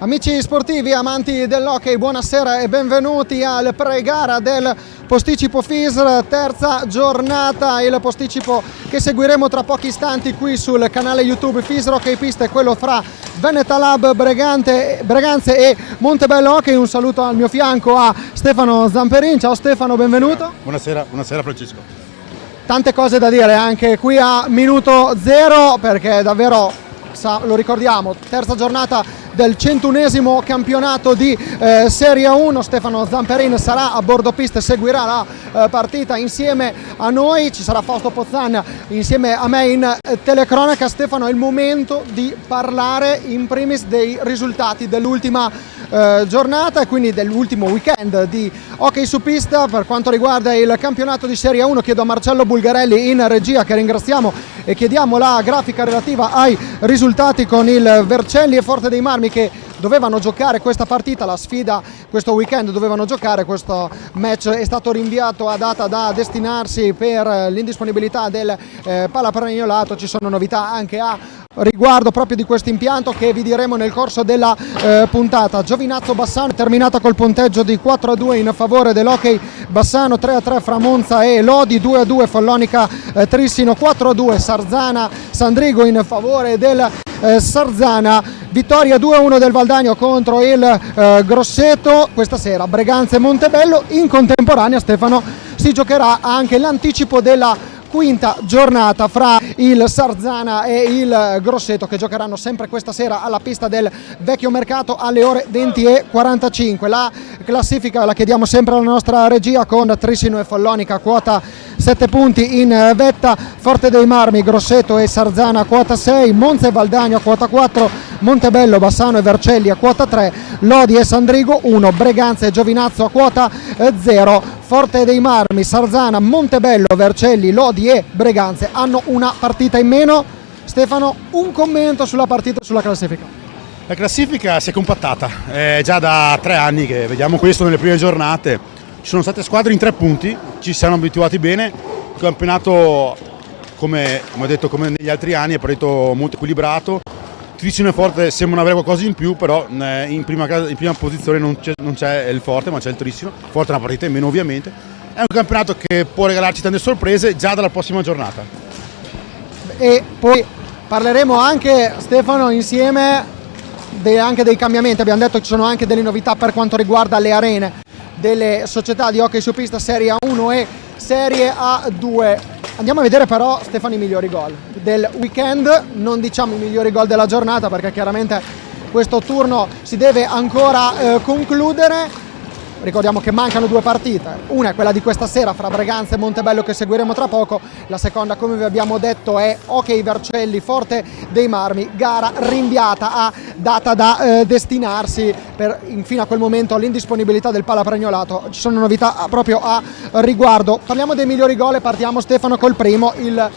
Amici sportivi, amanti dell'hockey, buonasera e benvenuti al pre-gara del posticipo FISR, terza giornata, il posticipo che seguiremo tra pochi istanti qui sul canale YouTube FISR Hockey Piste, quello fra Veneta Lab, Breganze e Montebello Hockey. Un saluto al mio fianco a Stefano Zamperin. Ciao Stefano, benvenuto. Buonasera Francesco. Tante cose da dire anche qui a minuto zero, perché davvero, lo ricordiamo, terza giornata del 101esimo campionato di Serie 1. Stefano Zamperin sarà a bordo pista e seguirà la partita insieme a noi. Ci sarà Fausto Pozzan insieme a me in telecronaca. Stefano, è il momento di parlare in primis dei risultati dell'ultima giornata e quindi dell'ultimo weekend di hockey su pista. Per quanto riguarda il campionato di Serie 1, chiedo a Marcello Bulgarelli in regia, che ringraziamo, e chiediamo la grafica relativa ai risultati con il Vercelli e Forte dei Marmi, che dovevano giocare questa partita, la sfida questo weekend dovevano giocare. Questo match è stato rinviato a data da destinarsi per l'indisponibilità del Palapregnolato. Ci sono novità anche a riguardo proprio di questo impianto che vi diremo nel corso della puntata. Giovinazzo Bassano è terminata col punteggio di 4-2 in favore dell'Hockey Bassano, 3-3 fra Monza e Lodi, 2-2 Follonica Trissino, 4-2 Sarzana Sandrigo in favore del Sarzana. Vittoria 2-1 del Valdagno contro il Grosseto. Questa sera Breganze e Montebello. In contemporanea, Stefano, si giocherà anche l'anticipo della quinta giornata fra il Sarzana e il Grosseto, che giocheranno sempre questa sera alla pista del Vecchio Mercato alle ore 20:45. La classifica la chiediamo sempre alla nostra regia, con Trissino e Follonica quota 7 punti in vetta, Forte dei Marmi, Grosseto e Sarzana quota 6, Monza e Valdagno a quota 4, Montebello, Bassano e Vercelli a quota 3, Lodi e Sandrigo 1, Breganze e Giovinazzo a quota 0. Forte dei Marmi, Sarzana, Montebello, Vercelli, Lodi e Breganze hanno una partita in meno. Stefano, un commento sulla partita e sulla classifica. La classifica si è compattata, è già da 3 anni che vediamo questo nelle prime giornate. Ci sono state squadre in 3 punti, ci siamo abituati bene. Il campionato, come ho detto, come negli altri anni, è partito molto equilibrato. Trissino e Forte sembrano avere qualcosa in più, però in prima posizione non c'è il Forte, ma c'è il Trissino. Forte è una partita in meno, ovviamente. È un campionato che può regalarci tante sorprese già dalla prossima giornata. E poi parleremo anche, Stefano, insieme anche dei cambiamenti. Abbiamo detto che ci sono anche delle novità per quanto riguarda le arene delle società di hockey su pista Serie A1 e Serie A2. Andiamo a vedere però, Stefano, i migliori gol del weekend. Non diciamo i migliori gol della giornata, perché chiaramente questo turno si deve ancora concludere. Ricordiamo che mancano 2 partite, una è quella di questa sera fra Breganze e Montebello, che seguiremo tra poco. La seconda, come vi abbiamo detto, è Hockey Vercelli Forte dei Marmi, gara rinviata a data da destinarsi fino a quel momento all'indisponibilità del Palapregnolato. Ci sono novità proprio a riguardo. Parliamo dei migliori gol e partiamo, Stefano, col primo, il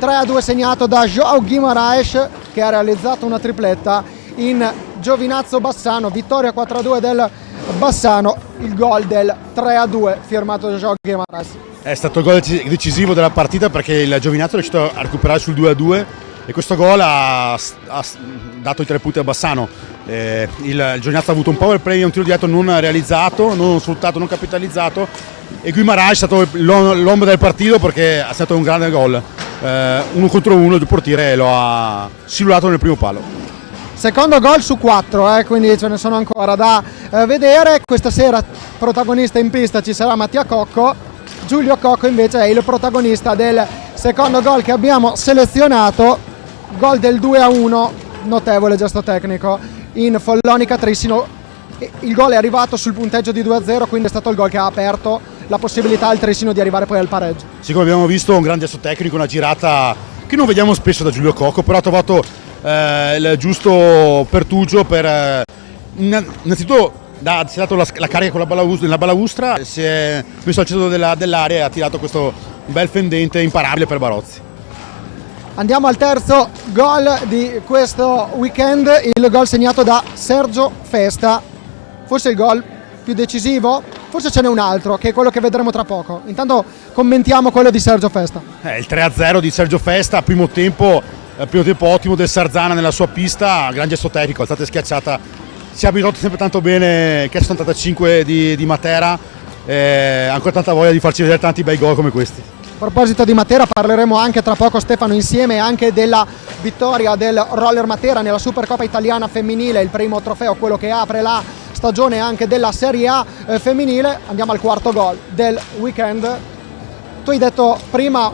3-2 segnato da João Guimarães, che ha realizzato una tripletta in Giovinazzo Bassano. Vittoria 4-2 del Bassano, il gol del 3-2 firmato da João Guimarães. È stato il gol decisivo della partita, perché il Giovinazzo è riuscito a recuperare sul 2-2 e questo gol ha dato i 3 punti a Bassano. Il Giovinazzo ha avuto un power play, un tiro dietro non realizzato, non sfruttato, non capitalizzato, e Guimarães è stato l'uomo del partito, perché è stato un grande gol. 1 contro 1, il portiere lo ha silurato nel primo palo. Secondo gol su 4, quindi ce ne sono ancora da vedere. Questa sera protagonista in pista ci sarà Mattia Cocco. Giulio Cocco invece è il protagonista del secondo gol che abbiamo selezionato, gol del 2-1, notevole gesto tecnico in Follonica Trissino. Il gol è arrivato sul punteggio di 2-0, quindi è stato il gol che ha aperto la possibilità al Trissino di arrivare poi al pareggio. Sì, come abbiamo visto, un grande gesto tecnico, una girata che non vediamo spesso da Giulio Cocco, però ha trovato il giusto pertugio per innanzitutto si è dato la carica con la balaustra, si è messo al centro dell'area e ha tirato questo bel fendente imparabile per Barozzi. Andiamo al terzo gol di questo weekend, il gol segnato da Sergio Festa, forse il gol più decisivo, forse ce n'è un altro che è quello che vedremo tra poco. Intanto commentiamo quello di Sergio Festa. Il 3-0 di Sergio Festa, primo tempo ottimo del Sarzana nella sua pista, gran gesto tecnico, è stata schiacciata si è abituato sempre tanto bene, che 75 di Matera, ancora tanta voglia di farci vedere tanti bei gol come questi. A proposito di Matera, parleremo anche tra poco, Stefano, insieme anche della vittoria del Roller Matera nella Supercoppa italiana femminile, il primo trofeo, quello che apre la stagione anche della Serie A femminile. Andiamo al quarto gol del weekend. Tu hai detto prima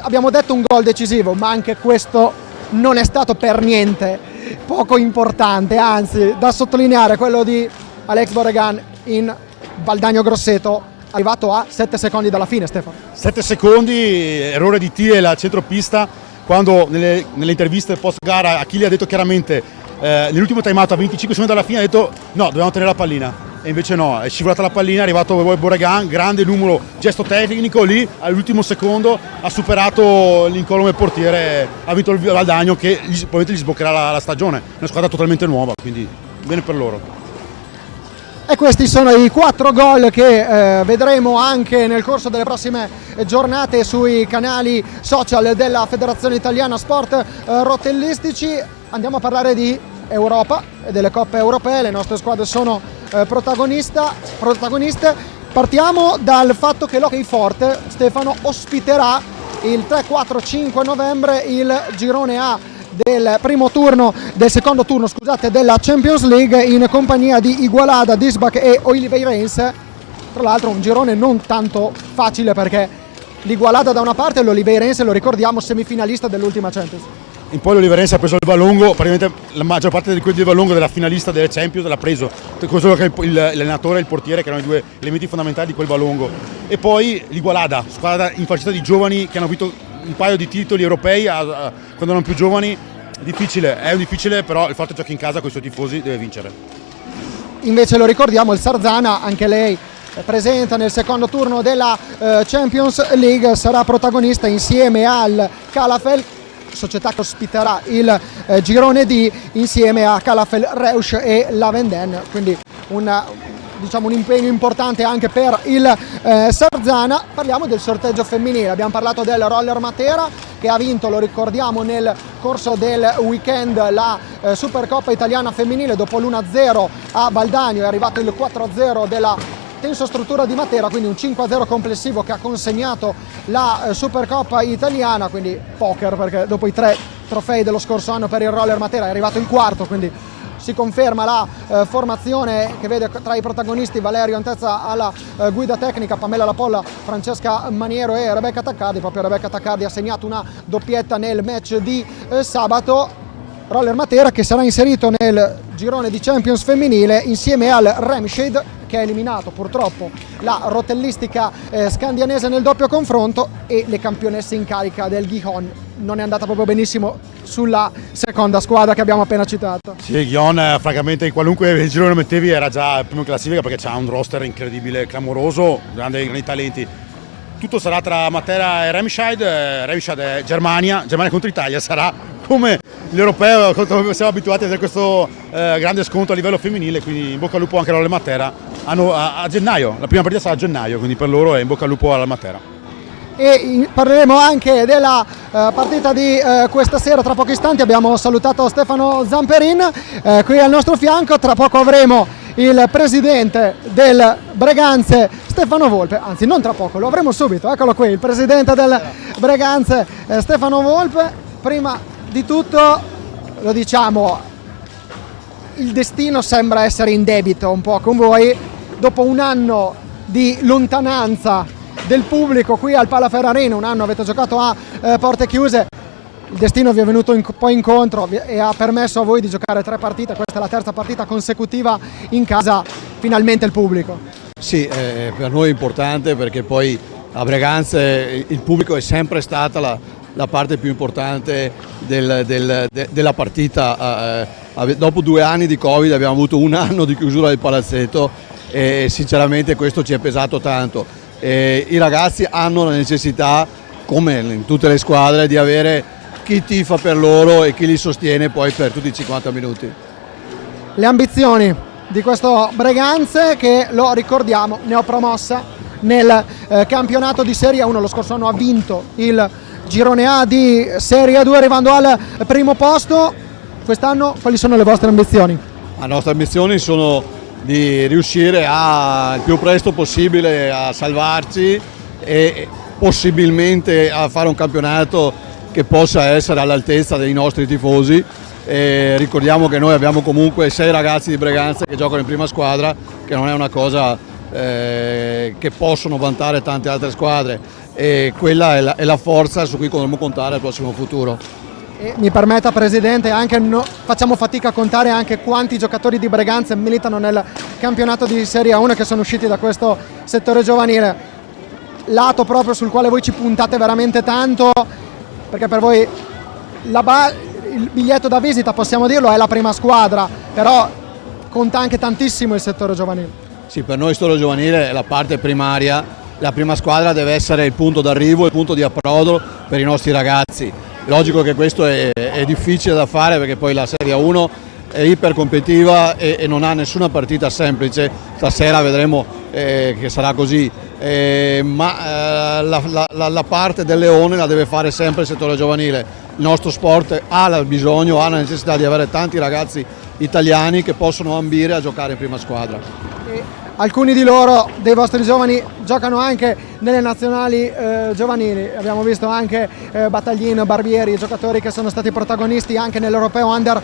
abbiamo detto un gol decisivo, ma anche questo non è stato per niente poco importante, anzi da sottolineare quello di Alex Borregan in Valdagno Grosseto, arrivato a 7 secondi dalla fine. Stefano, 7 secondi, errore di Thiel al centropista, quando nelle interviste post gara Achille ha detto chiaramente nell'ultimo time out a 25 secondi dalla fine ha detto no, dobbiamo tenere la pallina, e invece no, è scivolata la pallina, è arrivato Borregan, grande numero, gesto tecnico, lì all'ultimo secondo ha superato l'incolume portiere, ha vinto il Valdagno, che probabilmente gli sbloccherà la stagione, è una squadra totalmente nuova, quindi bene per loro. e questi sono i 4 gol che vedremo anche nel corso delle prossime giornate sui canali social della Federazione Italiana Sport Rotellistici. Andiamo a parlare di Europa e delle coppe europee, le nostre squadre sono protagoniste. Partiamo dal fatto che l'Hockey Forte, Stefano, ospiterà il 3, 4, 5 novembre il girone A del secondo turno della Champions League, in compagnia di Igualada, Disbach e Oliveirense. Tra l'altro un girone non tanto facile, perché l'Igualada da una parte e l'Oliveirense, lo ricordiamo, semifinalista dell'ultima Champions. In poi l'Oliveirense ha preso il Valongo, praticamente la maggior parte di quelli del Valongo della finalista delle Champions l'ha preso, solo che l'allenatore e il portiere, che erano i due elementi fondamentali di quel Valongo. E poi l'Igualada, squadra infacciata di giovani che hanno vinto un paio di titoli europei quando erano più giovani. È difficile, però il Forte gioca in casa con i suoi tifosi, deve vincere. Invece lo ricordiamo, il Sarzana, anche lei presente nel secondo turno della Champions League, sarà protagonista insieme al Calafel, società che ospiterà il girone D insieme a Calafel, Reusch e Lavenden, quindi un impegno importante anche per il Sarzana. Parliamo del sorteggio femminile, abbiamo parlato del Roller Matera, che ha vinto, lo ricordiamo, nel corso del weekend la Supercoppa italiana femminile. Dopo l'1-0 a Valdagno è arrivato il 4-0 della Tensostruttura di Matera, quindi un 5-0 complessivo che ha consegnato la Supercoppa italiana, quindi poker, perché dopo i 3 trofei dello scorso anno per il Roller Matera è arrivato il quarto, quindi si conferma la formazione che vede tra i protagonisti Valerio Antezza alla guida tecnica, Pamela Lapolla, Francesca Maniero e Rebecca Taccardi. Proprio Rebecca Taccardi ha segnato una doppietta nel match di sabato. Roller Matera che sarà inserito nel girone di Champions femminile insieme al Remscheid, che ha eliminato purtroppo la rotellistica scandianese nel doppio confronto, e le campionesse in carica del Gijón. Non è andata proprio benissimo sulla seconda squadra che abbiamo appena citato. Sì, Gijón francamente in qualunque girone lo mettevi era già il primo in classifica, perché c'ha un roster incredibile, clamoroso, grandi talenti. Tutto sarà tra Matera e Remscheid. Remscheid è Germania contro Italia, sarà come l'europeo, come siamo abituati a vedere questo grande scontro a livello femminile, quindi in bocca al lupo anche alle Matera. Hanno a gennaio, la prima partita sarà a gennaio, quindi per loro è in bocca al lupo alla Matera. E parleremo anche della partita di questa sera tra pochi istanti. Abbiamo salutato Stefano Zamperin qui al nostro fianco, tra poco avremo il presidente del Breganze Stefano Volpe, anzi non tra poco, lo avremo subito, eccolo qui, il presidente del Breganze Stefano Volpe. Prima di tutto lo diciamo, il destino sembra essere in debito un po' con voi, dopo un anno di lontananza del pubblico qui al Palafer-Arena, un anno avete giocato a porte chiuse, il destino vi è venuto poi incontro e ha permesso a voi di giocare 3 partite, questa è la terza partita consecutiva in casa, finalmente il pubblico. Sì, per noi è importante, perché poi a Breganze il pubblico è sempre stata la parte più importante della partita. Dopo 2 anni di Covid abbiamo avuto un anno di chiusura del palazzetto e sinceramente questo ci è pesato tanto. I ragazzi hanno la necessità, come in tutte le squadre, di avere chi tifa per loro e chi li sostiene poi per tutti i 50 minuti. Le ambizioni di questo Breganze, che lo ricordiamo neopromossa nel campionato di Serie 1, lo scorso anno ha vinto il girone A di Serie 2 arrivando al primo posto. Quest'anno quali sono le vostre ambizioni? Le nostre ambizioni sono di riuscire il più presto possibile a salvarci e possibilmente a fare un campionato che possa essere all'altezza dei nostri tifosi. Ricordiamo che noi abbiamo comunque 6 ragazzi di Breganze che giocano in prima squadra, che non è una cosa che possono vantare tante altre squadre, e quella è la forza su cui dovremo contare nel prossimo futuro. E mi permetta, Presidente, facciamo fatica a contare anche quanti giocatori di Breganze militano nel campionato di Serie 1 che sono usciti da questo settore giovanile, lato proprio sul quale voi ci puntate veramente tanto, perché per voi il biglietto da visita, possiamo dirlo, è la prima squadra, però conta anche tantissimo il settore giovanile. Sì, per noi il settore giovanile è la parte primaria, la prima squadra deve essere il punto d'arrivo, il punto di approdo per i nostri ragazzi. Logico che questo è difficile da fare perché poi la Serie 1 è iper competitiva e non ha nessuna partita semplice. Stasera vedremo che sarà così, ma la parte del leone la deve fare sempre il settore giovanile. Il nostro sport ha il bisogno, ha la necessità di avere tanti ragazzi italiani che possono ambire a giocare in prima squadra. Alcuni di loro, dei vostri giovani, giocano anche nelle nazionali giovanili. Abbiamo visto anche Battaglino, Barbieri, giocatori che sono stati protagonisti anche nell'Europeo Under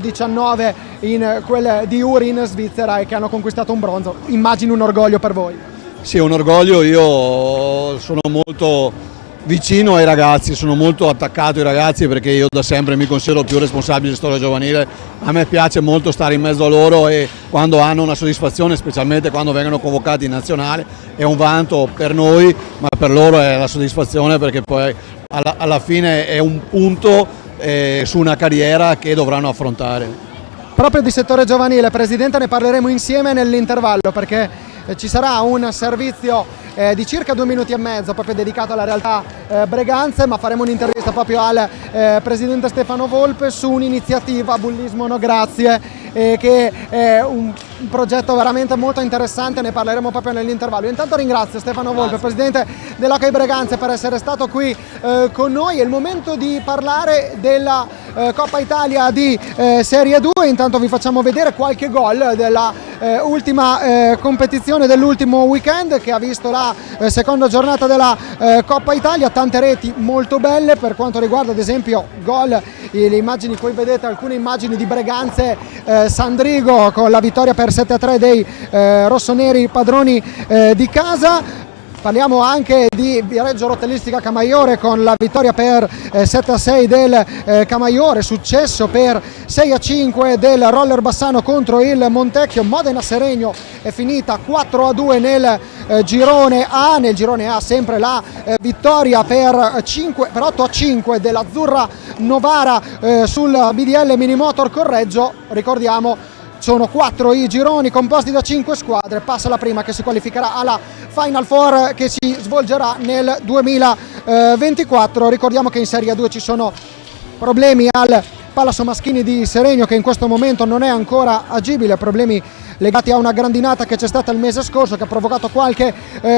19 in quel di Uri in Svizzera e che hanno conquistato un bronzo. Immagino un orgoglio per voi. Sì, un orgoglio. Io sono molto vicino ai ragazzi, sono molto attaccato ai ragazzi perché io da sempre mi considero più responsabile di storia giovanile. A me piace molto stare in mezzo a loro e quando hanno una soddisfazione, specialmente quando vengono convocati in nazionale, è un vanto per noi, ma per loro è la soddisfazione perché poi alla fine è un punto su una carriera che dovranno affrontare. Proprio di settore giovanile, Presidente, ne parleremo insieme nell'intervallo perché ci sarà un servizio di circa 2 minuti e mezzo proprio dedicato alla realtà Breganze, ma faremo un'intervista proprio al Presidente Stefano Volpe su un'iniziativa Bullismo No Grazie che è un progetto veramente molto interessante, ne parleremo proprio nell'intervallo. Intanto ringrazio Stefano Volpe, Presidente dell'Hockey Breganze, per essere stato qui con noi. È il momento di parlare della Coppa Italia di Serie 2, intanto vi facciamo vedere qualche gol della ultima competizione dell'ultimo weekend che ha visto la seconda giornata della Coppa Italia, tante reti molto belle per quanto riguarda ad esempio gol, le immagini qui vedete alcune immagini di Breganze Sandrigo con la vittoria per 7-3 dei rossoneri padroni di casa. Parliamo anche di Viareggio Rotellistica Camaiore con la vittoria per 7-6 del Camaiore, successo per 6-5 del Roller Bassano contro il Montecchio. Modena Seregno è finita 4-2 nel girone A. Nel girone A sempre la vittoria per 8-5 dell'Azzurra Novara sul BDL Minimotor Correggio. Ricordiamo, sono 4 i gironi composti da 5 squadre, passa la prima che si qualificherà alla Final Four che si svolgerà nel 2024. Ricordiamo che in Serie 2 ci sono problemi al Palazzo Maschini di Seregno che in questo momento non è ancora agibile, problemi legati a una grandinata che c'è stata il mese scorso che ha provocato qualche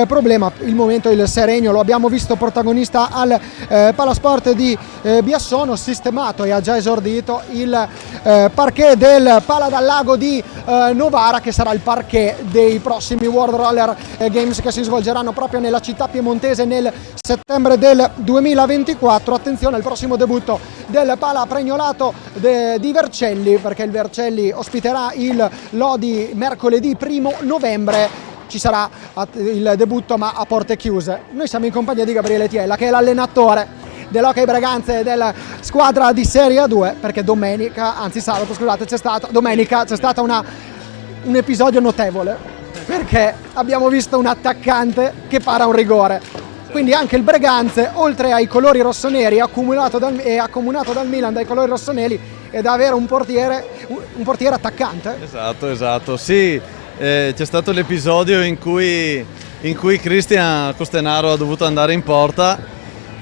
problema. Il momento il Seregno lo abbiamo visto protagonista al Palasport di Biassono, sistemato e ha già esordito il parquet del Pala dal Lago di Novara, che sarà il parquet dei prossimi World Roller Games che si svolgeranno proprio nella città piemontese nel settembre del 2024. Attenzione al prossimo debutto del Pala Pregnolato di Vercelli, perché il Vercelli ospiterà il Lodi mercoledì 1 novembre. Ci sarà il debutto ma a porte chiuse. Noi siamo in compagnia di Gabriele Tiella, che è l'allenatore dell'Hockey Breganze della squadra di Serie 2, perché sabato c'è stato un episodio notevole, perché abbiamo visto un attaccante che para un rigore. Quindi anche il Breganze, oltre ai colori rossoneri, accomunato dal Milan dai colori rossoneri, ed avere un portiere attaccante. Esatto, sì, c'è stato l'episodio in cui Cristian Costenaro ha dovuto andare in porta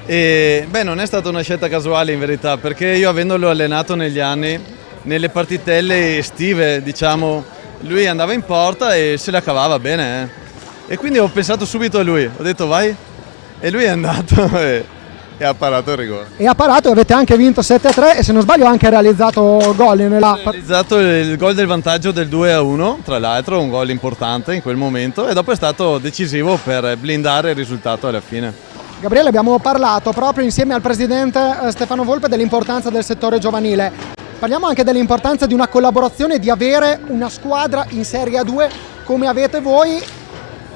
e non è stata una scelta casuale in verità, perché io avendolo allenato negli anni, nelle partitelle estive diciamo, lui andava in porta e se la cavava bene. E quindi ho pensato subito a lui, ho detto vai, e lui è andato e ha parato il rigore. E ha parato e avete anche vinto 7-3 e se non sbaglio ha anche realizzato gol nella... Ha realizzato il gol del vantaggio del 2-1, tra l'altro un gol importante in quel momento, e dopo è stato decisivo per blindare il risultato alla fine. Gabriele, abbiamo parlato proprio insieme al presidente Stefano Volpe dell'importanza del settore giovanile. Parliamo anche dell'importanza di una collaborazione, di avere una squadra in Serie A2 come avete voi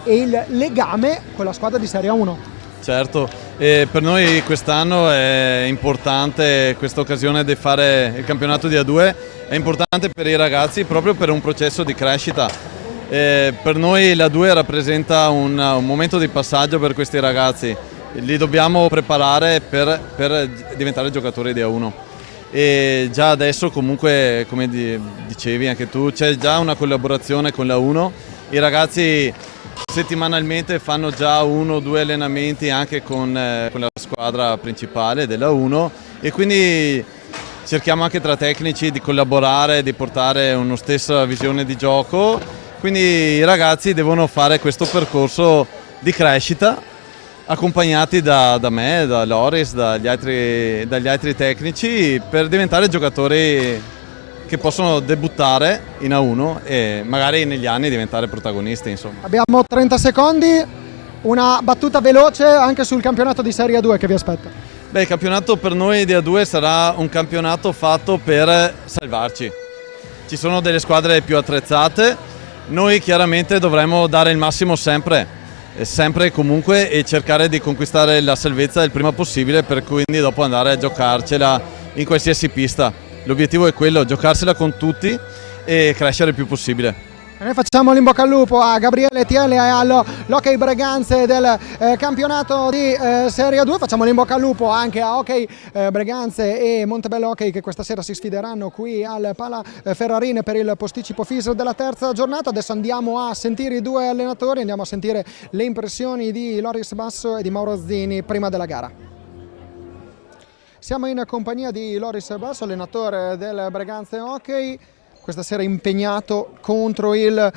e il legame con la squadra di Serie A1. Certo, e per noi quest'anno è importante questa occasione di fare il campionato di A2, è importante per i ragazzi proprio per un processo di crescita. Per noi l'A2 rappresenta un momento di passaggio per questi ragazzi, li dobbiamo preparare per diventare giocatori di A1. E già adesso comunque, come dicevi anche tu, c'è già una collaborazione con l'A1, i ragazzi settimanalmente fanno già 1 o 2 allenamenti anche con la squadra principale della 1 e quindi cerchiamo anche tra tecnici di collaborare, di portare una stessa visione di gioco, quindi i ragazzi devono fare questo percorso di crescita accompagnati da me, da Loris, dagli altri tecnici per diventare giocatori che possono debuttare in A1 e magari negli anni diventare protagonisti, insomma. Abbiamo 30 secondi, una battuta veloce anche sul campionato di Serie A2 che vi aspetta. Beh, il campionato per noi di A2 sarà un campionato fatto per salvarci. Ci sono delle squadre più attrezzate, noi chiaramente dovremo dare il massimo sempre e comunque e cercare di conquistare la salvezza il prima possibile per quindi dopo andare a giocarcela in qualsiasi pista. L'obiettivo è quello, giocarsela con tutti e crescere il più possibile. E noi facciamo l'in bocca al lupo a Gabriele Tielli e all'Hockey Breganze del campionato di Serie A2. Facciamo l'in bocca al lupo anche a Hockey Breganze e Montebello Hockey che questa sera si sfideranno qui al Pala Ferrarine per il posticipo FIS della terza giornata. Adesso andiamo a sentire i due allenatori, andiamo a sentire le impressioni di Loris Basso e di Mauro Zini prima della gara. Siamo in compagnia di Loris Basso, allenatore del Breganze Hockey, questa sera impegnato contro il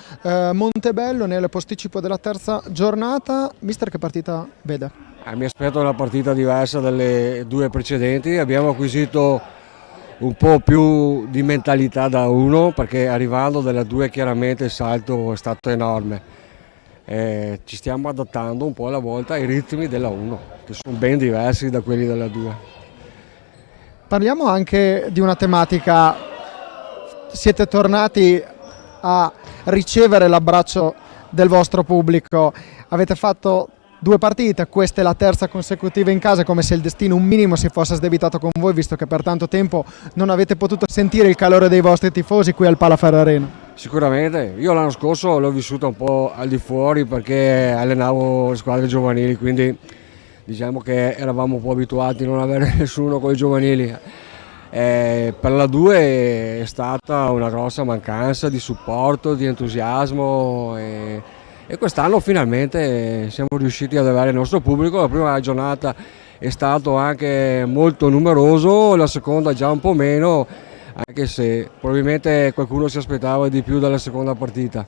Montebello nel posticipo della terza giornata. Mister, che partita vede? Mi aspetto una partita diversa dalle 2 precedenti, abbiamo acquisito un po' più di mentalità da 1 perché arrivando dalla 2 chiaramente il salto è stato enorme. Ci stiamo adattando un po' alla volta ai ritmi della 1 che sono ben diversi da quelli della 2. Parliamo anche di una tematica, siete tornati a ricevere l'abbraccio del vostro pubblico, avete fatto 2 partite, questa è la terza consecutiva in casa, come se il destino un minimo si fosse sdebitato con voi, visto che per tanto tempo non avete potuto sentire il calore dei vostri tifosi qui al Pala Ferrarino. Sicuramente, io l'anno scorso l'ho vissuto un po' al di fuori perché allenavo le squadre giovanili, quindi diciamo che eravamo un po' abituati a non avere nessuno con i giovanili. Per la 2 è stata una grossa mancanza di supporto, di entusiasmo e quest'anno finalmente siamo riusciti ad avere il nostro pubblico. La prima giornata è stato anche molto numeroso, la seconda già un po' meno, anche se probabilmente qualcuno si aspettava di più dalla seconda partita.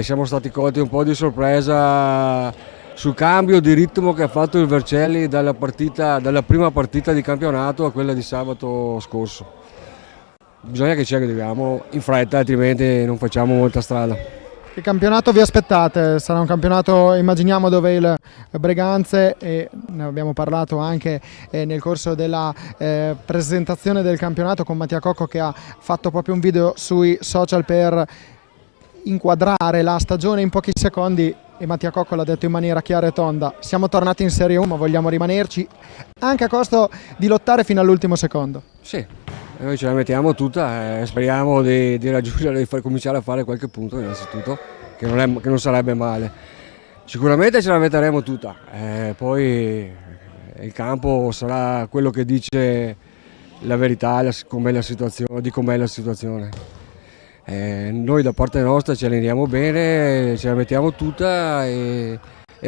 Siamo stati colti un po' di sorpresa sul cambio di ritmo che ha fatto il Vercelli dalla prima partita di campionato a quella di sabato scorso. Bisogna che ci arriviamo in fretta, altrimenti non facciamo molta strada. Che campionato vi aspettate? Sarà un campionato, immaginiamo, dove il Breganze, e ne abbiamo parlato anche nel corso della presentazione del campionato con Mattia Cocco, che ha fatto proprio un video sui social per inquadrare la stagione in pochi secondi, e Mattia Cocco l'ha detto in maniera chiara e tonda: siamo tornati in Serie 1 ma vogliamo rimanerci anche a costo di lottare fino all'ultimo secondo. Sì, noi ce la mettiamo tutta, speriamo di raggiungere, di cominciare a fare qualche punto innanzitutto, che non sarebbe male. Sicuramente ce la metteremo tutta, poi il campo sarà quello che dice la verità di com'è la situazione. Noi da parte nostra ci alleniamo bene, ce la mettiamo tutta e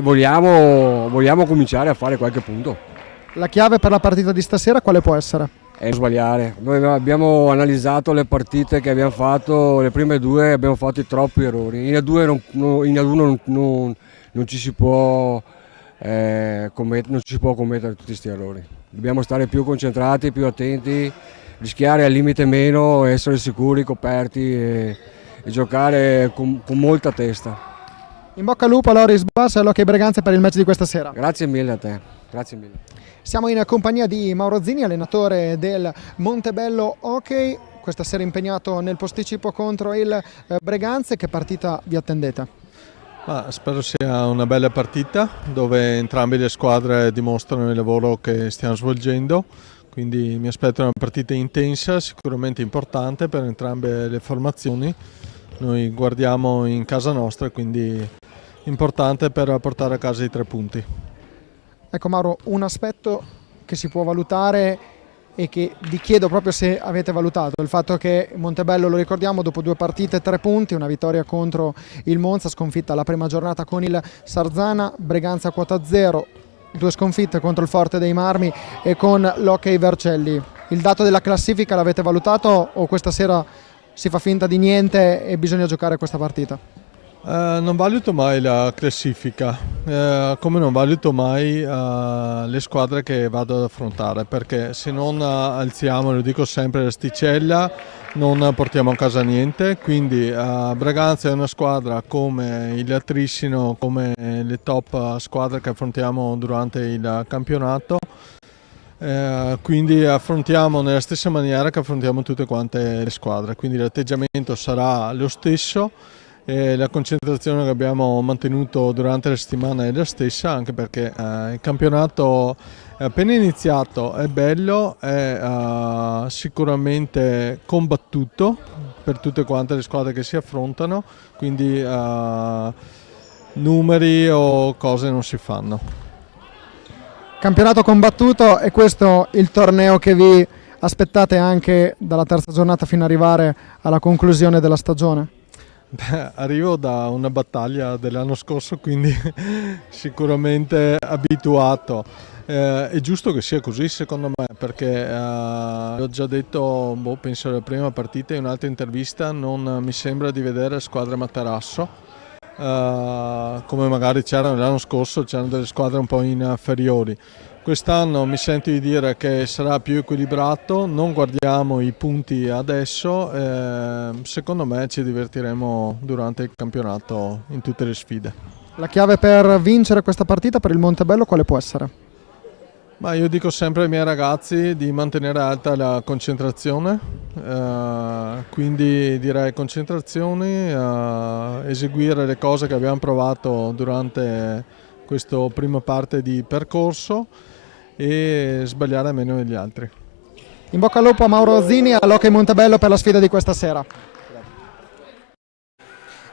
vogliamo cominciare a fare qualche punto. La chiave per la partita di stasera quale può essere? È non sbagliare. Noi abbiamo analizzato le partite che abbiamo fatto, le prime 2 abbiamo fatto troppi errori. In A2 non ci si può non ci si può commettere tutti questi errori. Dobbiamo stare più concentrati, più attenti, rischiare al limite meno, essere sicuri, coperti e giocare con molta testa. In bocca al lupo a Loris Basso e all'Hockey Breganze per il match di questa sera. Grazie mille a te, grazie mille. Siamo in compagnia di Mauro Zini, allenatore del Montebello Hockey, questa sera impegnato nel posticipo contro il Breganze. Che partita vi attendete? Spero sia una bella partita dove entrambe le squadre dimostrano il lavoro che stiamo svolgendo, quindi mi aspetto una partita intensa, sicuramente importante per entrambe le formazioni. Noi guardiamo in casa nostra, quindi importante per portare a casa i 3 punti. Ecco Mauro, un aspetto che si può valutare e che vi chiedo proprio se avete valutato, il fatto che Montebello, lo ricordiamo, dopo 2 partite 3 punti, una vittoria contro il Monza, sconfitta la prima giornata con il Sarzana, Breganza quota 0, 2 sconfitte contro il Forte dei Marmi e con l'Hockey Vercelli. Il dato della classifica l'avete valutato o questa sera si fa finta di niente e bisogna giocare questa partita? Non valuto mai la classifica, come non valuto mai le squadre che vado ad affrontare, perché se non alziamo, lo dico sempre, l'asticella non portiamo a casa niente. Quindi Braganza è una squadra come il Trissino, come le top squadre che affrontiamo durante il campionato. Quindi affrontiamo nella stessa maniera che affrontiamo tutte quante le squadre, quindi l'atteggiamento sarà lo stesso e la concentrazione che abbiamo mantenuto durante la settimana è la stessa, anche perché il campionato è appena iniziato, è bello, è sicuramente combattuto per tutte quante le squadre che si affrontano, quindi numeri o cose non si fanno. Campionato combattuto, e questo il torneo che vi aspettate anche dalla terza giornata fino ad arrivare alla conclusione della stagione? Arrivo da una battaglia dell'anno scorso, quindi sicuramente abituato. È giusto che sia così secondo me, perché l'ho già detto, penso alla prima partita in un'altra intervista, non mi sembra di vedere squadre materasso. Come magari c'erano l'anno scorso, c'erano delle squadre un po' inferiori. Quest'anno mi sento di dire che sarà più equilibrato, non guardiamo i punti adesso, secondo me ci divertiremo durante il campionato in tutte le sfide. La chiave per vincere questa partita per il Montebello quale può essere? Ma io dico sempre ai miei ragazzi di mantenere alta la concentrazione, quindi direi concentrazione, eseguire le cose che abbiamo provato durante questa prima parte di percorso e sbagliare meno degli altri. In bocca al lupo a Mauro Zini, all'Hockey Montebello per la sfida di questa sera.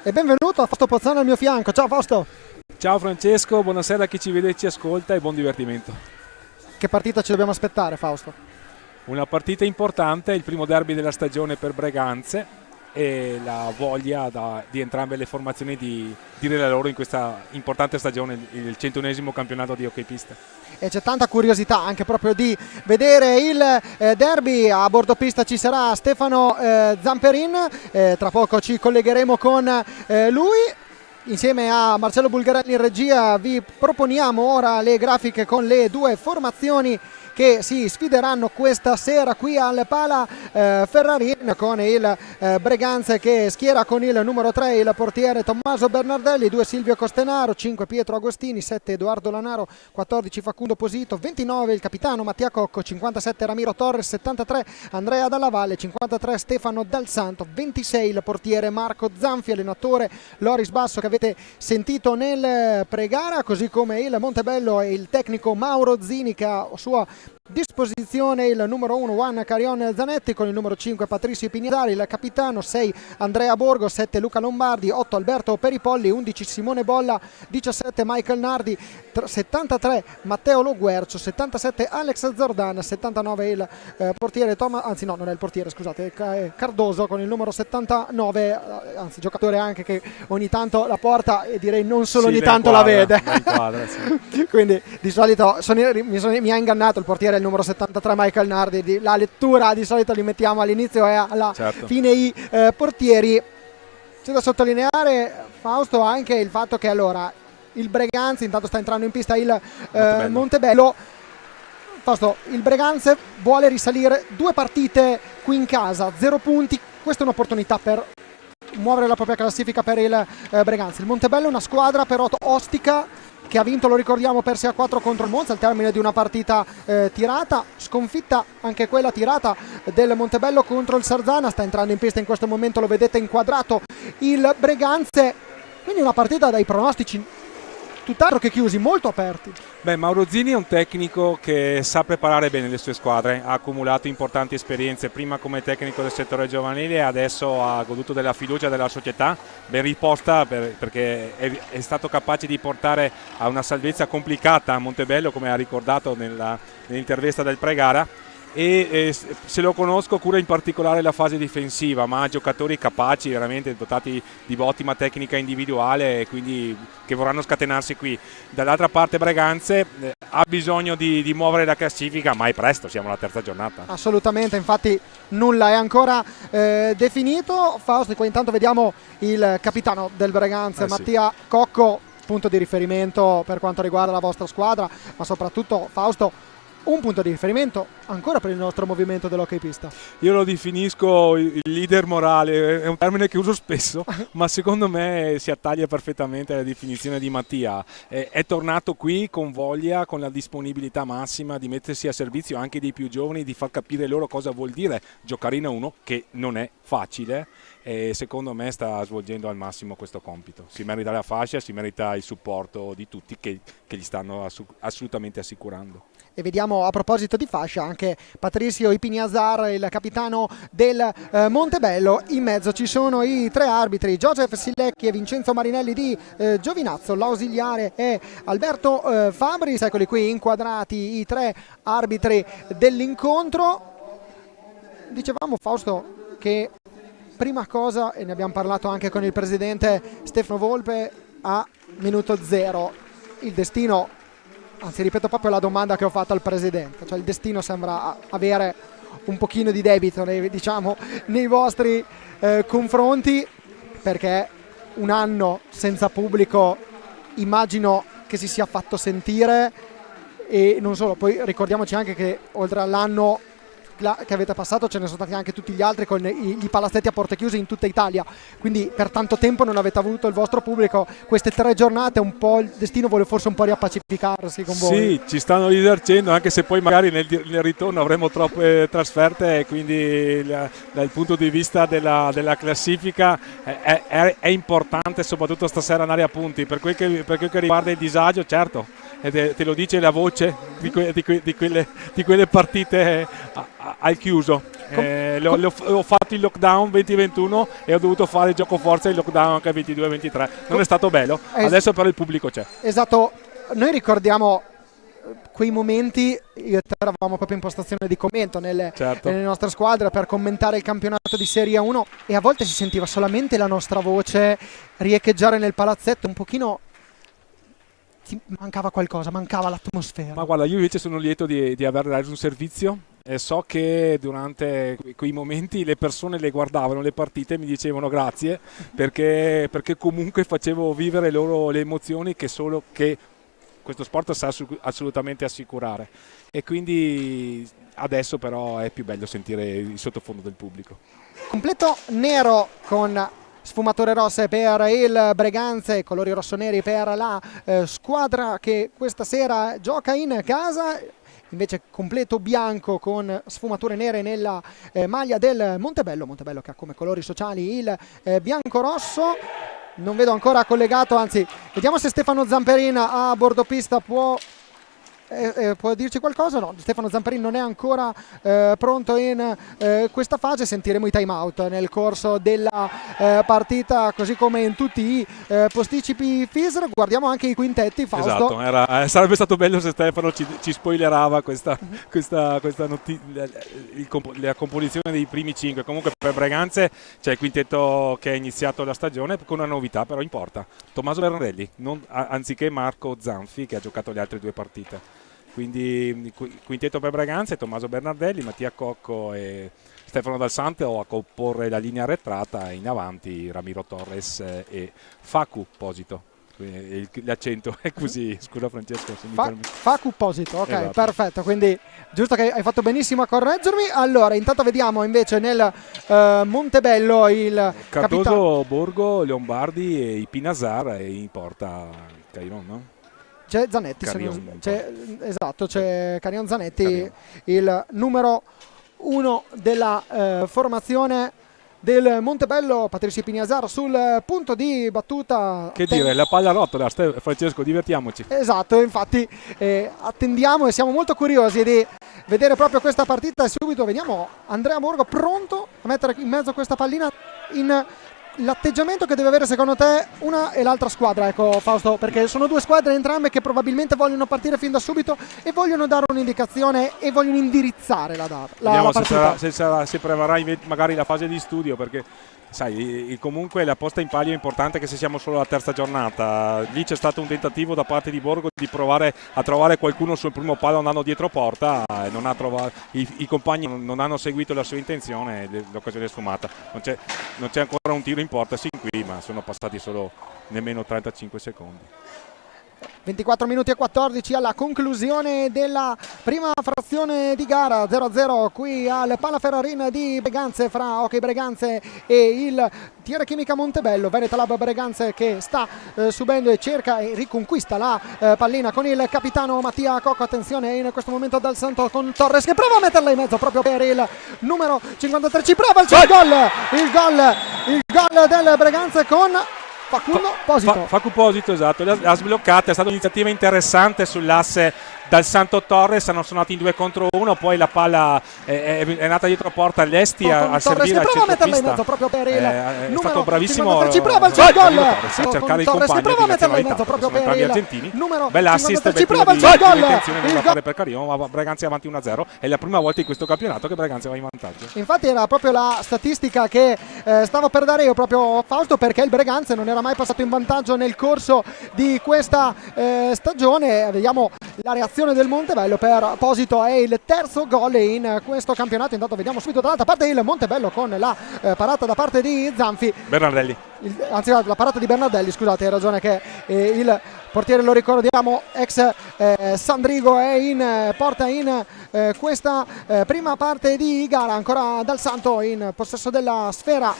E benvenuto a Fausto Pozzano al mio fianco. Ciao Fausto! Ciao Francesco, buonasera a chi ci vede e ci ascolta e buon divertimento. Che partita ci dobbiamo aspettare, Fausto? Una partita importante, il primo derby della stagione per Breganze e la voglia di entrambe le formazioni di dire la loro in questa importante stagione, il 101esimo campionato di hockey pista. E c'è tanta curiosità anche proprio di vedere il derby. A bordo pista ci sarà Stefano Zamperin, tra poco ci collegheremo con lui. Insieme a Marcello Bulgarelli in regia vi proponiamo ora le grafiche con le 2 formazioni che si sfideranno questa sera qui al Pala Ferrarin, con il Breganze che schiera con il numero 3 il portiere Tommaso Bernardelli, 2 Silvio Costenaro, 5 Pietro Agostini, 7 Edoardo Lanaro, 14 Facundo Posito, 29 il capitano Mattia Cocco, 57 Ramiro Torres, 73 Andrea Dalla Valle, 53 Stefano Dal Santo, 26 il portiere Marco Zanfi, allenatore Loris Basso che avete sentito nel pregara, così come il Montebello e il tecnico Mauro Zini che ha a sua disposizione il numero 1 Juan Carion Zanetti, con il numero 5 Patrizio Pignedari, il capitano, 6 Andrea Borgo, 7 Luca Lombardi, 8 Alberto Peripolli, 11 Simone Bolla, 17 Michael Nardi, 73 Matteo Loguercio, 77 Alex Zordan, 79 il portiere non è il portiere, scusate, è Cardoso con il numero 79, anzi giocatore anche che ogni tanto la porta e direi non solo ogni tanto la vede. Sì. Quindi di solito mi ha ingannato il portiere, il numero 73 Michael Nardi. La lettura di solito li mettiamo all'inizio e alla fine i portieri. C'è da sottolineare, Fausto, anche il fatto che allora il Breganze. Intanto sta entrando in pista il Montebello. Fausto, il Breganze vuole risalire 2 partite qui in casa, 0 punti, questa è un'opportunità per muovere la propria classifica per il Breganze. Il Montebello è una squadra però ostica, che ha vinto, lo ricordiamo, per 6-4 contro il Monza al termine di una partita tirata, sconfitta anche quella tirata del Montebello contro il Sarzana. Sta entrando in pista in questo momento, lo vedete inquadrato, il Breganze, quindi una partita dai pronostici tutt'altro che chiusi, molto aperti. Beh, Mauro Zini è un tecnico che sa preparare bene le sue squadre, ha accumulato importanti esperienze prima come tecnico del settore giovanile e adesso ha goduto della fiducia della società, ben riposta perché è stato capace di portare a una salvezza complicata a Montebello, come ha ricordato nell'intervista del pre-gara. E se lo conosco cura in particolare la fase difensiva, ma ha giocatori capaci, veramente dotati di ottima tecnica individuale, e quindi che vorranno scatenarsi qui. Dall'altra parte Breganze ha bisogno di muovere la classifica, ma è presto, siamo alla terza giornata. Assolutamente, infatti nulla è ancora definito. Fausto, qua intanto vediamo il capitano del Breganze, Mattia Cocco, punto di riferimento per quanto riguarda la vostra squadra, ma soprattutto, Fausto, un punto di riferimento ancora per il nostro movimento dell'hockey pista. Io lo definisco il leader morale, è un termine che uso spesso, ma secondo me si attaglia perfettamente alla definizione di Mattia. È tornato qui con voglia, con la disponibilità massima di mettersi a servizio anche dei più giovani, di far capire loro cosa vuol dire giocare in A1, che non è facile, e secondo me sta svolgendo al massimo questo compito. Si merita la fascia, si merita il supporto di tutti che gli stanno assolutamente assicurando. E vediamo, a proposito di fascia, anche Patricio Ipiniazar, il capitano del Montebello. In mezzo ci sono i 3 arbitri, Joseph Sillecchi e Vincenzo Marinelli di Giovinazzo. L'ausiliare è Alberto Fabris. Eccoli qui inquadrati i 3 arbitri dell'incontro. Dicevamo, Fausto, che prima cosa, e ne abbiamo parlato anche con il presidente Stefano Volpe, a minuto 0 il destino, anzi ripeto proprio la domanda che ho fatto al presidente, cioè il destino sembra avere un pochino di debito nei vostri confronti, perché un anno senza pubblico immagino che si sia fatto sentire, e non solo, poi ricordiamoci anche che oltre all'anno che avete passato ce ne sono stati anche tutti gli altri con i palazzetti a porte chiuse in tutta Italia, quindi per tanto tempo non avete avuto il vostro pubblico. Queste 3 giornate un po' il destino vuole forse un po' riappacificarsi con voi. Sì, ci stanno risarcendo, anche se poi magari nel ritorno avremo troppe trasferte, e quindi dal punto di vista della classifica è importante soprattutto stasera andare a punti. Per quel che riguarda il disagio, certo, te lo dice la voce di quelle partite al chiuso. Ho fatto il lockdown 2021 e ho dovuto fare il gioco forza e il lockdown anche 22-23. Non è stato bello, adesso però il pubblico c'è. Esatto, noi ricordiamo quei momenti, io e te eravamo proprio in postazione di commento nelle nostre squadre per commentare il campionato di Serie 1, e a volte si sentiva solamente la nostra voce riecheggiare nel palazzetto, un pochino mancava qualcosa, mancava l'atmosfera. Ma guarda, io invece sono lieto di aver reso un servizio, e so che durante quei momenti le persone le guardavano le partite e mi dicevano grazie, perché comunque facevo vivere loro le emozioni che questo sport sa assolutamente assicurare, e quindi adesso però è più bello sentire il sottofondo del pubblico. Completo nero con sfumature rosse per il Breganze, colori rossoneri per la squadra che questa sera gioca in casa. Invece completo bianco con sfumature nere nella maglia del Montebello che ha come colori sociali il bianco-rosso. Non vedo ancora collegato, anzi vediamo se Stefano Zamperin a bordo pista può dirci qualcosa. No, Stefano Zamperin non è ancora pronto in questa fase. Sentiremo i time out nel corso della partita, così come in tutti i posticipi FISR. Guardiamo anche i quintetti, Fausto. Esatto, sarebbe stato bello se Stefano ci spoilerava la composizione dei primi 5. Comunque per Breganze c'è il quintetto che ha iniziato la stagione con una novità, però importa: Tommaso Bernardelli anziché Marco Zanfi, che ha giocato le altre 2 partite. Quindi quintetto per Breganze, Tommaso Bernardelli, Mattia Cocco e Stefano Dal Santo a comporre la linea arretrata, e in avanti Ramiro Torres e Facu Posito. l'accento è così, scusa Francesco se mi permetti. Facu Posito, ok, Esatto. perfetto, quindi giusto che hai fatto benissimo a correggermi. Allora, intanto vediamo invece nel Montebello il capitano. Cardoso, Borgo, Lombardi e i Pinazar e in porta Cairon, no? C'è Zanetti, Carrion. esatto, c'è Carion Zanetti, Carrion. il numero 1 della formazione del Montebello. Patrizio Pinazar sul punto di battuta. Che dire, la palla rotola, Francesco, divertiamoci. Esatto, infatti attendiamo e siamo molto curiosi di vedere proprio questa partita e subito vediamo Andrea Borgo pronto a mettere in mezzo questa pallina in l'atteggiamento che deve avere secondo te una e l'altra squadra, ecco Fausto, perché sono due squadre entrambe che probabilmente vogliono partire fin da subito e vogliono dare un'indicazione e vogliono indirizzare la Vediamo partita. se prevarrà magari la fase di studio, perché sai, comunque la posta in palio è importante, che se siamo solo alla terza giornata. Lì c'è stato un tentativo da parte di Borgo di provare a trovare qualcuno sul primo palo andando dietro porta e non ha trovato, i compagni non hanno seguito la sua intenzione e l'occasione è sfumata. Non c'è ancora un tiro in porta sin qui, ma sono passati solo nemmeno 35 secondi. 24 minuti e 14 alla conclusione della prima frazione di gara, 0-0 qui al Palaferrarin di Breganze, fra Hockey Breganze e il Tira Chimica Montebello. Veneta Lab Breganze che sta subendo e cerca e riconquista la pallina con il capitano Mattia Cocco. Attenzione in questo momento Dal Santo con Torres che prova a metterla in mezzo proprio per il numero 53, ci prova il gol del Breganze con Facundo Posito. Facu Posito, esatto, l'ha sbloccata, è stata un'iniziativa interessante sull'asse Dal Santo Torres, hanno suonato in 2 contro 1, poi la palla è nata dietro porta all'Esti a servire al centropista. Proprio per il è stato bravissimo 53, ci prova il gol a cercare i compagni prova a metterla in di mezzo proprio per entrambi il argentini. numero Bell'assist, 53, ci bel prova il tiro di gol, intenzione il da gol. fare per Carion, ma Breganze è avanti 1-0, è la prima volta in questo campionato che Breganze va in vantaggio. Infatti era proprio la statistica che stavo per dare io proprio Fausto, perché il Breganze non era mai passato in vantaggio nel corso di questa stagione. Vediamo la reazione del Montebello per Posito, è il terzo gol in questo campionato. Intanto vediamo subito dall'altra parte il Montebello con la parata da parte di Zanfi, Bernardelli. Anzi la parata di Bernardelli, scusate, hai ragione, che il portiere, lo ricordiamo, ex Sandrigo, è in porta in questa prima parte di gara. Ancora Dal Santo in possesso della sfera,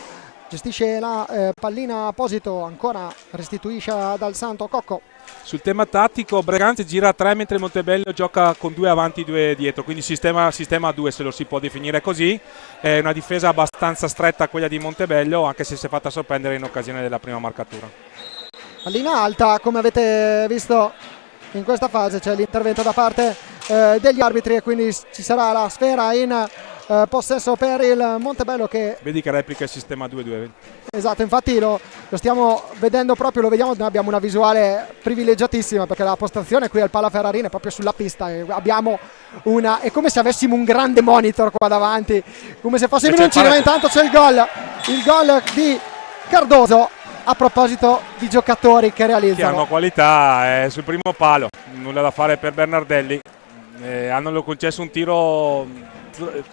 gestisce la pallina Posito, ancora restituisce a Dal Santo Cocco. Sul tema tattico Breganze gira a 3 mentre il Montebello gioca con 2 avanti, 2 dietro, quindi sistema a 2 se lo si può definire così. È una difesa abbastanza stretta quella di Montebello, anche se si è fatta sorprendere in occasione della prima marcatura. Pallina alta, come avete visto in questa fase c'è l'intervento da parte degli arbitri e quindi ci sarà la sfera in possesso per il Montebello, che Vedi che replica il sistema 2-2. esatto, infatti lo stiamo vedendo proprio, lo vediamo, noi abbiamo una visuale privilegiatissima perché la postazione qui al Palaferrarin è proprio sulla pista e abbiamo è come se avessimo un grande monitor qua davanti, come se fossimo in un cinema. Intanto c'è il gol di Cardoso. A proposito di giocatori che realizzano, Che hanno qualità, sul primo palo, nulla da fare per Bernardelli, hanno concesso un tiro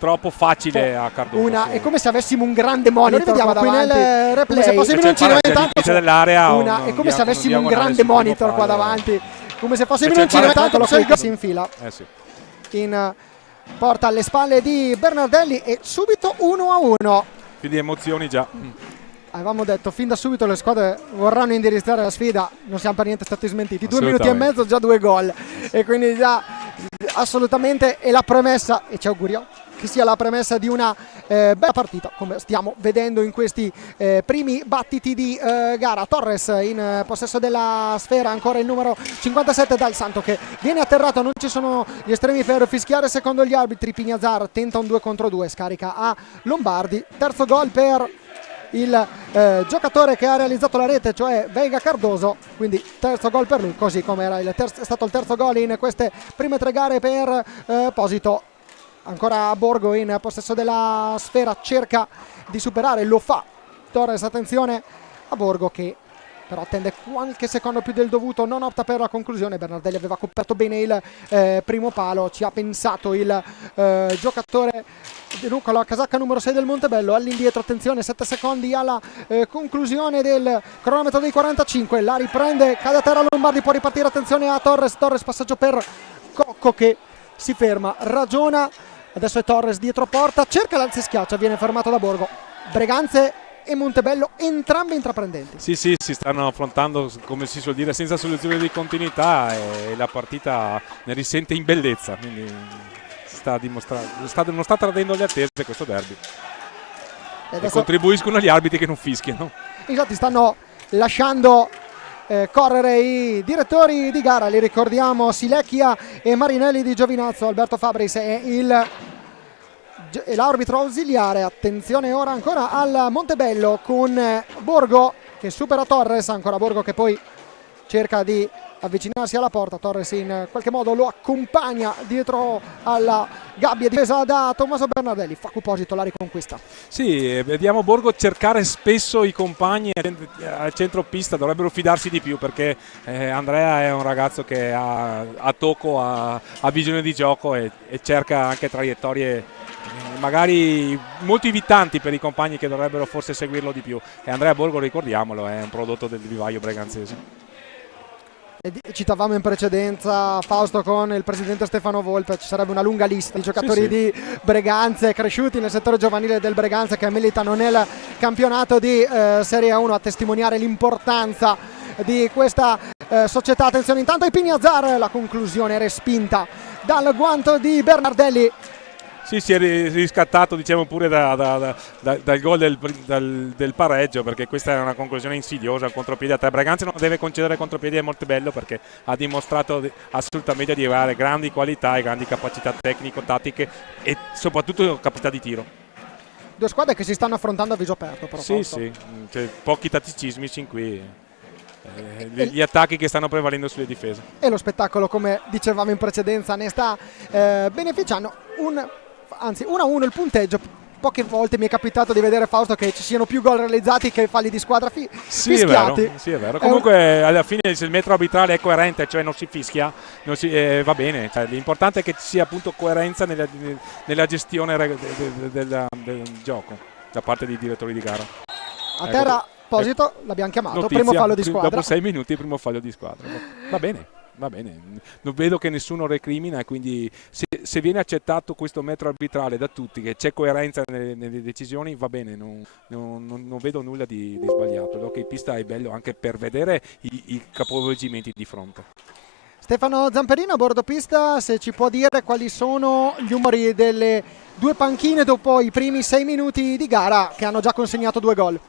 troppo facile a Cardoso. È come se avessimo un grande monitor, vediamo qui nel replay, come se fossimo in un cinema. Intanto dell'area, è come se avessimo un grande monitor qua davanti, come se fossimo in un cinema. Intanto lo si infila in porta alle spalle di Bernardelli e subito 1-1. Quindi emozioni già. Avevamo detto fin da subito le squadre vorranno indirizzare la sfida, non siamo per niente stati smentiti. 2 minuti e mezzo, già 2 gol, e quindi già assolutamente è la premessa, e ci auguriamo che sia la premessa di una bella partita, come stiamo vedendo in questi primi battiti di gara. Torres in possesso della sfera, ancora il numero 57 Dal Santo che viene atterrato, non ci sono gli estremi per fischiare secondo gli arbitri. Pinazar tenta un 2 contro 2, scarica a Lombardi, terzo gol per il giocatore che ha realizzato la rete, cioè Veiga Cardoso, quindi terzo gol per lui, così come era è stato il terzo gol in queste prime 3 gare per Posito. Ancora Borgo in possesso della sfera, cerca di superare, lo fa Torres. Attenzione a Borgo che però attende qualche secondo più del dovuto, non opta per la conclusione. Bernardelli aveva coperto bene il primo palo, ci ha pensato il giocatore con la casacca numero 6 del Montebello. All'indietro, attenzione, 7 secondi alla conclusione del cronometro dei 45, la riprende, cade a terra Lombardi, può ripartire, attenzione a Torres, passaggio per Cocco che si ferma, ragiona, adesso è Torres dietro porta, cerca l'alza e schiaccia, viene fermato da Borgo. Breganze e Montebello entrambi intraprendenti. Sì, si stanno affrontando, come si suol dire, senza soluzione di continuità, e la partita ne risente in bellezza, quindi non sta tradendo le attese questo derby. E contribuiscono gli arbitri che non fischiano. Infatti stanno lasciando correre i direttori di gara, li ricordiamo, Silecchia e Marinelli di Giovinazzo. Alberto Fabris è l'arbitro ausiliare. Attenzione ora ancora al Montebello con Borgo che supera Torres, ancora Borgo che poi cerca di avvicinarsi alla porta. Torres in qualche modo lo accompagna dietro alla gabbia difesa da Tommaso Bernardelli. Facu Posito la riconquista. Sì, vediamo Borgo cercare spesso i compagni al centro pista, dovrebbero fidarsi di più, perché Andrea è un ragazzo che ha tocco, ha visione di gioco e cerca anche traiettorie magari molto invitanti per i compagni che dovrebbero forse seguirlo di più. E Andrea Borgo, ricordiamolo, è un prodotto del vivaio breganzese. Citavamo in precedenza, Fausto, con il presidente Stefano Volpe, ci sarebbe una lunga lista di giocatori di Breganze cresciuti nel settore giovanile del Breganze che militano nel campionato di Serie 1, a testimoniare l'importanza di questa società. Attenzione intanto ai Pignazzar, la conclusione respinta dal guanto di Bernardelli. Sì, si è riscattato, diciamo, pure dal gol del pareggio, perché questa è una conclusione insidiosa. Il contropiede a 3. Breganze non deve concedere contropiedi a Montebello, perché ha dimostrato assolutamente di avere grandi qualità e grandi capacità tecnico-tattiche e soprattutto capacità di tiro. Due squadre che si stanno affrontando a viso aperto, però. Sì, cioè, pochi tatticismi sin qui. Gli attacchi che stanno prevalendo sulle difese. E lo spettacolo, come dicevamo in precedenza, ne sta beneficiando. 1-1 il punteggio. Poche volte mi è capitato di vedere, Fausto, che ci siano più gol realizzati che falli di squadra fischiati. Sì, è vero. Comunque alla fine, se il metro arbitrale è coerente, cioè non si fischia, va bene. Cioè, l'importante è che ci sia appunto coerenza nella gestione del gioco da parte dei direttori di gara. A terra Posito, l'abbiamo chiamato, notizia, primo fallo di squadra. Dopo 6 minuti, primo fallo di squadra. Va bene. Non vedo che nessuno recrimina, e quindi se viene accettato questo metro arbitrale da tutti, che c'è coerenza nelle decisioni, va bene, non vedo nulla di sbagliato. L'hockey pista è bello anche per vedere i capovolgimenti di fronte. Stefano Zamperino a bordo pista, se ci può dire quali sono gli umori delle due panchine dopo i primi 6 minuti di gara che hanno già consegnato 2 gol.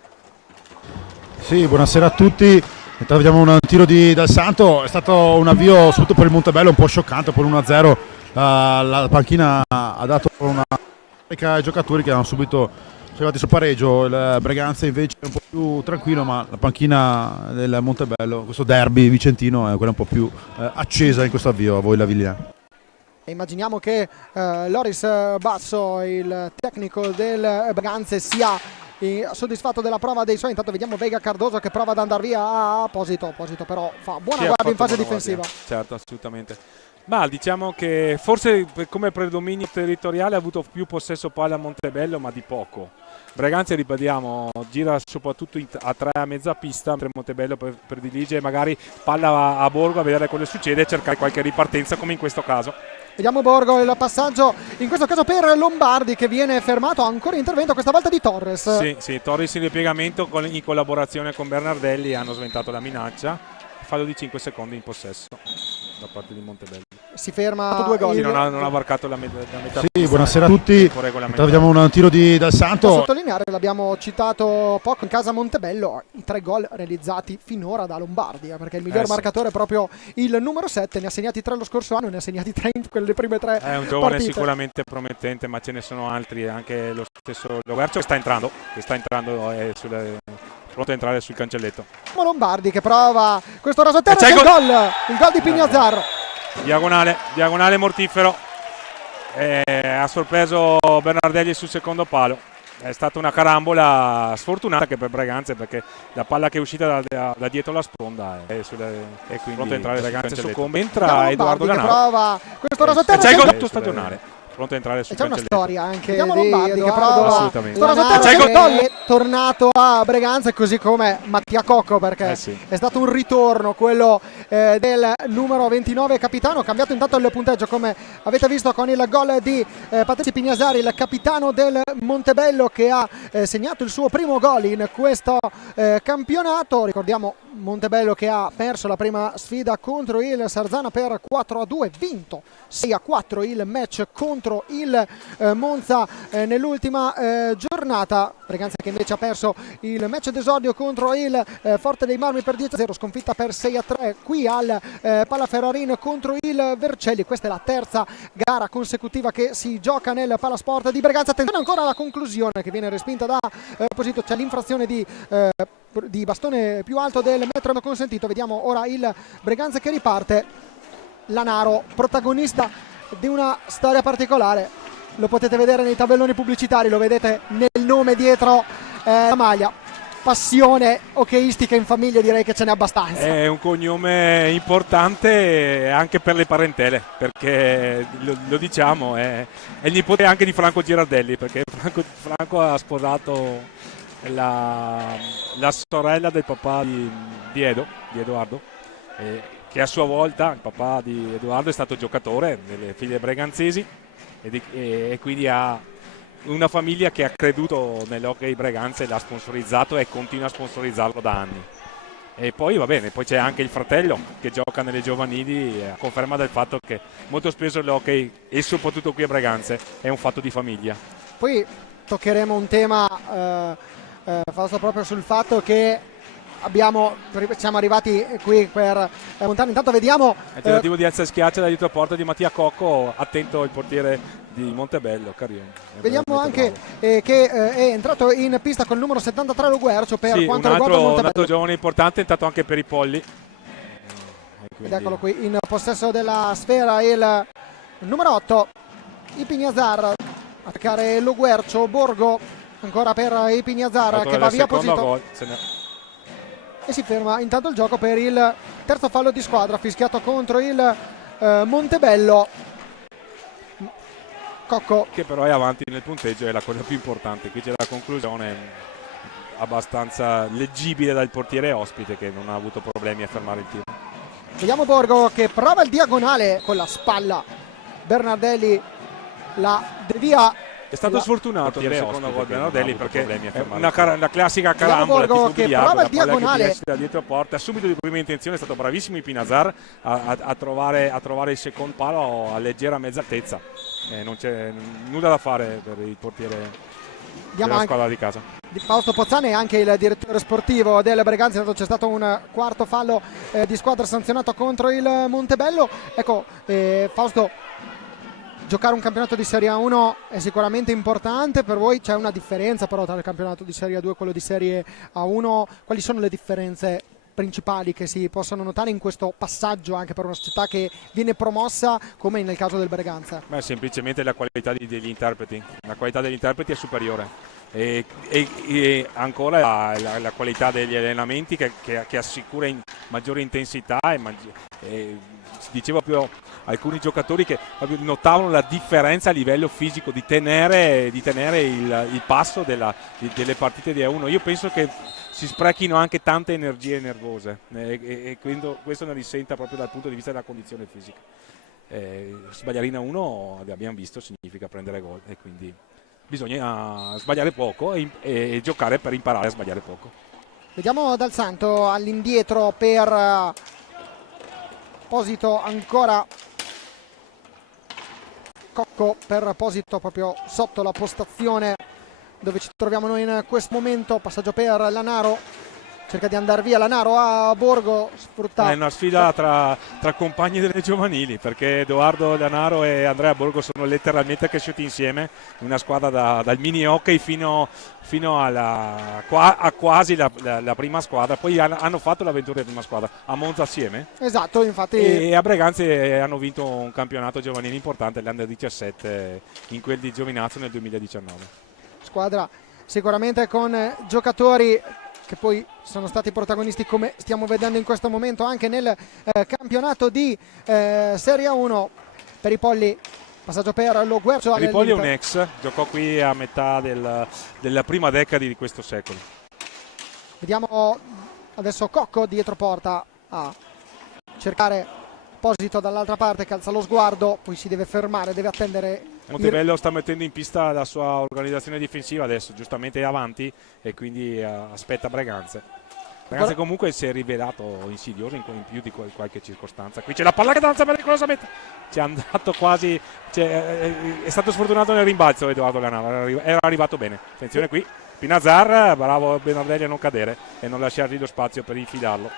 Sì, buonasera a tutti. Vediamo un tiro dal Santo, è stato un avvio soprattutto per il Montebello un po' scioccante, per l'1-0 la panchina ha dato una carica ai giocatori che hanno subito arrivati sul pareggio. Il Breganze invece è un po' più tranquillo, ma la panchina del Montebello, questo derby vicentino, è quella un po' più accesa in questo avvio. A voi la Viglia. E immaginiamo che Loris Basso, il tecnico del Breganze, sia soddisfatto della prova dei suoi. Intanto vediamo Vega Cardoso che prova ad andare via a Posito però fa buona guardia in fase difensiva. Certo, assolutamente. Ma diciamo che forse come predominio territoriale ha avuto più possesso palla a Montebello, ma di poco. Breganze, ripetiamo, gira soprattutto a 3 a mezza pista, mentre Montebello predilige magari palla a Borgo a vedere cosa succede e cercare qualche ripartenza, come in questo caso. Vediamo Borgo, il passaggio in questo caso per Lombardi, che viene fermato, ancora intervento questa volta di Torres. Sì, Torres in ripiegamento in collaborazione con Bernardelli hanno sventato la minaccia. Fallo di 5 secondi in possesso da parte di Montebello. Si ferma 2 gol. Sì, non ha varcato la metà. Sì, buonasera a tutti. Vediamo un tiro dal Santo. Da sottolineare, l'abbiamo citato poco, in casa Montebello, i 3 gol realizzati finora da Lombardi, perché il miglior marcatore è proprio il numero 7, ne ha segnati 3 lo scorso anno, ne ha segnati 3 in quelle prime 3 È un giovane partite. Sicuramente promettente, ma ce ne sono altri, anche lo stesso Lovercio che sta entrando è pronto a entrare sul cancelletto. Lombardi che prova questo rasoterra, il gol di Pignazzar. Diagonale mortifero, ha sorpreso Bernardelli sul secondo palo. è stata una carambola sfortunata che per Breganze, perché la palla che è uscita da dietro la sponda è quindi pronto a entrare Breganze soccombe. Entra Edoardo Lombardi che Lanaro. prova questo rasoterra. C'è il gol stagionale. Pronto a entrare sul C'è una cancelletto. storia anche Vediamo di Lombardi che Edoardo prova assolutamente. Lanaro, C'è il che gol. è tornato a Breganze, così come Mattia Cocco, perché Sì. è stato un ritorno quello del numero 29 capitano. Cambiato intanto il punteggio, come avete visto, con il gol di Patrizio Pignasari, il capitano del Montebello, che ha segnato il suo primo gol in questo campionato. Ricordiamo Montebello che ha perso la prima sfida contro il Sarzana per 4-2, vinto 6-4 il match contro il Monza nell'ultima giornata. Breganze che invece ha perso il match d'esordio contro il Forte dei Marmi per 10-0, sconfitta per 6-3 qui al Palaferrarin contro il Vercelli. Questa è la terza gara consecutiva che si gioca nel Palasport di Breganze. Attenzione ancora alla conclusione che viene respinta da Posito, c'è l'infrazione di bastone più alto del metro consentito. Vediamo ora il Breganze che riparte. Lanaro, protagonista di una storia particolare, lo potete vedere nei tabelloni pubblicitari, lo vedete nel nome dietro la maglia. Passione hockeyistica in famiglia, direi che ce n'è abbastanza. È un cognome importante anche per le parentele, perché lo diciamo, è il nipote anche di Franco Girardelli, perché Franco ha sposato la sorella del papà di Edoardo, che a sua volta il papà di Edoardo è stato giocatore nelle file breganzesi e quindi ha una famiglia che ha creduto nell'hockey Breganze, l'ha sponsorizzato e continua a sponsorizzarlo da anni. E poi va bene, poi c'è anche il fratello che gioca nelle giovanili, a conferma del fatto che molto spesso l'hockey, e soprattutto qui a Breganze, è un fatto di famiglia. Poi toccheremo un tema Fausto, proprio sul fatto che siamo arrivati qui per montare. Intanto vediamo Il tentativo di alza e schiaccia da dietro porta di Mattia Cocco, attento il portiere di Montebello, Carion. Vediamo anche che è entrato in pista con il numero 73 Lo Guercio per quanto riguarda Montebello. Un altro giovane importante, è entrato anche per i Polli. Ed eccolo qui in possesso della sfera il numero 8 Ipignazar, attaccare Lo Guercio. Borgo ancora per Ipignazar che va via Posito e si ferma intanto il gioco per il terzo fallo di squadra fischiato contro il Montebello. Cocco, che però è avanti nel punteggio, è la cosa più importante. Qui c'è la conclusione abbastanza leggibile dal portiere ospite, che non ha avuto problemi a fermare il tiro. vediamo Borgo che prova il diagonale con la spalla. Bernardelli la devia. È stato sfortunato nel secondo gol Bernardelli, perché è una classica Vediamo carambola Borgo tipo che biliardo, prova il la palla che diagonale. ti esce da dietro porta, subito di prima intenzione. È stato bravissimo Pinazar a trovare il secondo palo a leggera mezza altezza. Non c'è nulla da fare per il portiere della squadra di casa. Fausto Pozzani è anche il direttore sportivo del Breganze. C'è stato un quarto fallo di squadra sanzionato contro il Montebello. Ecco, Fausto, giocare un campionato di Serie A1 è sicuramente importante per voi. C'è una differenza però tra il campionato di Serie A2 e quello di Serie A1. Quali sono le differenze principali che si possono notare in questo passaggio anche per una società che viene promossa come nel caso del Breganze? Beh, semplicemente la qualità degli interpreti. La qualità degli interpreti è superiore e ancora la qualità degli allenamenti che assicura maggiore intensità e si diceva proprio alcuni giocatori che notavano la differenza a livello fisico di tenere il passo delle partite di A1. Io penso che si sprechino anche tante energie nervose e quindi questo ne risenta proprio dal punto di vista della condizione fisica. Sbagliare in A1, abbiamo visto, significa prendere gol, e quindi bisogna sbagliare poco e giocare per imparare a sbagliare poco. Vediamo Dal Santo all'indietro per Posito, ancora Cocco per Posito proprio sotto la postazione dove ci troviamo noi in questo momento. Passaggio per Lanaro, cerca di andare via Lanaro a Borgo, sfruttato. È una sfida tra compagni delle giovanili, perché Edoardo Lanaro e Andrea Borgo sono letteralmente cresciuti insieme in una squadra dal mini hockey fino a quasi la prima squadra. Poi hanno fatto l'avventura di prima squadra a Monza assieme. Esatto, infatti. E a Breganze hanno vinto un campionato giovanile importante, l'Under 17, in quel di Giovinazzo nel 2019. Squadra sicuramente con giocatori che poi sono stati protagonisti, come stiamo vedendo in questo momento, anche nel campionato di Serie 1. Peripolli, passaggio per lo Guercio. Peripolli è un ex, giocò qui a metà della prima decade di questo secolo. Vediamo adesso Cocco dietro porta a cercare Posito dall'altra parte, calza lo sguardo, poi si deve fermare, deve attendere. Montebello sta mettendo in pista la sua organizzazione difensiva adesso, giustamente è avanti e quindi aspetta Breganze. Breganze comunque si è rivelato insidioso in più di qualche circostanza. Qui c'è la palla che danza pericolosamente, ci è andato quasi, è stato sfortunato nel rimbalzo Edoardo Ganava, era arrivato bene. Attenzione qui, Pinazar, bravo Bernardelli a non cadere e non lasciargli lo spazio per infilarlo.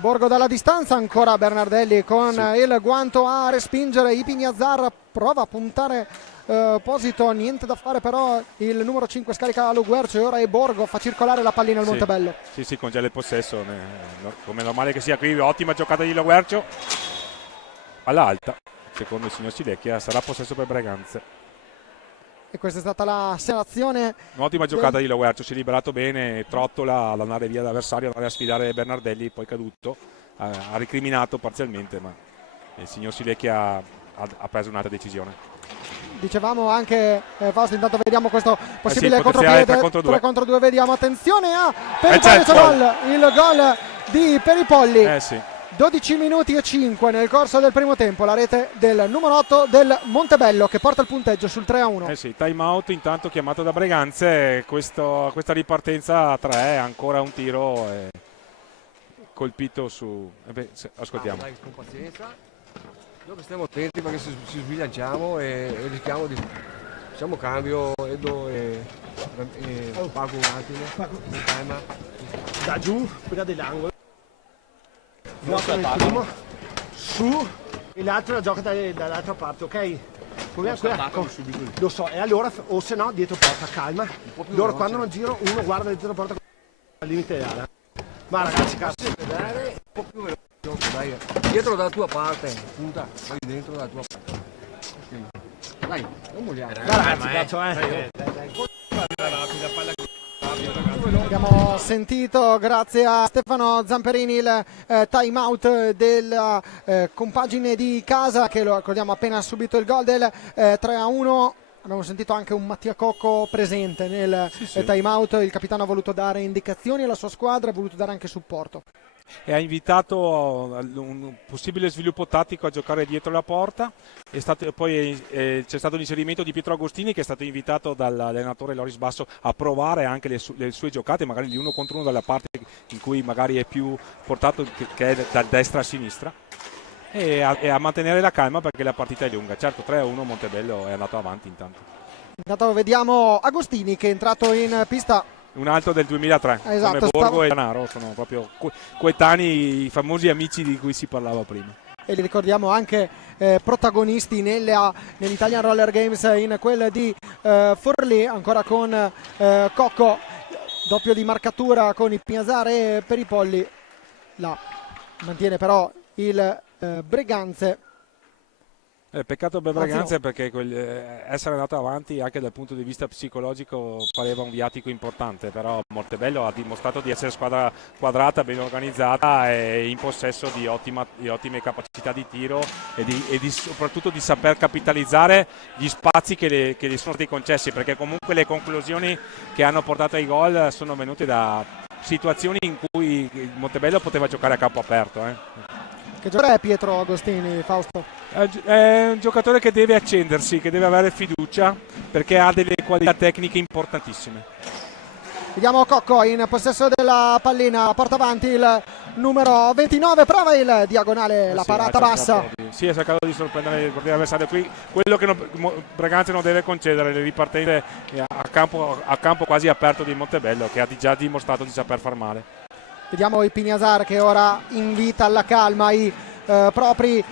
Borgo dalla distanza, ancora Bernardelli con il guanto a respingere. Ipignazzar prova a puntare Posito, niente da fare, però il numero 5 scarica lo Guercio e ora è Borgo, fa circolare la pallina al Montebello. Sì, congela il possesso, come è normale che sia qui. Ottima giocata di Lo Guercio alla alta, secondo il signor Silecchia sarà possesso per Breganze. E questa è stata la segnalazione. Un'ottima giocata di Lo Guercio, si è liberato bene, trottola ad andare via dall'avversario, andare a sfidare Bernardelli, poi caduto, ha ricriminato parzialmente, ma il signor Silecchia ha preso un'altra decisione. Dicevamo anche Fausto, intanto vediamo questo possibile contropiede 3 contro 2, vediamo, attenzione a Peripolli, il gol di Peripolli. Sì. 12 minuti e 5 nel corso del primo tempo, la rete del numero 8 del Montebello che porta il punteggio sul 3-1. Sì, time out intanto chiamato da Breganze, questa ripartenza a 3, ancora un tiro colpito su... ascoltiamo. Dai, con pazienza, noi stiamo attenti perché ci sbilanciamo e rischiamo di... Facciamo cambio, Edo e Paco un attimo. Da giù, quella dell'angolo. Giocano il primo su e l'altro la gioca dall'altra parte, ok? Lo so, e allora, o se no dietro porta, calma. Loro quando non giro, uno guarda dietro porta al limite dell'area. Ma ragazzi, cazzo, Un po' più veloce, dai, dietro dalla tua parte, punta, vai dentro dalla tua parte. Dai, non molliamo. ragazzi, cazzo, Abbiamo sentito, grazie a Stefano Zamperini, il time out della compagine di casa che, lo ricordiamo, appena subito il gol del 3-1. Abbiamo sentito anche un Mattia Cocco presente nel time out. Il capitano ha voluto dare indicazioni alla sua squadra, ha voluto dare anche supporto. E ha invitato un possibile sviluppo tattico a giocare dietro la porta. Poi c'è stato l'inserimento di Pietro Agostini, che è stato invitato dall'allenatore Loris Basso a provare anche le sue giocate, magari di uno contro uno dalla parte in cui magari è più portato, che è da destra a sinistra, e a mantenere la calma perché la partita è lunga. Certo, 3-1 Montebello è andato avanti intanto. Intanto vediamo Agostini che è entrato in pista. Un altro del 2003, esatto, come Borgo e Danaro, sono proprio coetanei, i famosi amici di cui si parlava prima. E li ricordiamo anche protagonisti nell'Italian Roller Games, in quel di Forlì, ancora con Cocco, doppio di marcatura con i Pignazar e Peripolli. La mantiene però il Breganze. Peccato per Breganze perché essere andato avanti anche dal punto di vista psicologico pareva un viatico importante, però Montebello ha dimostrato di essere squadra quadrata, ben organizzata e in possesso di ottime capacità di tiro e soprattutto di saper capitalizzare gli spazi che gli sono stati concessi, perché comunque le conclusioni che hanno portato ai gol sono venute da situazioni in cui il Montebello poteva giocare a campo aperto. Che giocatore è Pietro Agostini, Fausto? È un giocatore che deve accendersi, che deve avere fiducia, perché ha delle qualità tecniche importantissime. Vediamo Cocco in possesso della pallina, porta avanti il numero 29, prova il diagonale, la parata bassa. Sì, ha cercato di sorprendere il portiere avversario qui. Quello che Breganze non deve concedere, le ripartenze a campo quasi aperto di Montebello, che ha già dimostrato di saper far male. Vediamo i Pignazar che ora invita alla calma i propri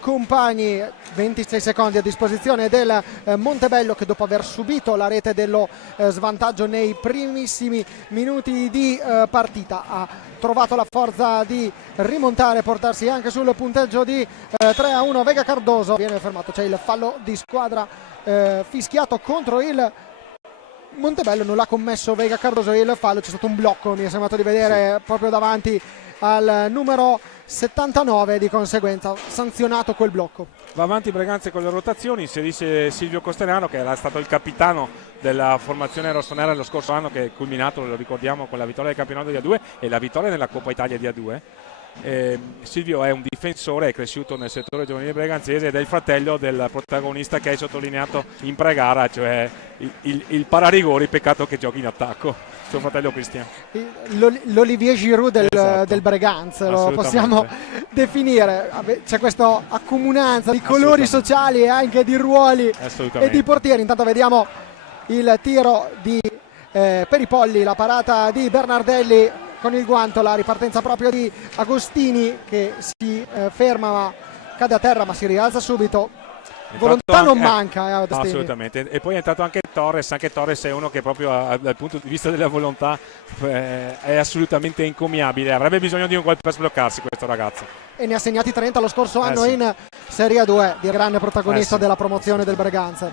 compagni. 26 secondi a disposizione del Montebello, che dopo aver subito la rete dello svantaggio nei primissimi minuti di partita ha trovato la forza di rimontare, portarsi anche sul punteggio di 3-1. Vega Cardoso viene fermato, c'è il fallo di squadra fischiato contro il Montebello non l'ha commesso Vega Cardoso, il fallo, c'è stato un blocco, mi è sembrato di vedere proprio davanti al numero 79, di conseguenza sanzionato quel blocco. Va avanti Breganze con le rotazioni, inserisce Silvio Costenaro, che era stato il capitano della formazione rossonera lo scorso anno, che è culminato, lo ricordiamo, con la vittoria del campionato di A2 e la vittoria nella Coppa Italia di A2. Silvio è un difensore, è cresciuto nel settore giovanile breganzese ed è il fratello del protagonista che hai sottolineato in pre-gara, cioè il pararigori, peccato che giochi in attacco, suo fratello Cristian. L'Olivier Giroud Esatto. del Breganze, lo possiamo definire. C'è questa accomunanza di colori sociali e anche di ruoli e di portieri. Intanto vediamo il tiro di Peripolli, la parata di Bernardelli con il guanto, la ripartenza proprio di Agostini che si ferma, ma cade a terra, ma si rialza subito. Volontà non manca, Agostini. Assolutamente. E poi è entrato anche Torres è uno che proprio dal punto di vista della volontà è assolutamente encomiabile, avrebbe bisogno di un gol per sbloccarsi questo ragazzo. E ne ha segnati 30 lo scorso anno sì. in Serie A2, di grande protagonista sì. della promozione del Breganze.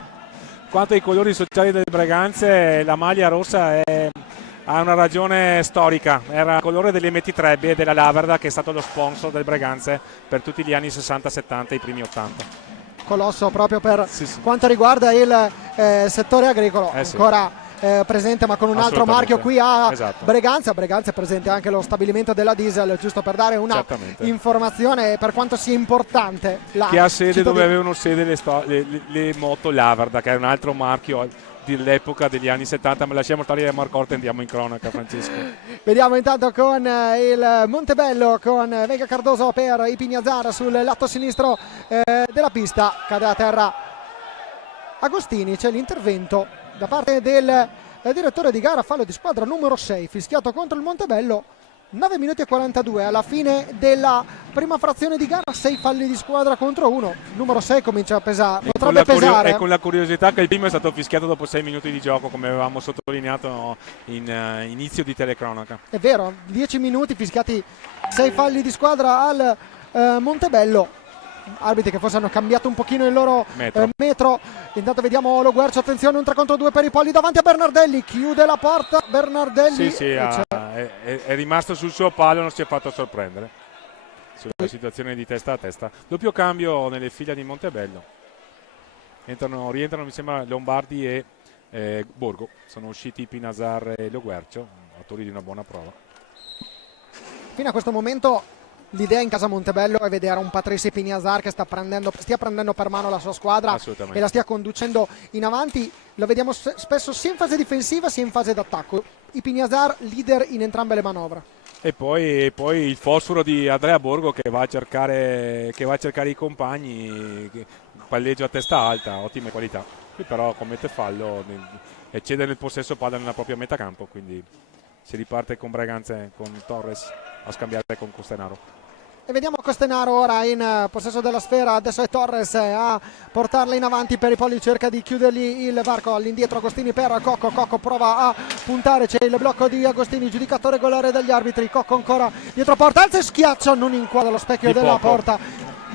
Quanto ai colori sociali del Breganze, la maglia rossa ha una ragione storica, era il colore delle MT3 e della Laverda, che è stato lo sponsor del Breganze per tutti gli anni 60-70 e i primi 80. Colosso proprio per quanto riguarda il settore agricolo, ancora presente ma con un altro marchio qui a Breganze. A Breganze è presente anche lo stabilimento della Diesel, giusto per dare una informazione per quanto sia importante che ha sede dove avevano sede le moto Laverda, che è un altro marchio dell'epoca degli anni 70, ma lasciamo stare Marcorte e andiamo in cronaca, Francesco. Vediamo intanto con il Montebello, con Vega Cardoso per i Pignazar sul lato sinistro della pista, cade a terra Agostini, c'è l'intervento da parte del direttore di gara, fallo di squadra numero 6 fischiato contro il Montebello. 9 minuti e 42 alla fine della prima frazione di gara, 6 falli di squadra contro 1. Numero 6 comincia a pesare, potrebbe pesare. E con la curiosità che il primo è stato fischiato dopo 6 minuti di gioco, come avevamo sottolineato in inizio di telecronaca. È vero, 10 minuti fischiati, 6 falli di squadra al Montebello. Arbitri che forse hanno cambiato un pochino il loro metro. Intanto vediamo Lo Guercio, attenzione, un 3 contro 2 per i Polli davanti a Bernardelli, chiude la porta Bernardelli. È rimasto sul suo palo, non si è fatto sorprendere sulla situazione di testa a testa. Doppio cambio nelle fila di Montebello, rientrano mi sembra Lombardi e Borgo, sono usciti Pinazar e Lo Guercio, autori di una buona prova. Fino a questo momento l'idea in casa Montebello è vedere un Patrice Pignazar che stia prendendo per mano la sua squadra e la stia conducendo in avanti. Lo vediamo spesso sia in fase difensiva sia in fase d'attacco. I Pignazar leader in entrambe le manovre. E poi il fosforo di Andrea Borgo che va a cercare i compagni, palleggio a testa alta, ottime qualità. Qui però commette fallo e cede nel possesso palla nella propria metacampo, quindi si riparte con Breganze, con Torres a scambiare con Costenaro. E vediamo Costenaro ora in possesso della sfera, adesso è Torres a portarla in avanti, per i Polli cerca di chiudergli il varco, all'indietro Agostini per Cocco prova a puntare, c'è il blocco di Agostini, giudicato regolare dagli arbitri, Cocco ancora dietro porta, alza e schiaccia, non inquadra lo specchio della porta.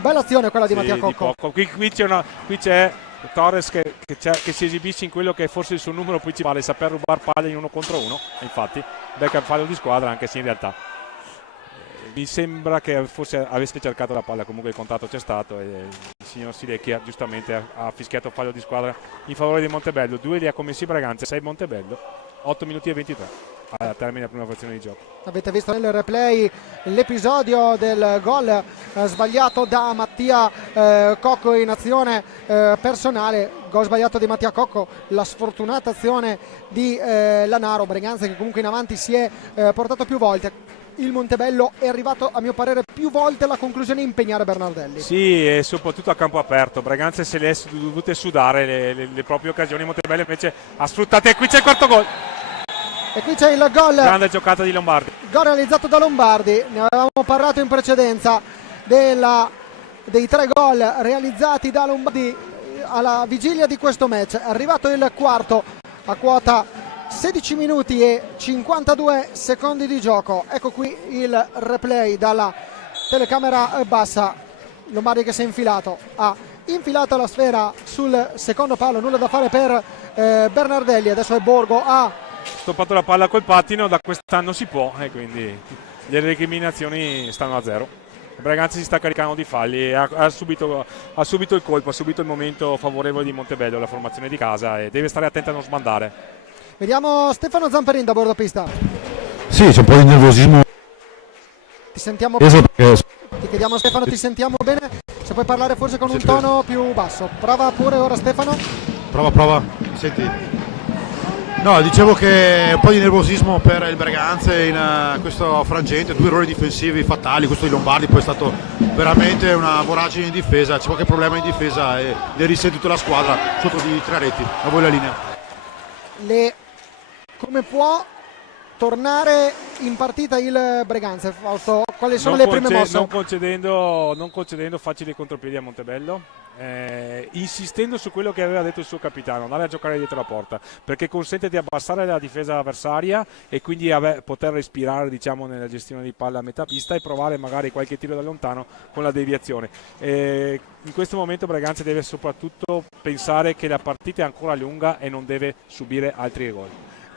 Bella azione quella di Mattia Cocco. Qui c'è Torres che si esibisce in quello che è forse il suo numero principale, saper rubare palle in 1 contro 1, infatti becca il fallo di squadra, anche se in realtà mi sembra che forse avesse cercato la palla, comunque il contatto c'è stato e il signor Silecchia giustamente ha fischiato fallo di squadra in favore di Montebello. 2 li ha commessi Breganze, 6 Montebello, 8 minuti e 23 alla termine della prima frazione di gioco. Avete visto nel replay l'episodio del gol sbagliato da Mattia Cocco in azione personale, gol sbagliato di Mattia Cocco, la sfortunata azione di Lanaro. Breganze che comunque in avanti si è portato più volte. Il Montebello è arrivato a mio parere più volte alla conclusione di impegnare Bernardelli. Sì, e soprattutto a campo aperto. Breganze se le è dovute sudare le proprie occasioni, Montebello invece ha sfruttate, e qui c'è il quarto gol. E qui c'è il gol. Grande giocata di Lombardi. Gol realizzato da Lombardi, ne avevamo parlato in precedenza dei 3 gol realizzati da Lombardi alla vigilia di questo match. È arrivato il quarto a quota 16 minuti e 52 secondi di gioco. Ecco qui il replay dalla telecamera bassa. Lombardi che si è infilato, ha infilata la sfera sul secondo palo, nulla da fare per Bernardelli. Adesso è Borgo a stoppato la palla col pattino, da quest'anno si può, e quindi le recriminazioni stanno a zero. Braganza si sta caricando di falli, ha subito il colpo, ha subito il momento favorevole di Montebello, la formazione di casa, e deve stare attento a non sbandare. Vediamo Stefano Zamperin da bordo pista. Sì, c'è un po' di nervosismo. Ti sentiamo Perché Ti chiediamo Stefano, ti sentiamo bene? Se puoi parlare forse con un tono più basso. Prova pure ora Stefano. Prova, mi senti? No, dicevo che un po' di nervosismo per il Breganze in questo frangente, 2 errori difensivi fatali, questo di Lombardi poi è stato veramente una voragine in difesa, c'è qualche problema in difesa e ne risente tutta la squadra sotto di 3 reti. A voi la linea. Come può tornare in partita il Breganze, Fausto? Quali sono le prime mosse? Non concedendo facili contropiedi a Montebello, insistendo su quello che aveva detto il suo capitano, andare a giocare dietro la porta, perché consente di abbassare la difesa avversaria e quindi poter respirare, diciamo, nella gestione di palla a metà pista e provare magari qualche tiro da lontano con la deviazione. In questo momento Breganze deve soprattutto pensare che la partita è ancora lunga e non deve subire altri gol.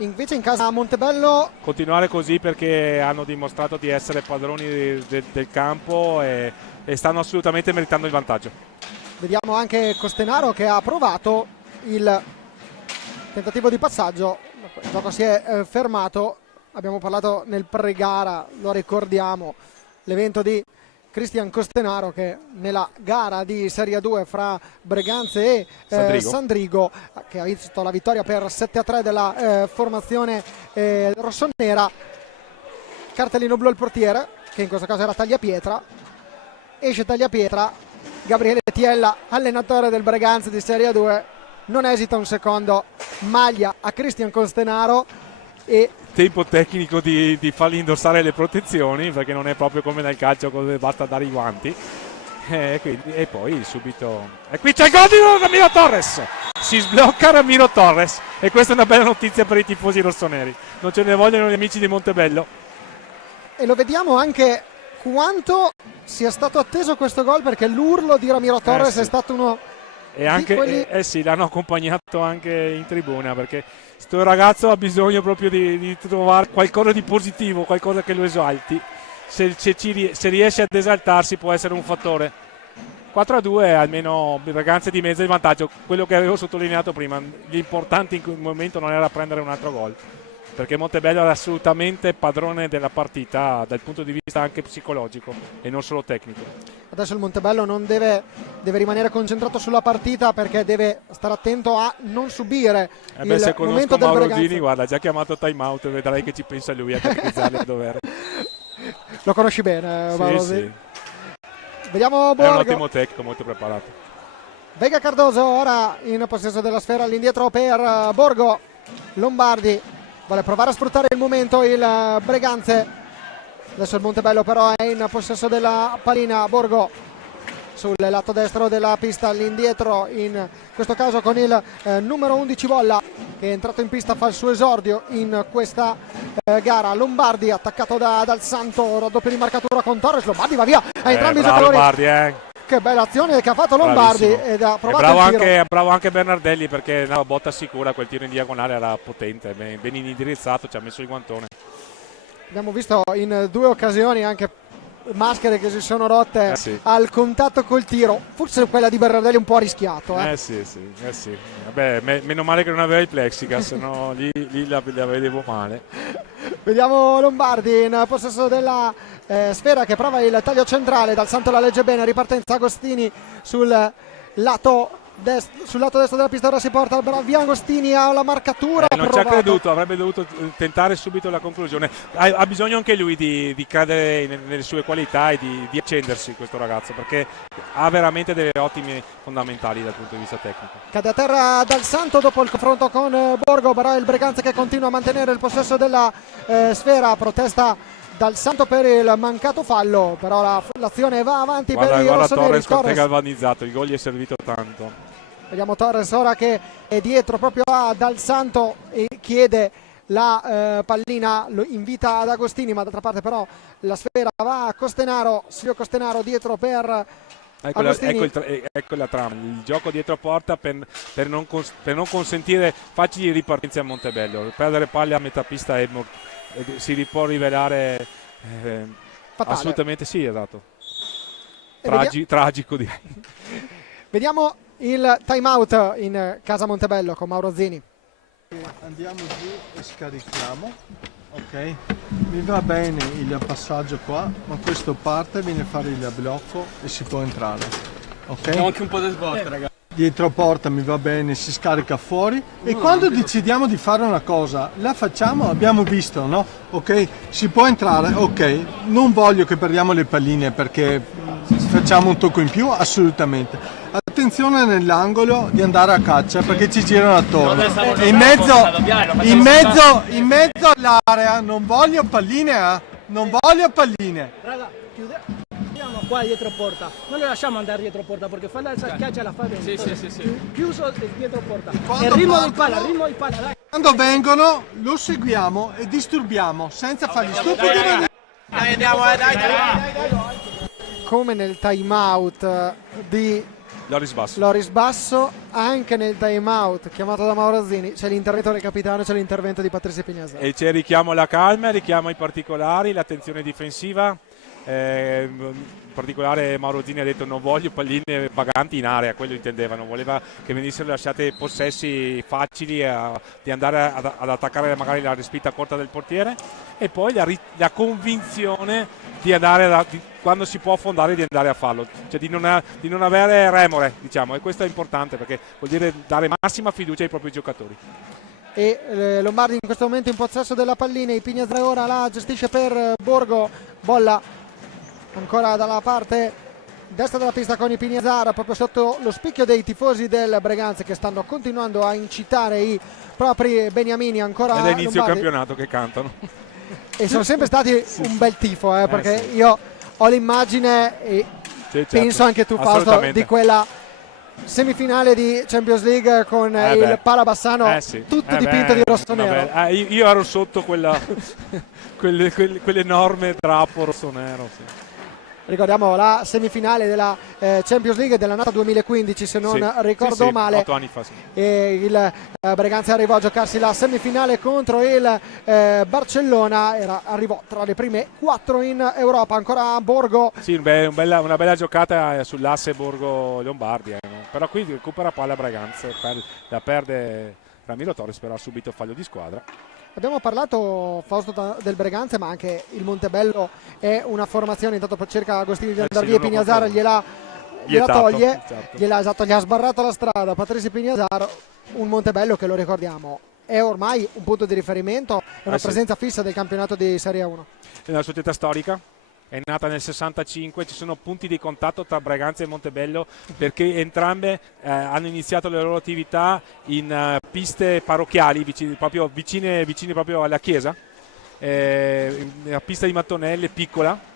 Invece in casa a Montebello continuare così, perché hanno dimostrato di essere padroni del campo e stanno assolutamente meritando il vantaggio. Vediamo anche Costenaro che ha provato il tentativo di passaggio, il gioco si è fermato. Abbiamo parlato nel pre-gara, lo ricordiamo, l'evento di Cristian Costenaro che nella gara di Serie 2 fra Breganze e Sandrigo, che ha visto la vittoria per 7-3 della formazione rossonera. Cartellino blu al portiere, che in questo caso era Tagliapietra. Esce Tagliapietra. Gabriele Tiella, allenatore del Breganze di Serie 2, non esita un secondo, maglia a Cristian Costenaro e tempo tecnico di fargli indossare le protezioni, perché non è proprio come nel calcio dove basta dare i guanti, e poi subito, e qui c'è il gol di Ramiro Torres, si sblocca Ramiro Torres, e questa è una bella notizia per i tifosi rossoneri, non ce ne vogliono gli amici di Montebello. E lo vediamo anche quanto sia stato atteso questo gol, perché l'urlo di Ramiro Torres è stato uno e anche quelli... sì, l'hanno accompagnato anche in tribuna, perché sto ragazzo ha bisogno proprio di trovare qualcosa di positivo, qualcosa che lo esalti. Se riesce ad esaltarsi può essere un fattore. 4-2, almeno Breganze di mezzo il vantaggio. Quello che avevo sottolineato prima, l'importante in quel momento non era prendere un altro gol, perché Montebello era assolutamente padrone della partita dal punto di vista anche psicologico e non solo tecnico. Adesso il Montebello non deve rimanere concentrato sulla partita, perché deve stare attento a non subire il momento del Breganze. Guarda, ha già chiamato time out, vedrai che ci pensa lui a caratterizzarli a dovere. Lo conosci bene, Marosi? Sì. Vediamo Borgo. È un ottimo tecnico, molto preparato. Vega Cardoso ora in possesso della sfera, all'indietro per Borgo. Lombardi vuole provare a sfruttare il momento il Breganze. Adesso il Montebello però è in possesso della pallina. Borgo sul lato destro della pista, all'indietro, in questo caso con il numero 11 Bolla, che è entrato in pista, fa il suo esordio in questa gara. Lombardi attaccato dal Santo, raddoppio di marcatura con Torres. Lombardi va via a entrambi i giocatori. Lombardi, Che bella azione che ha fatto Lombardi. Ed ha provato il tiro. Bravo anche Bernardelli, perché una botta sicura, quel tiro in diagonale era potente, ben indirizzato, ci ha messo il guantone. Abbiamo visto in 2 occasioni anche maschere che si sono rotte al contatto col tiro. Forse quella di Bernardelli un po' rischiato. Sì. Vabbè, meno male che non aveva il plexigas, sennò lì la vedevo male. Vediamo Lombardi in possesso della sfera, che prova il taglio centrale. Dal Santo la legge bene, ripartenza Agostini sul lato destro della pista. Ora si porta via Agostini alla marcatura. Non ci ha creduto, avrebbe dovuto tentare subito la conclusione. Ha bisogno anche lui di credere nelle sue qualità e di accendersi, questo ragazzo, perché ha veramente delle ottime fondamentali dal punto di vista tecnico. Cade a terra Dal Santo dopo il confronto con Borgo, però il Breganze che continua a mantenere il possesso della sfera. Protesta Dal Santo per il mancato fallo, però l'azione va avanti. Per i rossoneri. Torres galvanizzato, il gol gli è servito tanto. Vediamo Torres ora che è dietro proprio a Dal Santo e chiede la pallina, lo invita ad Agostini, ma d'altra parte però la sfera va a Costenaro. Silvio Costenaro dietro per Ecco la trama, il gioco dietro porta per non consentire facili ripartenze a Montebello. Perdere palle a metà pista si può rivelare assolutamente sì, esatto. Tragico direi. Vediamo il time out in casa Montebello con Mauro Zini. Andiamo giù e scarichiamo, ok? Mi va bene il passaggio qua, ma questo parte, viene a fare il blocco e si può entrare, ok? Abbiamo anche un po' di svolta, ragazzi. Dietro porta mi va bene, si scarica fuori e quando decidiamo di fare una cosa la facciamo, abbiamo visto, no? Ok, si può entrare, ok, non voglio che perdiamo le palline perché facciamo un tocco in più, assolutamente. Attenzione nell'angolo di andare a caccia perché ci girano attorno. E in mezzo all'area non voglio palline, non voglio palline. Raga, chiudiamo qua dietro porta, non le lasciamo andare dietro porta perché fa la schiaccia la fa bene. Sì. Chiuso dietro porta. Il ritmo di palla, dai. Quando vengono lo seguiamo e disturbiamo senza fargli stupidi. Dai, andiamo, dai. Come nel time out di Loris Basso, anche nel time out chiamato da Mauro Zini c'è l'intervento del capitano, c'è l'intervento di Patrizio Pignasera. E c'è richiamo alla calma, richiamo ai particolari, l'attenzione difensiva. In particolare Mauro Zini ha detto non voglio palline vaganti in area, quello intendeva, non voleva che venissero lasciate possessi facili di andare ad attaccare magari la respinta corta del portiere, e poi la convinzione di andare quando si può affondare di andare a fallo, cioè di non avere remore, diciamo, e questo è importante perché vuol dire dare massima fiducia ai propri giocatori. E Lombardi in questo momento in possesso della pallina, i Pignasera ora la gestisce per Borgo, bolla ancora dalla parte destra della pista con i Pignasera, proprio sotto lo spicchio dei tifosi del Breganze che stanno continuando a incitare i propri beniamini ancora. Ed è inizio Lombardi. campionato che cantano. E sono sempre stati un bel tifo, perché sì. Io ho l'immagine e penso anche tu, Fausto, di quella semifinale di Champions League con il Palabassano tutto dipinto di rosso-nero. Io ero sotto quell'enorme drappo rosso-nero. Sì. Ricordiamo la semifinale della Champions League dell'annata 2015, se non ricordo male. 8 anni fa. Sì. E il Breganze arrivò a giocarsi la semifinale contro il Barcellona, arrivò tra le prime 4 in Europa. Ancora Borgo. Sì, una bella giocata sull'asse Borgo-Lombardi. Però qui recupera palla Breganze, la perde Ramiro Torres, però ha subito fallo di squadra. Abbiamo parlato, Fausto, del Breganze, ma anche il Montebello è una formazione. Intanto cerca Agostini di andare via, Pignasera gliela toglie, certo. Gli ha sbarrato la strada Patrizio Pignasera. Un Montebello che, lo ricordiamo, è ormai un punto di riferimento, è una presenza fissa del campionato di Serie 1. È una società storica, è nata nel 65, ci sono punti di contatto tra Breganze e Montebello perché entrambe hanno iniziato le loro attività in piste parrocchiali, proprio vicine proprio alla chiesa, una pista di mattonelle piccola,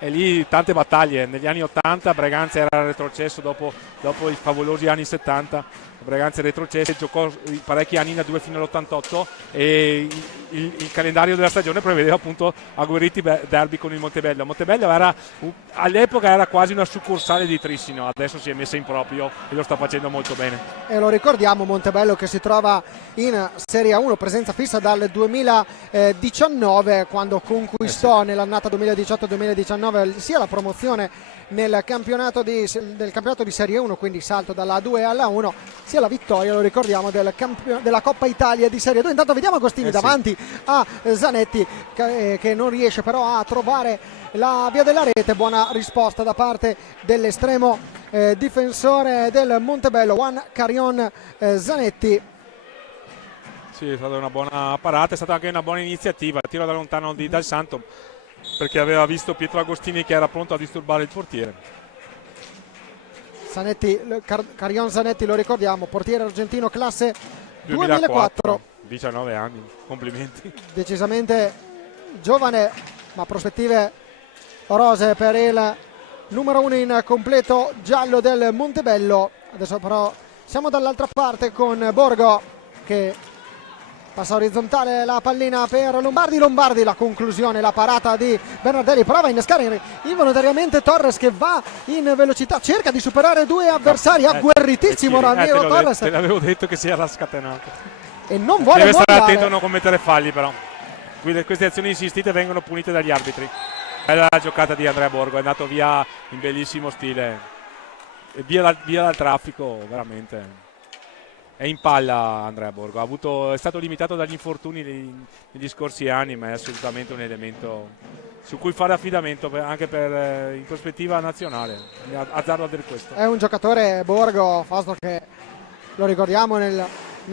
e lì tante battaglie. Negli anni 80 Breganze era retrocesso dopo i favolosi anni 70. Breganze retrocesse, giocò parecchi anni in A2 fino all'88 e il calendario della stagione prevedeva appunto agguerriti derby con il Montebello. Montebello all'epoca era quasi una succursale di Trissino, adesso si è messa in proprio e lo sta facendo molto bene. E lo ricordiamo, Montebello che si trova in Serie 1, presenza fissa dal 2019, quando conquistò nell'annata 2018-2019 sia la promozione nel campionato di Serie 1, quindi salto dalla A2 alla 1, sia la vittoria, lo ricordiamo, della Coppa Italia di Serie 2. Intanto vediamo Agostini davanti a Zanetti che non riesce però a trovare la via della rete. Buona risposta da parte dell'estremo difensore del Montebello, Juan Carion Zanetti. Sì, è stata una buona parata, è stata anche una buona iniziativa, tiro da lontano di Dal Santo, perché aveva visto Pietro Agostini che era pronto a disturbare il portiere. Carion Zanetti, lo ricordiamo, portiere argentino, classe 2004, 19 anni, complimenti. Decisamente giovane, ma prospettive rose per il numero 1 in completo giallo del Montebello. Adesso però siamo dall'altra parte con Borgo che Passa orizzontale la pallina per Lombardi, la conclusione, la parata di Bernardelli, prova a innescare involontariamente Torres che va in velocità, cerca di superare due avversari, agguerritissimo Ramiro Torres. Te l'avevo detto che si era scatenato. E non vuole Deve stare mollare. attento a non commettere falli però. Queste azioni insistite vengono punite dagli arbitri. Bella la giocata di Andrea Borgo, è andato via in bellissimo stile. E via dal traffico, veramente. È in palla Andrea Borgo, è stato limitato dagli infortuni negli scorsi anni, ma è assolutamente un elemento su cui fare affidamento anche in prospettiva nazionale. Azzardo a dire questo. È un giocatore Borgo, Fausto, che lo ricordiamo nel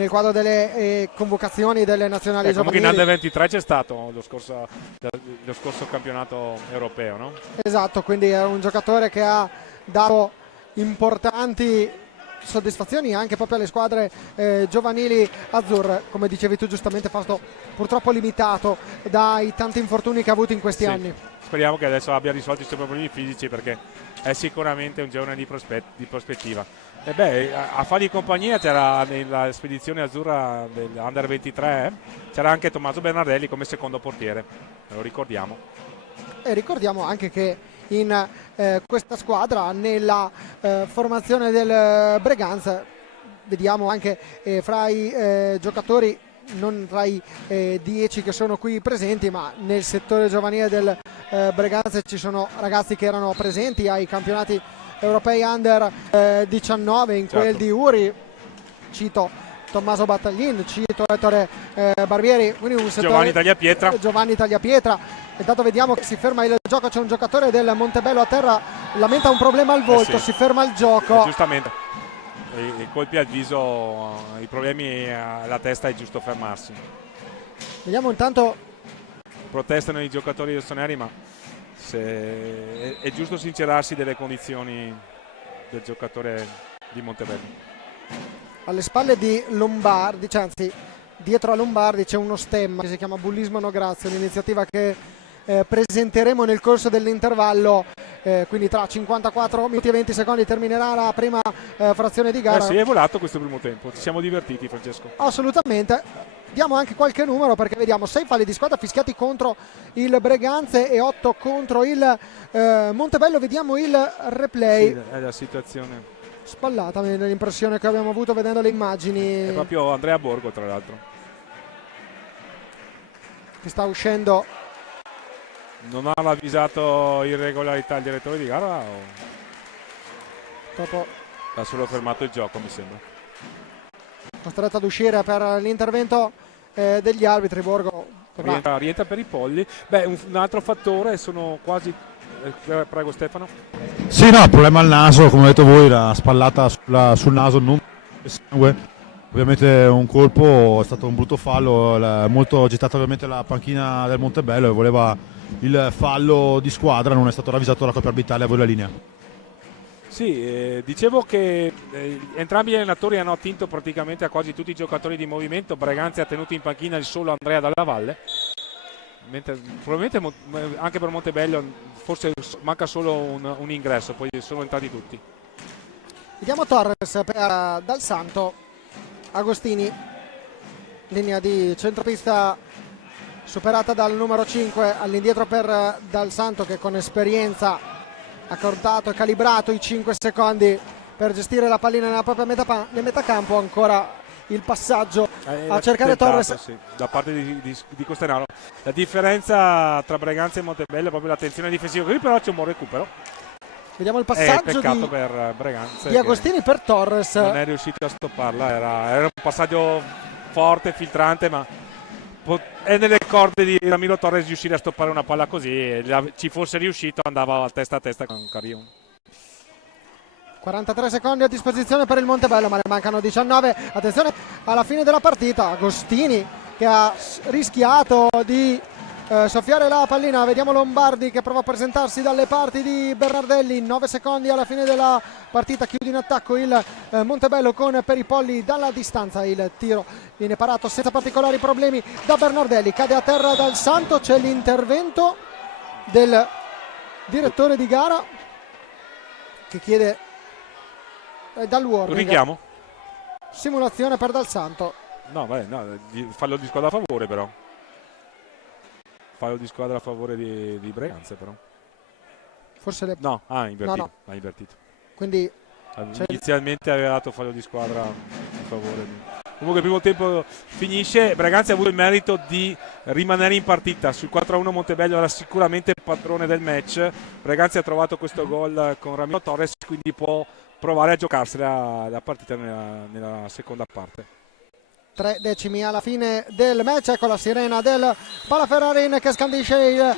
quadro delle convocazioni delle nazionali giovanili. Comunque in Under 23 c'è stato lo scorso campionato europeo, no? Esatto, quindi è un giocatore che ha dato importanti soddisfazioni anche proprio alle squadre giovanili azzurre, come dicevi tu giustamente Fausto, purtroppo limitato dai tanti infortuni che ha avuto in questi anni. Speriamo che adesso abbia risolto i suoi problemi fisici, perché è sicuramente un giovane di prospettiva. E a fargli compagnia c'era nella spedizione azzurra dell'Under 23 c'era anche Tommaso Bernardelli come secondo portiere, lo ricordiamo. E ricordiamo anche che in questa squadra, nella formazione del Breganza, vediamo anche fra i giocatori, non tra i 10 che sono qui presenti, ma nel settore giovanile del Breganza ci sono ragazzi che erano presenti ai campionati europei Under 19, in quel di Uri, cito Tommaso Battaglin, cito Ettore Barbieri, quindi un settore, Giovanni Tagliapietra. Intanto vediamo che si ferma il gioco, c'è un giocatore del Montebello a terra, lamenta un problema al volto, si ferma il gioco. Giustamente, i colpi al viso, i problemi alla testa, è giusto fermarsi. Vediamo intanto. Protestano i giocatori rossoneri, ma è giusto sincerarsi delle condizioni del giocatore di Montebello. Alle spalle di Lombardi, cioè anzi dietro a Lombardi c'è uno stemma che si chiama Bullismo No Grazie, un'iniziativa che presenteremo nel corso dell'intervallo, quindi tra 54 minuti e 20 secondi terminerà la prima frazione di gara. Sì, è volato questo primo tempo, ci siamo divertiti, Francesco. Assolutamente. Diamo anche qualche numero, perché vediamo 6 falli di squadra fischiati contro il Breganze e 8 contro il Montebello. Vediamo il replay. Sì, è la situazione spallata, l'impressione che abbiamo avuto vedendo le immagini. È proprio Andrea Borgo, tra l'altro, che sta uscendo. Non ha avvisato irregolarità il direttore di gara o dopo ha solo fermato il gioco, mi sembra. Costretto ad uscire per l'intervento degli arbitri. Borgo rientra per i polli. Un altro fattore sono quasi prego Stefano. Sì, no, il problema al naso, come avete voi, la spallata sul naso, non sangue. Ovviamente un colpo, è stato un brutto fallo, molto agitata ovviamente la panchina del Montebello e voleva il fallo di squadra, non è stato ravvisato dalla coppia arbitrale a voi la linea. Sì, dicevo che entrambi gli allenatori hanno attinto praticamente a quasi tutti i giocatori di movimento. Breganze ha tenuto in panchina il solo Andrea Dalla Valle, mentre probabilmente anche per Montebello forse manca solo un ingresso, poi sono entrati tutti. Vediamo Torres per Dal Santo. Agostini, linea di centropista superata dal numero 5, all'indietro per Dal Santo, che con esperienza ha contato e calibrato i 5 secondi per gestire la pallina nella propria metacampo. Ancora il passaggio a cercare Torres, sì, da parte di Costenaro. La differenza tra Breganze e Montebello è proprio l'attenzione difensiva, qui però c'è un buon recupero. Vediamo il passaggio per Breganze, di Agostini per Torres. Non è riuscito a stopparla, era un passaggio forte, filtrante, ma è nelle corde di Ramiro Torres riuscire a stoppare una palla così, e ci fosse riuscito andava a testa con Carion. 43 secondi a disposizione per il Montebello, ma ne mancano 19. Attenzione alla fine della partita, Agostini che ha rischiato di soffiare la pallina. Vediamo Lombardi che prova a presentarsi dalle parti di Bernardelli. 9 secondi alla fine della partita, chiude in attacco il Montebello con Peripolli dalla distanza. Il tiro viene parato senza particolari problemi da Bernardelli, cade a terra Dal Santo. C'è l'intervento del direttore di gara che chiede dal warning richiamo, simulazione per Dal Santo. No, vabbè, no, fallo di squadra a favore però. Fallo di squadra a favore di Breganze però. Forse No, invertito. No. Ha invertito. Quindi Inizialmente aveva dato fallo di squadra a favore. Comunque il primo tempo finisce, Breganze ha avuto il merito di rimanere in partita. Sul 4-1 Montebello era sicuramente padrone del match. Breganze ha trovato questo gol con Ramiro Torres, quindi può provare a giocarsela la partita nella seconda parte. 3 decimi alla fine del match, ecco la sirena del Palaferrarin che scandisce il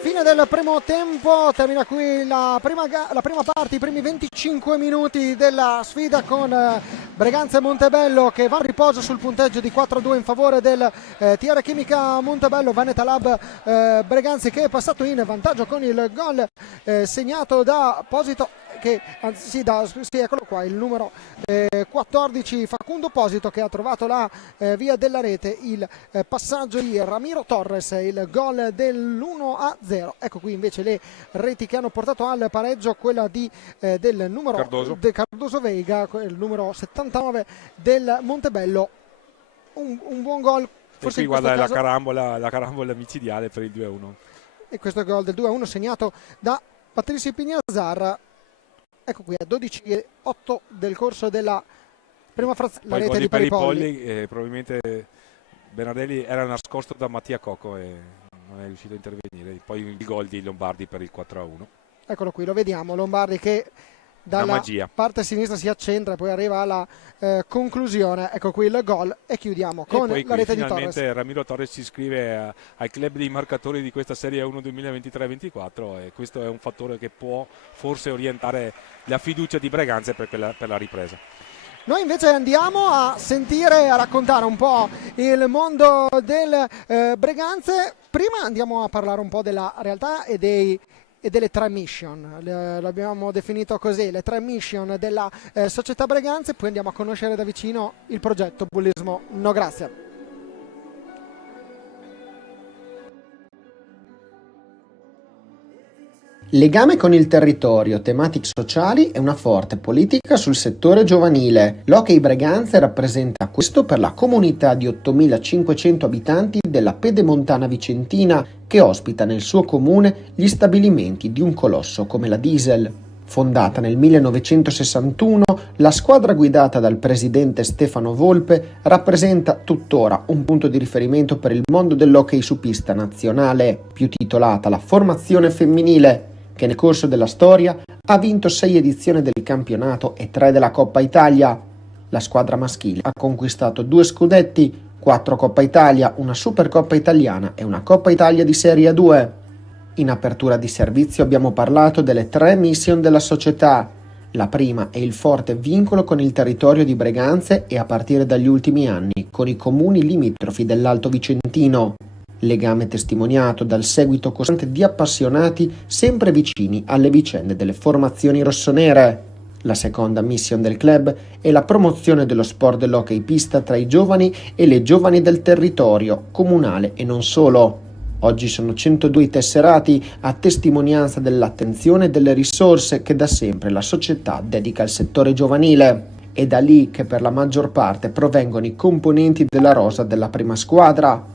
fine del primo tempo. Termina qui la prima parte, i primi 25 minuti della sfida con Breganze e Montebello che va a riposo sul punteggio di 4-2 in favore del TR Chimica Montebello. Vanetta Lab Breganze che è passato in vantaggio con il gol segnato da Posito, eccolo qua, il numero 14 Facundo Posito, che ha trovato la via della rete, il passaggio di Ramiro Torres, il gol dell'1-0. Ecco qui invece le reti che hanno portato al pareggio, quella del numero Cardoso Veiga, il numero 79 del Montebello. Un buon gol. Forse qui guarda la carambola micidiale per il 2-1. E questo è il gol del 2-1 segnato da Patricio Pignazar. Ecco qui a 12:08 del corso della prima frazione. La rete di Peripolli, probabilmente Bernardelli era nascosto da Mattia Cocco e non è riuscito a intervenire. Poi il gol di Lombardi per il 4-1. Eccolo qui, lo vediamo, Lombardi che dalla parte sinistra si accentra e poi arriva alla conclusione. Ecco qui il gol e chiudiamo con la rete di Torres. Finalmente Ramiro Torres si iscrive al club dei marcatori di questa Serie 1 2023-24 e questo è un fattore che può forse orientare la fiducia di Breganze per la ripresa. Noi invece andiamo a sentire, a raccontare un po' il mondo del Breganze. Prima andiamo a parlare un po' della realtà e delle 3 mission, l'abbiamo definito così, le 3 mission della società Breganze. Poi andiamo a conoscere da vicino il progetto Bullismo No Grazia. Legame con il territorio, tematiche sociali e una forte politica sul settore giovanile. L'Hockey Breganze rappresenta questo per la comunità di 8.500 abitanti della Pedemontana Vicentina, che ospita nel suo comune gli stabilimenti di un colosso come la Diesel. Fondata nel 1961, la squadra guidata dal presidente Stefano Volpe rappresenta tuttora un punto di riferimento per il mondo dell'hockey su pista nazionale, più titolata la formazione femminile, che nel corso della storia ha vinto 6 edizioni del campionato e 3 della Coppa Italia. La squadra maschile ha conquistato 2 scudetti, 4 Coppa Italia, una Supercoppa Italiana e una Coppa Italia di Serie 2. In apertura di servizio abbiamo parlato delle 3 mission della società. La prima è il forte vincolo con il territorio di Breganze e a partire dagli ultimi anni con i comuni limitrofi dell'Alto Vicentino. Legame testimoniato dal seguito costante di appassionati sempre vicini alle vicende delle formazioni rossonere. La seconda mission del club è la promozione dello sport dell'hockey pista tra i giovani e le giovani del territorio, comunale e non solo. Oggi sono 102 i tesserati, a testimonianza dell'attenzione e delle risorse che da sempre la società dedica al settore giovanile. È da lì che per la maggior parte provengono i componenti della rosa della prima squadra.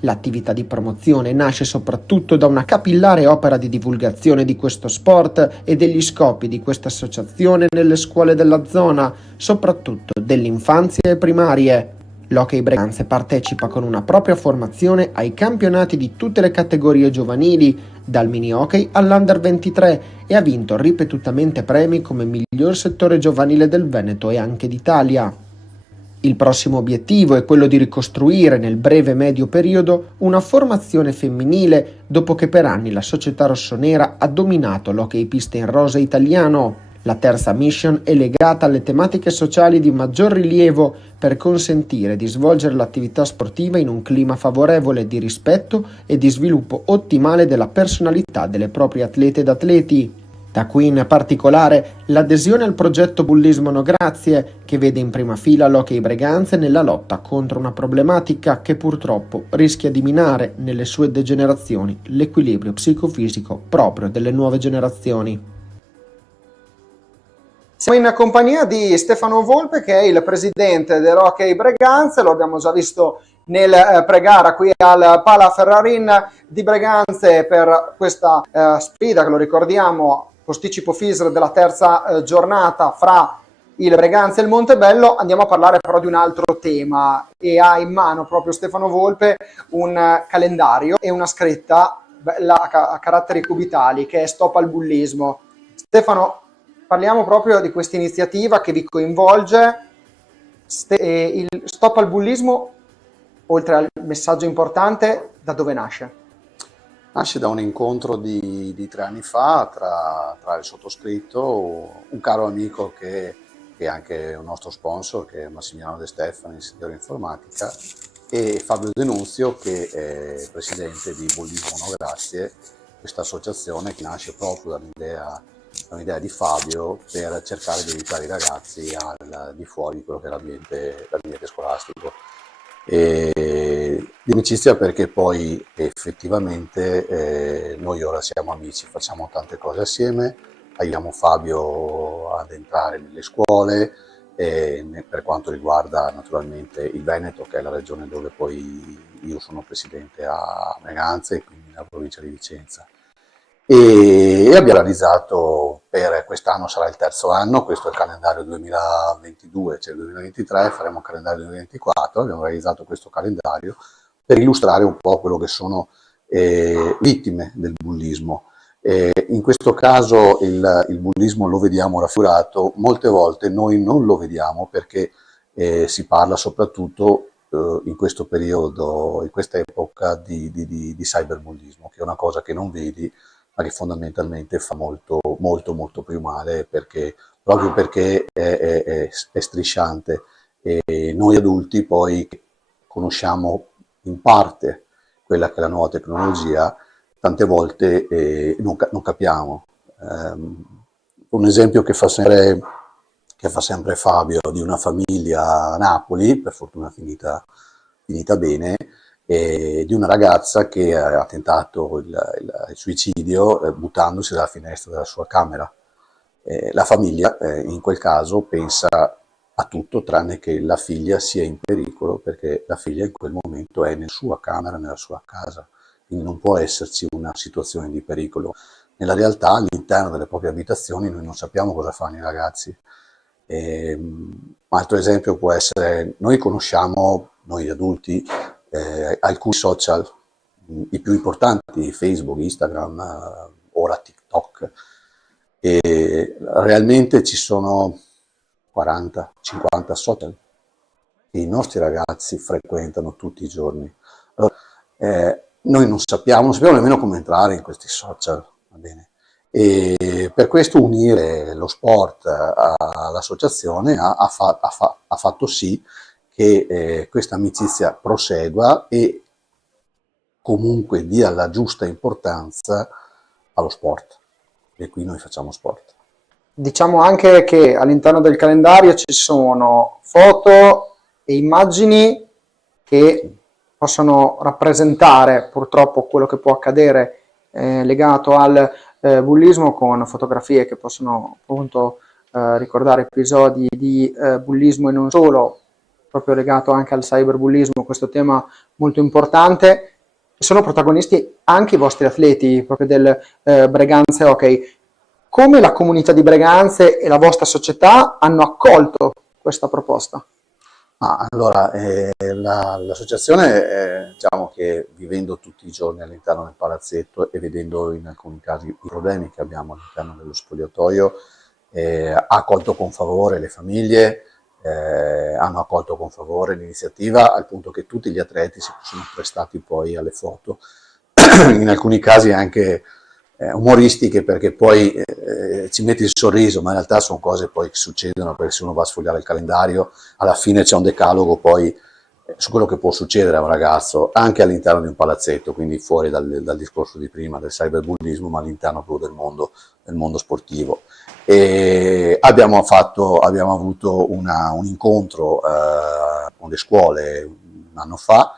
L'attività di promozione nasce soprattutto da una capillare opera di divulgazione di questo sport e degli scopi di questa associazione nelle scuole della zona, soprattutto dell'infanzia e primarie. L'Hockey Breganze partecipa con una propria formazione ai campionati di tutte le categorie giovanili, dal mini hockey all'Under 23, e ha vinto ripetutamente premi come miglior settore giovanile del Veneto e anche d'Italia. Il prossimo obiettivo è quello di ricostruire nel breve e medio periodo una formazione femminile, dopo che per anni la società rossonera ha dominato l'hockey pista in rosa italiano. La terza mission è legata alle tematiche sociali di maggior rilievo per consentire di svolgere l'attività sportiva in un clima favorevole di rispetto e di sviluppo ottimale della personalità delle proprie atlete ed atleti. Da qui in particolare l'adesione al progetto Bullismo No Grazie, che vede in prima fila l'Hockey Breganze nella lotta contro una problematica che purtroppo rischia di minare nelle sue degenerazioni l'equilibrio psicofisico proprio delle nuove generazioni. Siamo in compagnia di Stefano Volpe, che è il presidente dell'Hockey Breganze, lo abbiamo già visto nel pre-gara qui al Pala Ferrarin di Breganze per questa sfida che, lo ricordiamo, posticipo FISR della terza giornata fra il Breganze e il Montebello. Andiamo a parlare però di un altro tema, e ha in mano proprio Stefano Volpe un calendario e una scritta a caratteri cubitali che è Stop al bullismo. Stefano, parliamo proprio di questa iniziativa che vi coinvolge. Il Stop al bullismo, oltre al messaggio importante, da dove nasce? Nasce da un incontro di 3 anni fa tra il sottoscritto, un caro amico che è anche un nostro sponsor, che è Massimiliano De Stefani, ingegnere informatica, e Fabio Denunzio, che è presidente di Bullismo No Grazie, questa associazione che nasce proprio dall'idea di Fabio per cercare di aiutare i ragazzi al di fuori di quello che è l'ambiente scolastico. Di amicizia, perché poi effettivamente noi ora siamo amici, facciamo tante cose assieme, aiutiamo Fabio ad entrare nelle scuole, per quanto riguarda naturalmente il Veneto, che è la regione dove poi io sono presidente a Breganze, e quindi nella provincia di Vicenza. E abbiamo realizzato, per quest'anno sarà il terzo anno, questo è il calendario 2022, cioè il 2023 faremo il calendario 2024, abbiamo realizzato questo calendario per illustrare un po' quello che sono vittime del bullismo. In questo caso il bullismo lo vediamo raffigurato, molte volte noi non lo vediamo perché si parla soprattutto in questo periodo, in questa epoca di cyberbullismo, che è una cosa che non vedi, ma che fondamentalmente fa molto più male, proprio perché è strisciante. E noi adulti poi conosciamo in parte quella che è la nuova tecnologia, tante volte non capiamo. Un esempio che fa sempre Fabio, di una famiglia a Napoli, per fortuna finita bene, di una ragazza che ha tentato il suicidio buttandosi dalla finestra della sua camera. La famiglia in quel caso pensa a tutto tranne che la figlia sia in pericolo, perché la figlia in quel momento è nella sua camera, nella sua casa, quindi non può esserci una situazione di pericolo. Nella realtà, all'interno delle proprie abitazioni, noi non sappiamo cosa fanno i ragazzi. Un altro esempio può essere, noi conosciamo, noi adulti, alcuni social, i più importanti, Facebook, Instagram, ora TikTok, e realmente ci sono 40-50 social che i nostri ragazzi frequentano tutti i giorni. Allora, noi non sappiamo nemmeno come entrare in questi social, va bene? E per questo unire lo sport all'associazione ha fatto sì che questa amicizia prosegua e comunque dia la giusta importanza allo sport. E qui noi facciamo sport. Diciamo anche che all'interno del calendario ci sono foto e immagini che possono rappresentare purtroppo quello che può accadere legato al bullismo, con fotografie che possono appunto ricordare episodi di bullismo e non solo, proprio legato anche al cyberbullismo, questo tema molto importante. Sono protagonisti anche i vostri atleti proprio del Breganze Hockey. Come la comunità di Breganze e la vostra società hanno accolto questa proposta? Allora, l'associazione, diciamo che vivendo tutti i giorni all'interno del palazzetto e vedendo in alcuni casi i problemi che abbiamo all'interno dello spogliatoio, ha accolto con favore le famiglie, hanno accolto con favore l'iniziativa, al punto che tutti gli atleti si sono prestati poi alle foto, in alcuni casi anche umoristiche, perché poi ci metti il sorriso, ma in realtà sono cose poi che succedono, perché se uno va a sfogliare il calendario alla fine c'è un decalogo poi su quello che può succedere a un ragazzo anche all'interno di un palazzetto, quindi fuori dal discorso di prima del cyberbullismo, ma all'interno proprio del mondo sportivo. E abbiamo avuto un incontro con le scuole un anno fa,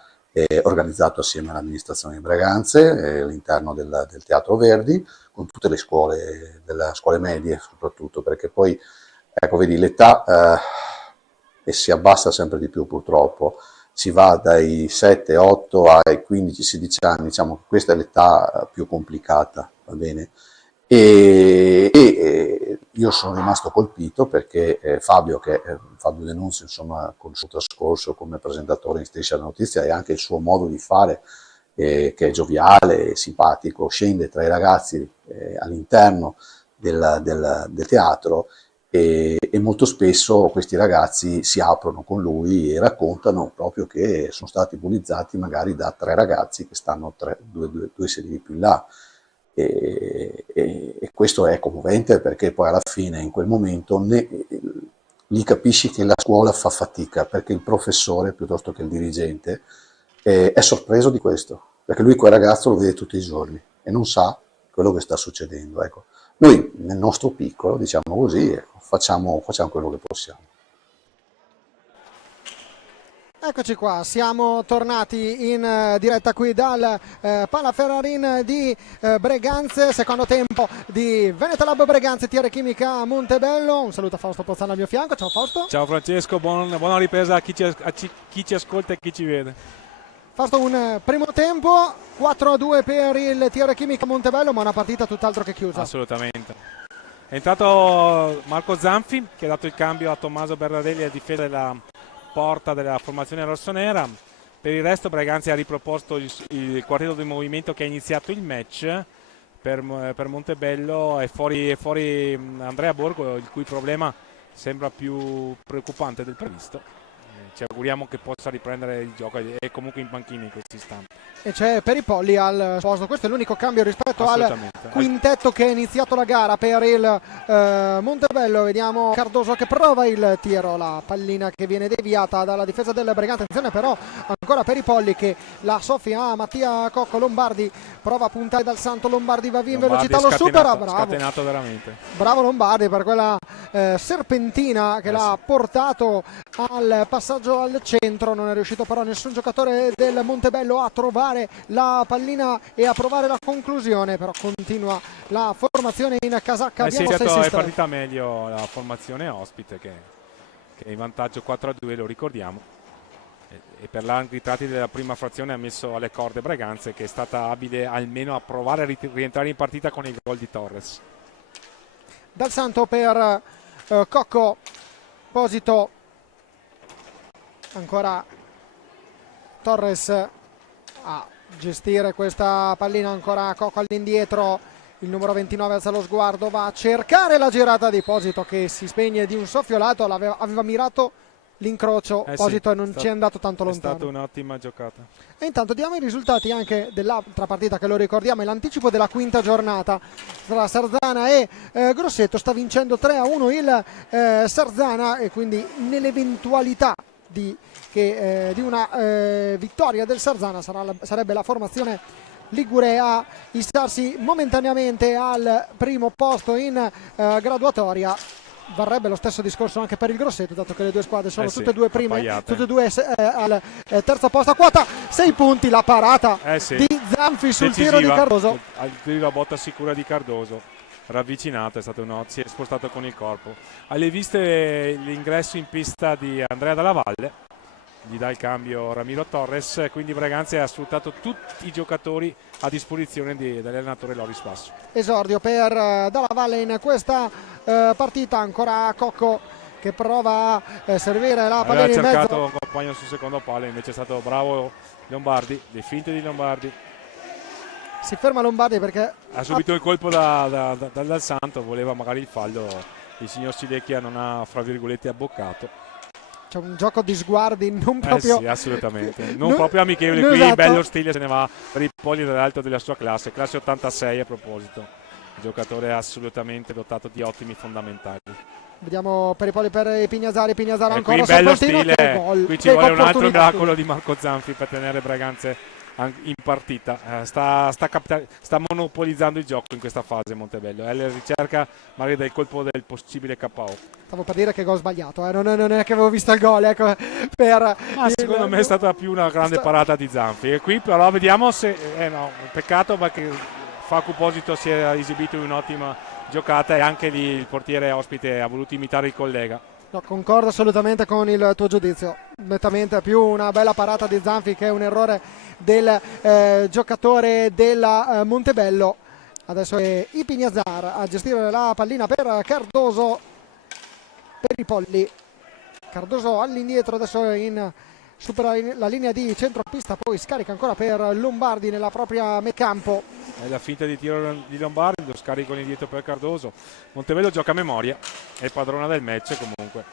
organizzato assieme all'amministrazione di Breganze all'interno del Teatro Verdi, con tutte le scuole, delle scuole medie soprattutto, perché poi Ecco, vedi, l'età e si abbassa sempre di più purtroppo, si va dai 7, 8 ai 15, 16 anni, diciamo che questa è l'età più complicata, va bene? E io sono rimasto colpito perché Fabio Denunzio, insomma, col suo trascorso come presentatore in Striscia la Notizia e anche il suo modo di fare, che è gioviale, simpatico, scende tra i ragazzi all'interno del teatro e molto spesso questi ragazzi si aprono con lui e raccontano proprio che sono stati bullizzati magari da 3 ragazzi che stanno due sedili più in là. E questo è commovente perché poi alla fine in quel momento lì capisci che la scuola fa fatica perché il professore piuttosto che il dirigente è sorpreso di questo, perché lui quel ragazzo lo vede tutti i giorni e non sa quello che sta succedendo. Ecco. Noi nel nostro piccolo, diciamo così, ecco, facciamo quello che possiamo. Eccoci qua, siamo tornati in diretta qui dal Palaferrarin di Breganze, secondo tempo di Veneto Lab Breganze, TR Chimica Montebello. Un saluto a Fausto Pozzano al mio fianco. Ciao Fausto. Ciao Francesco, buona ripresa a chi ci ascolta e chi ci vede. Fausto, un primo tempo 4-2 per il TR Chimica Montebello, ma una partita tutt'altro che chiusa. Assolutamente. È entrato Marco Zanfi che ha dato il cambio a Tommaso Berardelli a difesa della porta della formazione rossonera. Per il resto Breganze ha riproposto il quartetto di movimento che ha iniziato il match. Per Montebello è fuori Andrea Borgo, il cui problema sembra più preoccupante del previsto. Ci auguriamo che possa riprendere il gioco, è comunque in panchina in questi istanti. E c'è Peripolli al posto, questo è l'unico cambio rispetto al quintetto che ha iniziato la gara per il Montebello. Vediamo Cardoso che prova il tiro, la pallina che viene deviata dalla difesa del Breganze. Attenzione però ancora Peripolli che la soffia a Mattia Cocco. Lombardi prova a puntare dal Santo, Lombardi va via in velocità, lo supera, bravo, scatenato veramente. Bravo Lombardi per quella serpentina che l'ha portato al passaggio al centro. Non è riuscito però nessun giocatore del Montebello a trovare la pallina e a provare la conclusione, però continua la formazione in casacca. È partita meglio la formazione ospite che è in vantaggio 4-2, lo ricordiamo, e per larghi tratti della prima frazione ha messo alle corde Breganze, che è stata abile almeno a provare a rientrare in partita con il gol di Torres. Dal Santo per Cocco, Posito, ancora Torres a gestire questa pallina, ancora Cocco all'indietro, il numero 29 alza lo sguardo, va a cercare la girata di Posito che si spegne di un soffio lato, aveva mirato l'incrocio Posito e non ci è andato tanto lontano. È stata un'ottima giocata. E intanto diamo i risultati anche dell'altra partita che lo ricordiamo, è l'anticipo della quinta giornata tra Sarzana e Grosseto. Sta vincendo 3-1 il Sarzana e quindi nell'eventualità di una vittoria del Sarzana sarebbe la formazione ligure a issarsi momentaneamente al primo posto in graduatoria. Varrebbe lo stesso discorso anche per il Grosseto, dato che le due squadre sono tutte e due prime, tutte e due al terzo posto. A quota 6 punti la parata di Zanfi sul tiro di Cardoso. Al tiro a botta sicura di Cardoso, ravvicinato, si è spostato con il corpo. Alle viste l'ingresso in pista di Andrea Dalla Valle, gli dà il cambio Ramiro Torres, quindi Breganze ha sfruttato tutti i giocatori a disposizione dell'allenatore Loris Basso. Esordio per Dalla Valle in questa partita, ancora Cocco che prova a servire la pallina in mezzo. Aveva cercato un compagno sul secondo palo, invece è stato bravo Lombardi, le finte di Lombardi. Si ferma Lombardi perché ha subito il colpo dal Santo, voleva magari il fallo, il signor Silecchia non ha, fra virgolette, abboccato. C'è un gioco di sguardi non proprio sì, assolutamente non proprio amichevole, qui esatto. Bello stile, se ne va per i polli dall'alto della sua classe 86 a proposito, giocatore assolutamente dotato di ottimi fondamentali. Vediamo per i polli per Pignasari ancora qui bello stile, qui ci vuole un altro miracolo di Marco Zanfi per tenere Breganze in partita. Sta monopolizzando il gioco in questa fase Montebello, è alla ricerca magari del colpo del possibile KO. Stavo per dire che gol sbagliato, non è che avevo visto il gol, ecco, secondo me è stata più una grande parata di Zanfi, e qui però vediamo se peccato perché Facu Posito si è esibito in un'ottima giocata, e anche lì il portiere ospite ha voluto imitare il collega. No, concordo assolutamente con il tuo giudizio, nettamente più una bella parata di Zanfi che un errore del giocatore della Montebello. Adesso è Ipignazar a gestire la pallina per Cardoso, per i Polli. Cardoso all'indietro, adesso supera la linea di centropista, poi scarica ancora per Lombardi nella propria campo. È la finta di tiro di Lombardi, lo scarico indietro per Cardoso. Montebello gioca a memoria, è padrona del match comunque,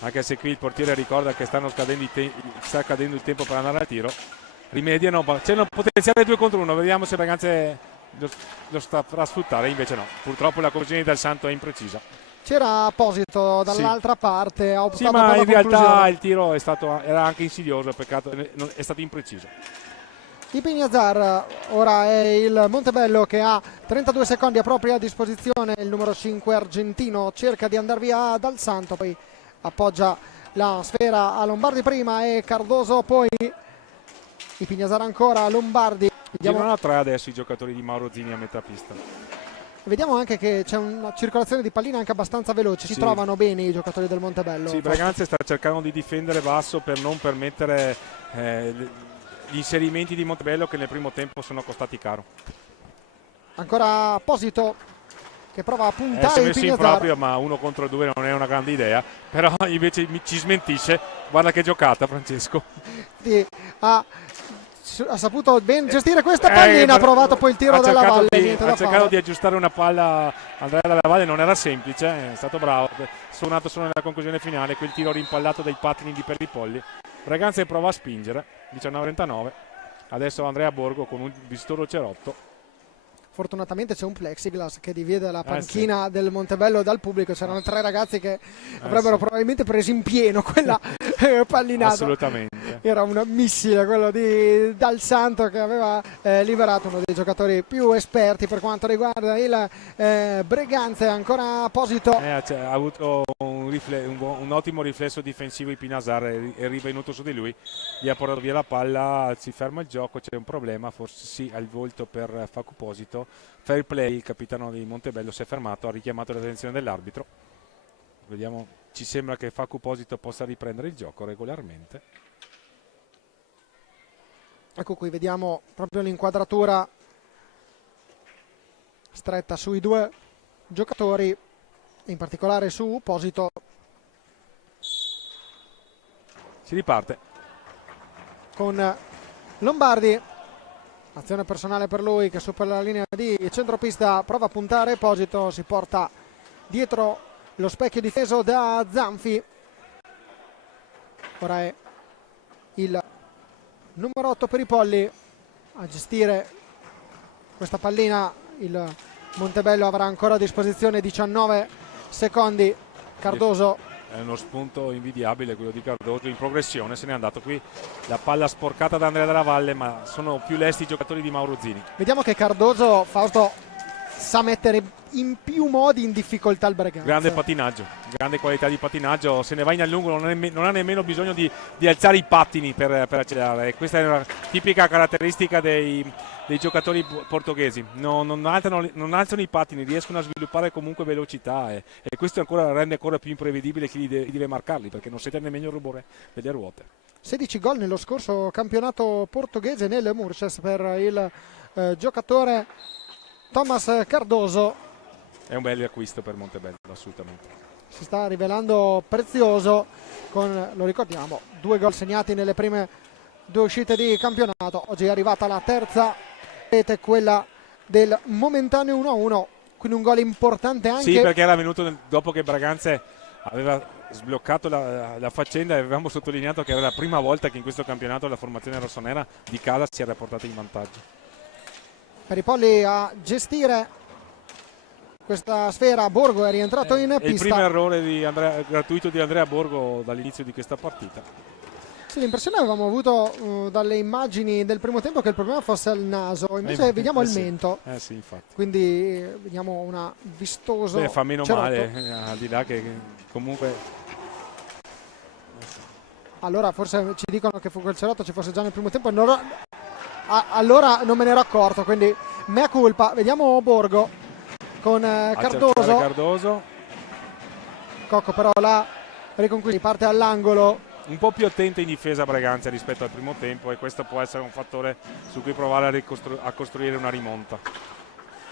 anche se qui il portiere ricorda che sta cadendo il tempo per andare al tiro. Rimediano, c'è un potenziale 2 contro 1, vediamo se Braganze lo farà sfruttare, invece no, purtroppo la conclusione del Santo è imprecisa. C'era Apposito dall'altra parte, ha optato sì, ma per la in realtà conclusione. il tiro era anche insidioso, peccato, è stato impreciso. Ipignazar, ora è il Montebello che ha 32 secondi a propria disposizione, il numero 5 argentino cerca di andare via dal Santo, poi appoggia la sfera a Lombardi prima e Cardoso, poi Ipignazar ancora, Lombardi. Girano a 3 adesso i giocatori di Mauro Zini a metà pista. Vediamo anche che c'è una circolazione di palline anche abbastanza veloce, si trovano bene i giocatori del Montebello. Sì, Braganze sta cercando di difendere basso per non permettere gli inserimenti di Montebello che nel primo tempo sono costati caro. Ancora Apposito che prova a puntare si è messo in Ipignazar. proprio, ma 1 contro 2 non è una grande idea, però invece ci smentisce. Guarda che giocata, Francesco. Ha saputo ben gestire questa pallina, ha provato poi il tiro dalla Valle, niente da ha cercato fare. di aggiustare una palla Andrea Dalla Valle, non era semplice, è stato bravo, suonato solo nella conclusione finale, quel tiro rimpallato dai pattini di Perripolli. Braganza prova a spingere, 19-29, adesso Andrea Borgo con un vistoso cerotto. Fortunatamente c'è un plexiglass che divide la panchina del Montebello dal pubblico, c'erano 3 ragazzi che avrebbero probabilmente preso in pieno quella pallinata. Assolutamente. Era un missile quello di Dal Santo che aveva liberato uno dei giocatori più esperti per quanto riguarda il Breganze. Ancora Apposito. Ha avuto un ottimo riflesso difensivo Ipignazar, è rivenuto su di lui, gli ha portato via la palla, si ferma il gioco, c'è un problema, forse sì, al volto per Facuposito. Fair play, il capitano di Montebello si è fermato, ha richiamato l'attenzione dell'arbitro. Vediamo, ci sembra che Facuposito possa riprendere il gioco regolarmente. Ecco qui, vediamo proprio l'inquadratura stretta sui 2 giocatori, in particolare su Apposito. Si riparte Con Lombardi, azione personale per lui che supera la linea di centropista, prova a puntare, Apposito si porta dietro lo specchio difeso da Zanfi. Ora è il numero 8 per i Polli a gestire questa pallina. Il Montebello avrà ancora a disposizione 19 secondi. Cardoso, è uno spunto invidiabile quello di Cardoso, in progressione se n'è andato. Qui la palla sporcata da Andrea Della Valle, ma sono più lesti i giocatori di Mauro Zini. vediamo che Cardoso, Fausto, sa mettere in più modi in difficoltà il Breganze. Grande patinaggio, grande qualità di patinaggio, se ne va in allungo, non ha nemmeno bisogno di alzare i pattini per accelerare. E questa è una tipica caratteristica dei giocatori portoghesi, non alzano i pattini, riescono a sviluppare comunque velocità e questo rende ancora più imprevedibile chi deve marcarli, perché non sente nemmeno il rumore delle ruote. 16 gol nello scorso campionato portoghese nel Murces per il giocatore Thomas Cardoso. È un bel acquisto per Montebello, assolutamente. Si sta rivelando prezioso con, lo ricordiamo, 2 gol segnati nelle prime 2 uscite di campionato. Oggi è arrivata la terza rete, quella del momentaneo 1-1, quindi un gol importante anche. Sì, perché era venuto dopo che Braganze aveva sbloccato la faccenda e avevamo sottolineato che era la prima volta che in questo campionato la formazione rossonera di casa si era portata in vantaggio. Perripolli a gestire questa sfera, Borgo è rientrato in pista. È il primo errore gratuito di Andrea Borgo dall'inizio di questa partita. Sì, l'impressione avevamo avuto dalle immagini del primo tempo che il problema fosse al naso, invece vediamo il mento. Sì, infatti. Quindi vediamo una vistoso. Fa meno cerotto. male, al di là che comunque. Allora forse ci dicono che quel cerotto ci fosse già nel primo tempo. Allora non me ne ero accorto, quindi mea culpa. Vediamo Borgo con Cardoso. Cocco però la riconquista, parte all'angolo. Un po' più attenta in difesa Breganze rispetto al primo tempo, e questo può essere un fattore su cui provare a costruire una rimonta.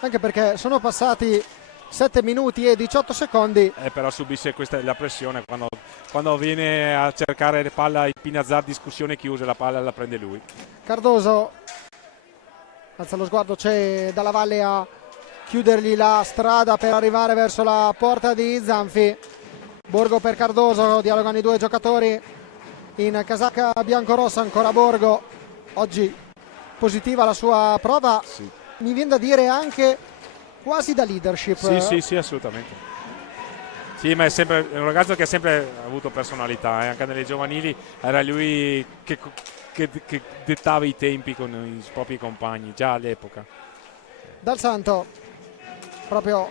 Anche perché sono passati 7 minuti e 18 secondi. Però subisce la pressione quando viene a cercare le palla il Pinazzar, discussione chiusa, la palla la prende lui. Cardoso alza lo sguardo, c'è Dalla Valle a chiudergli la strada per arrivare verso la porta di Zanfi. Borgo per Cardoso, dialogano i due giocatori in casacca biancorossa. Ancora Borgo, oggi positiva la sua prova, sì. Mi viene da dire anche quasi da leadership. Sì, assolutamente. Sì, ma è un ragazzo che ha sempre avuto personalità, anche nelle giovanili era lui che dettava i tempi con i propri compagni, già all'epoca. Dal Santo, proprio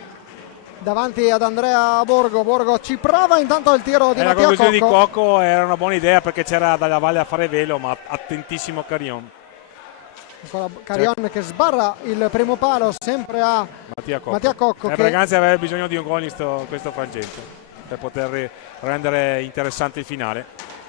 davanti ad Andrea Borgo ci prova intanto il tiro di Mattia Cocco. La conclusione di Cocco era una buona idea perché c'era Dalla Valle a fare velo, ma attentissimo Carion. Carion che sbarra il primo palo sempre a Mattia Cocco. Breganze aveva bisogno di un gol in questo frangente per poter rendere interessante il finale.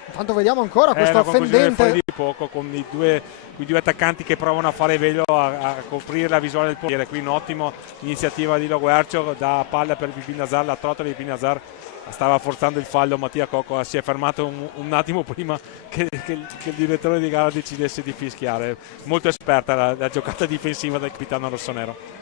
Intanto vediamo ancora questo fendente fuori di poco con i due attaccanti che provano a fare velo a coprire la visuale del portiere. Qui un'ottima iniziativa di Loguercio, da palla per Pinazzar, la trottola di Pinazzar stava forzando il fallo. Mattia Cocco si è fermato un attimo prima che il direttore di gara decidesse di fischiare. Molto esperta la giocata difensiva del capitano rossonero.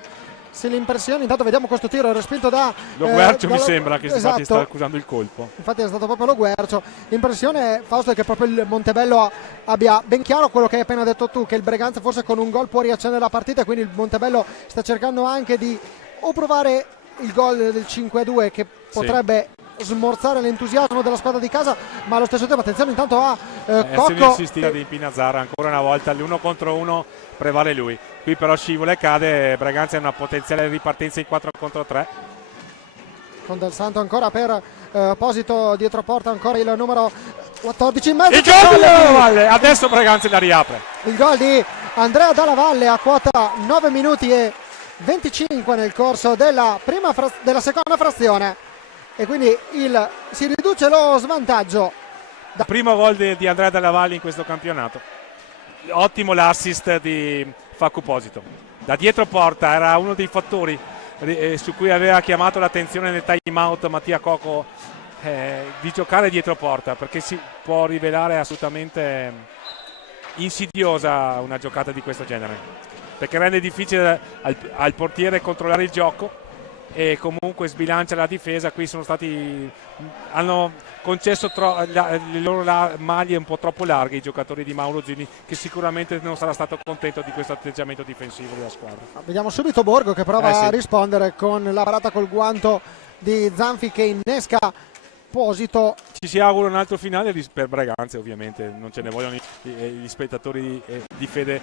Sì, l'impressione, intanto vediamo questo tiro respinto da Loguercio, mi sembra che esatto. sta accusando il colpo. Infatti è stato proprio Loguercio. L'impressione, Fausto, è che proprio il Montebello abbia ben chiaro quello che hai appena detto tu, che il Breganze forse con un gol può riaccendere la partita, e quindi il Montebello sta cercando anche di provare il gol del 5-2 che potrebbe smorzare l'entusiasmo della squadra di casa, ma allo stesso tempo attenzione intanto a Cocco. Insistita di Pinazzar, ancora una volta l'1 contro 1 prevale lui. Qui però scivola e cade. Breganze ha una potenziale ripartenza in 4 contro 3. Con Del Santo ancora per Posito dietro porta, ancora il numero 14 in mezzo. Il gol di Dalla Valle, adesso Breganze la riapre. Il gol di Andrea Dalla Valle a quota 9 minuti e 25 nel corso della seconda frazione, e quindi si riduce lo svantaggio. Primo gol di Andrea Dalla Valle in questo campionato. Ottimo l'assist di Faccu Posito. Da dietro porta era uno dei fattori su cui aveva chiamato l'attenzione nel time out Mattia Cocco, di giocare dietro porta, perché si può rivelare assolutamente insidiosa una giocata di questo genere, perché rende difficile al portiere controllare il gioco e comunque sbilancia la difesa. Qui hanno concesso le loro maglie un po' troppo larghe i giocatori di Mauro Zini, che sicuramente non sarà stato contento di questo atteggiamento difensivo della squadra. Vediamo subito Borgo che prova a rispondere con la parata col guanto di Zanfi che innesca Posito. Ci si augura un altro finale per Breganze, ovviamente non ce ne vogliono gli spettatori di fede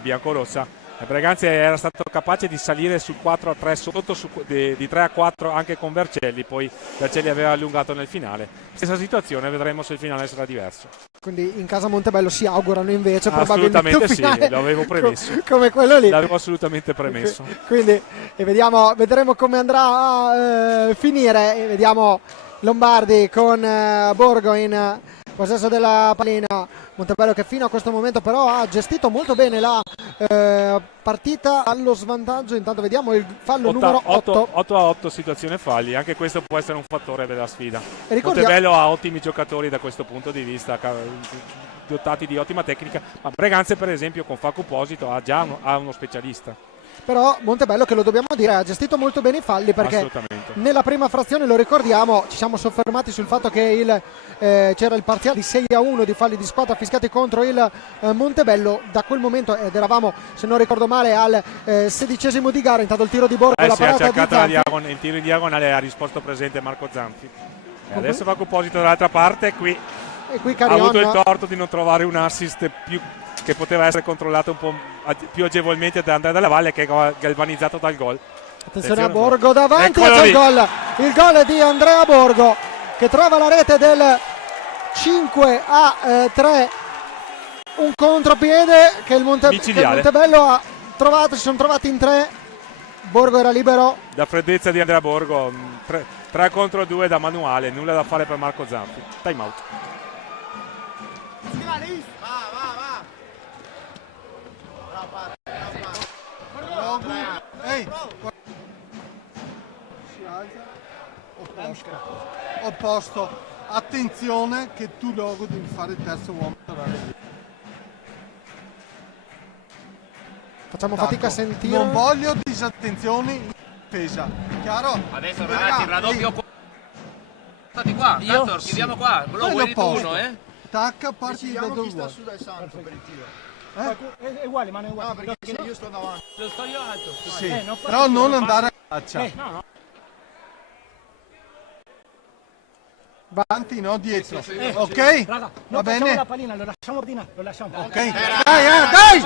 biancorossa. Breganze era stato capace di salire sul 4-3 sotto di 3-4 anche con Vercelli, poi Vercelli aveva allungato nel finale. Stessa situazione, vedremo se il finale sarà diverso. Quindi in casa Montebello si augurano invece probabilmente un finale, sì, l'avevo premesso. Come quello lì. L'avevo assolutamente premesso. Quindi vedremo come andrà a finire. E vediamo Lombardi con Borgo in possesso della pallina. Montebello che fino a questo momento però ha gestito molto bene la partita allo svantaggio. Intanto vediamo il fallo numero 8. 8-8 situazione falli, anche questo può essere un fattore della sfida. Montebello ha ottimi giocatori da questo punto di vista, dotati di ottima tecnica, ma Breganze per esempio con Faccu Posito ha uno specialista. Però Montebello, che lo dobbiamo dire, ha gestito molto bene i falli, perché nella prima frazione, lo ricordiamo, ci siamo soffermati sul fatto che c'era il parziale di 6-1 di falli di squadra fischiati contro il Montebello. Da quel momento, ed eravamo, se non ricordo male, al 16° di gara. Intanto il tiro di Borgo, la parata di Zanfi. Il tiro in diagonale ha risposto presente Marco Zanfi. E adesso Faccu Posito dall'altra parte, qui Carion ha avuto il torto di non trovare un assist che poteva essere controllato un po' più agevolmente da Andrea Dalla Valle, che è galvanizzato dal gol. Attenzione a Borgo davanti, c'è il gol di Andrea Borgo che trova la rete del 5-3, un contropiede che il Montebello ha trovato. Si sono trovati in tre Borgo era libero. Da freddezza di Andrea Borgo, 3 contro 2 da manuale, nulla da fare per Marco Zanfi. Time out. Si alza. Opposto. Attenzione che tu Logo devi fare il terzo uomo. Facciamo fatica a sentire. Non voglio disattenzioni in difesa. Chiaro? Adesso ragazzi, il raddoppio stati qua, tanto chiudiamo qua, lo vuoi tu uno, Tacca, parti da dove vuoi. Sta su dal santo per il tiro. È uguale, ma non è uguale. No, perché io sto davanti. Lo sto io alto. Sì, però non andare a caccia. No. Avanti, no, dietro. Ok? Raga, va bene? La pallina, lo lasciamo ordinare, lo lasciamo. Ok. Dai!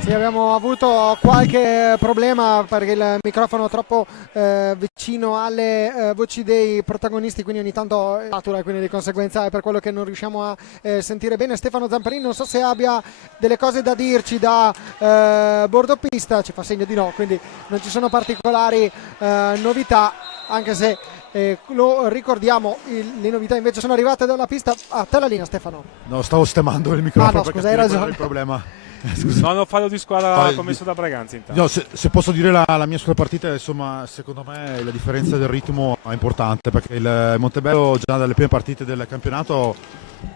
Sì, abbiamo avuto qualche problema perché il microfono è troppo vicino alle voci dei protagonisti, quindi ogni tanto satura, quindi di conseguenza è per quello che non riusciamo a sentire bene Stefano Zamparini. Non so se abbia delle cose da dirci da bordopista, ci fa segno di no, quindi non ci sono particolari novità, anche se lo ricordiamo, le novità invece sono arrivate dalla pista. A te la linea, Stefano. No, stavo stemando il microfono. No, scusa, hai ragione. Il problema. Non ho fallo di squadra commesso da Braganza intanto. No, se posso dire la mia sulla partita, insomma, secondo me la differenza del ritmo è importante, perché il Montebello già dalle prime partite del campionato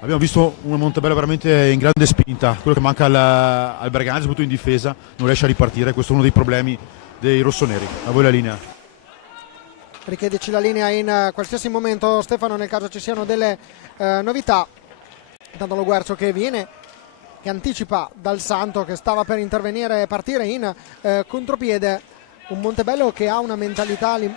abbiamo visto un Montebello veramente in grande spinta. Quello che manca al Braganza, soprattutto in difesa, non riesce a ripartire. Questo è uno dei problemi dei rossoneri. A voi la linea. Richiedici la linea in qualsiasi momento, Stefano, nel caso ci siano delle novità. Intanto lo Guercio che anticipa Dal Santo, che stava per intervenire e partire in contropiede. Un Montebello che ha una mentalità di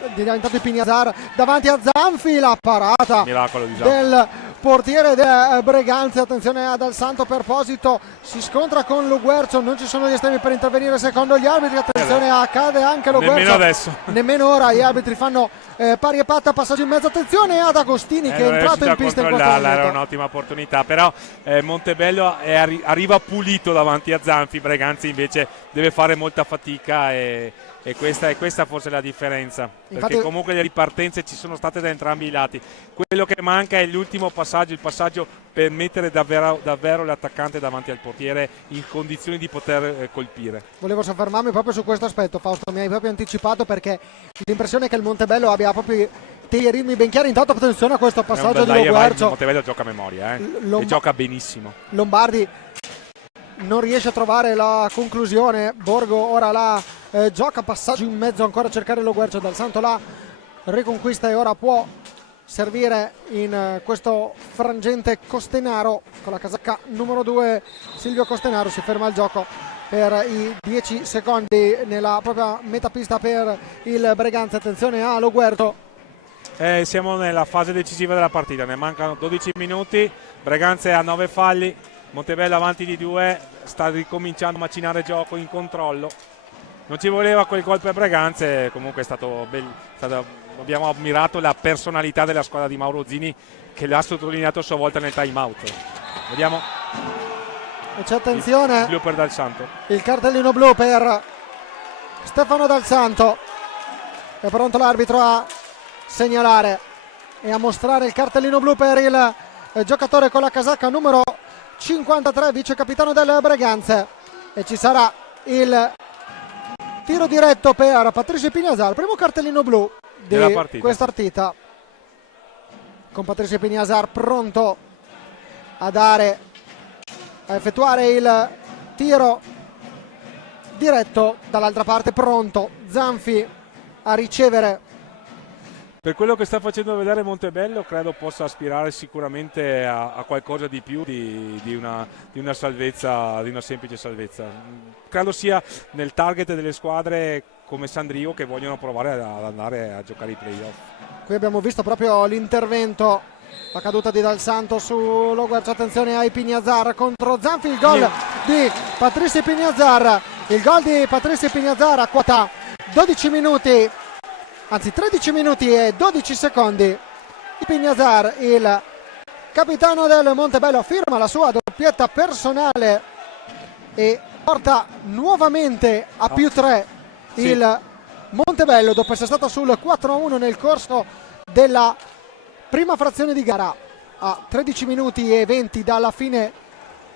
Pignazar davanti a Zanfi, la parata miracolo di Zanfi del portiere del Breganze. Attenzione a Dal Santo per Posito, si scontra con Lo Guercio, non ci sono gli estremi per intervenire secondo gli arbitri. Attenzione, accade anche Lo Guercio. Nemmeno adesso. Nemmeno ora, gli arbitri fanno pari e patta, passaggio in mezzo. Attenzione ad Agostini che è entrato in pista in questo momento. Era un'ottima opportunità, però Montebello arriva pulito davanti a Zanfi. Breganze invece deve fare molta fatica e questa forse è la differenza. Infatti, perché comunque le ripartenze ci sono state da entrambi i lati. Quello che manca è l'ultimo passaggio, il passaggio per mettere davvero l'attaccante davanti al portiere in condizioni di poter colpire. Volevo soffermarmi proprio su questo aspetto, Fausto, mi hai proprio anticipato, perché l'impressione è che il Montebello abbia proprio dei ritmi ben chiari. Intanto attenzione a questo passaggio di Lo Guercio. Il Montebello gioca a memoria e gioca benissimo. Lombardi non riesce a trovare la conclusione. Borgo ora la gioca, passaggio in mezzo ancora a cercare Lo Guercio. Dal Santo la riconquista e ora può servire in questo frangente Costenaro con la casacca numero 2. Silvio Costenaro, si ferma il gioco per i 10 secondi nella propria metapista per il Breganze. Attenzione a Lo Guercio. Siamo nella fase decisiva della partita, ne mancano 12 minuti, Breganze ha 9 falli, Montebello avanti di 2, sta ricominciando a macinare gioco in controllo. Non ci voleva quel gol per Breganze, comunque è stato abbiamo ammirato la personalità della squadra di Mauro Zini, che l'ha sottolineato a sua volta nel time out. Vediamo. E c'è attenzione. Il blu per Dal Santo. Il cartellino blu per Stefano Dal Santo. È pronto l'arbitro a segnalare e a mostrare il cartellino blu per il giocatore con la casacca numero 53, vice capitano del Breganze. E ci sarà il tiro diretto per Patricio Pignazar, primo cartellino blu di questa partita, con Patricio Pignazar pronto a effettuare il tiro diretto. Dall'altra parte pronto Zanfi a ricevere. Per quello che sta facendo vedere Montebello, credo possa aspirare sicuramente a qualcosa di più di una salvezza, di una semplice salvezza. Credo sia nel target delle squadre come Sandrio che vogliono provare ad andare a giocare i playoff. Qui abbiamo visto proprio l'intervento, la caduta di Dal Santo su Lo Guercio. Attenzione ai Pignazar contro Zanfi, il gol di Patricio Pignazar. Il gol di Patricio Pignazar a quota 12 minuti. Anzi 13 minuti e 12 secondi. Il Pignazar, il capitano del Montebello, firma la sua doppietta personale e porta nuovamente a più 3 il Montebello, dopo essere stata sul 4-1 nel corso della prima frazione di gara, a 13 minuti e 20 dalla fine,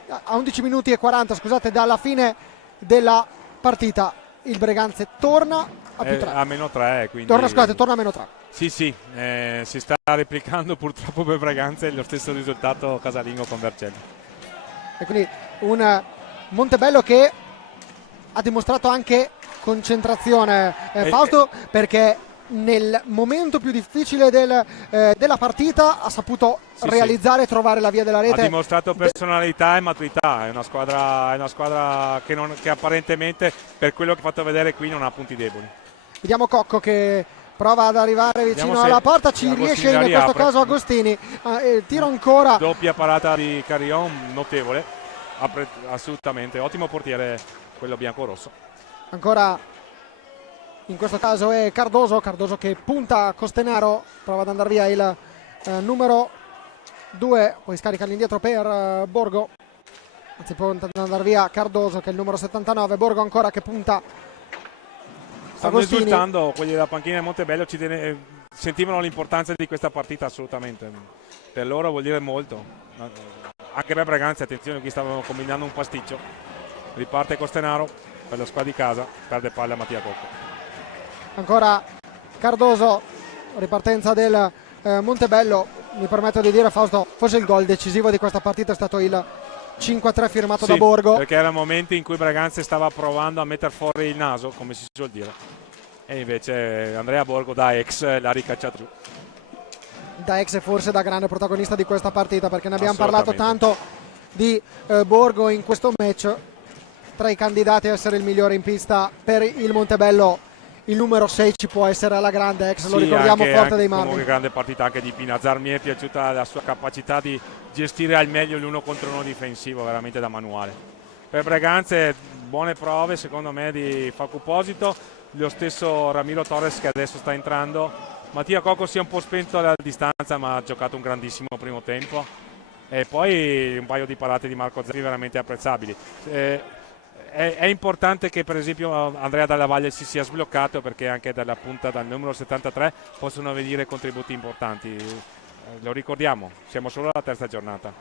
a 11 minuti e 40 scusate, dalla fine della partita, il Breganze torna a più 3. A meno 3, quindi... torna a meno 3. Sì, si sta replicando purtroppo per Breganze lo stesso risultato casalingo con Vercelli. E quindi un Montebello che ha dimostrato anche concentrazione, Fausto, perché nel momento più difficile della partita ha saputo realizzare e trovare la via della rete. Ha dimostrato personalità e maturità, è una squadra che apparentemente, per quello che ha fatto vedere qui, non ha punti deboli. Vediamo Cocco che prova ad arrivare vicino alla porta, ci riesce in questo caso Agostini, tiro ancora. Doppia parata di Carillon, notevole, assolutamente, ottimo portiere quello bianco-rosso. Ancora in questo caso è Cardoso che punta a Costenaro, prova ad andare via il numero 2, poi scarica all'indietro per Borgo, anzi punta ad andare via Cardoso che è il numero 79, Borgo ancora che punta. Stanno esultando quelli della panchina di Montebello, sentivano l'importanza di questa partita assolutamente, per loro vuol dire molto, anche per Breganze, attenzione, qui stavano combinando un pasticcio. Riparte Costenaro per la squadra di casa, perde palla Mattia Cocco. Ancora Cardoso, ripartenza del Montebello, mi permetto di dire Fausto, forse il gol decisivo di questa partita è stato il 5-3 firmato da Borgo. Perché era il momento in cui Breganze stava provando a mettere fuori il naso, come si suol dire, e invece Andrea Borgo da ex l'ha ricacciato giù. Da ex e forse da grande protagonista di questa partita, perché ne abbiamo parlato tanto di Borgo in questo match, tra i candidati a essere il migliore in pista per il Montebello. Il numero 6 ci può essere alla grande ex, lo ricordiamo, forte dei marmi. Comunque grande partita anche di Pinazar, mi è piaciuta la sua capacità di gestire al meglio l'uno contro uno difensivo, veramente da manuale. Per Breganze buone prove secondo me di Facu Posito, lo stesso Ramiro Torres che adesso sta entrando. Mattia Cocco si è un po' spento alla distanza, ma ha giocato un grandissimo primo tempo, e poi un paio di parate di Marco Zeri veramente apprezzabili. È importante che per esempio Andrea Dalla Valle si sia sbloccato, perché anche dalla punta, dal numero 73, possono venire contributi importanti. Lo ricordiamo, siamo solo alla terza giornata,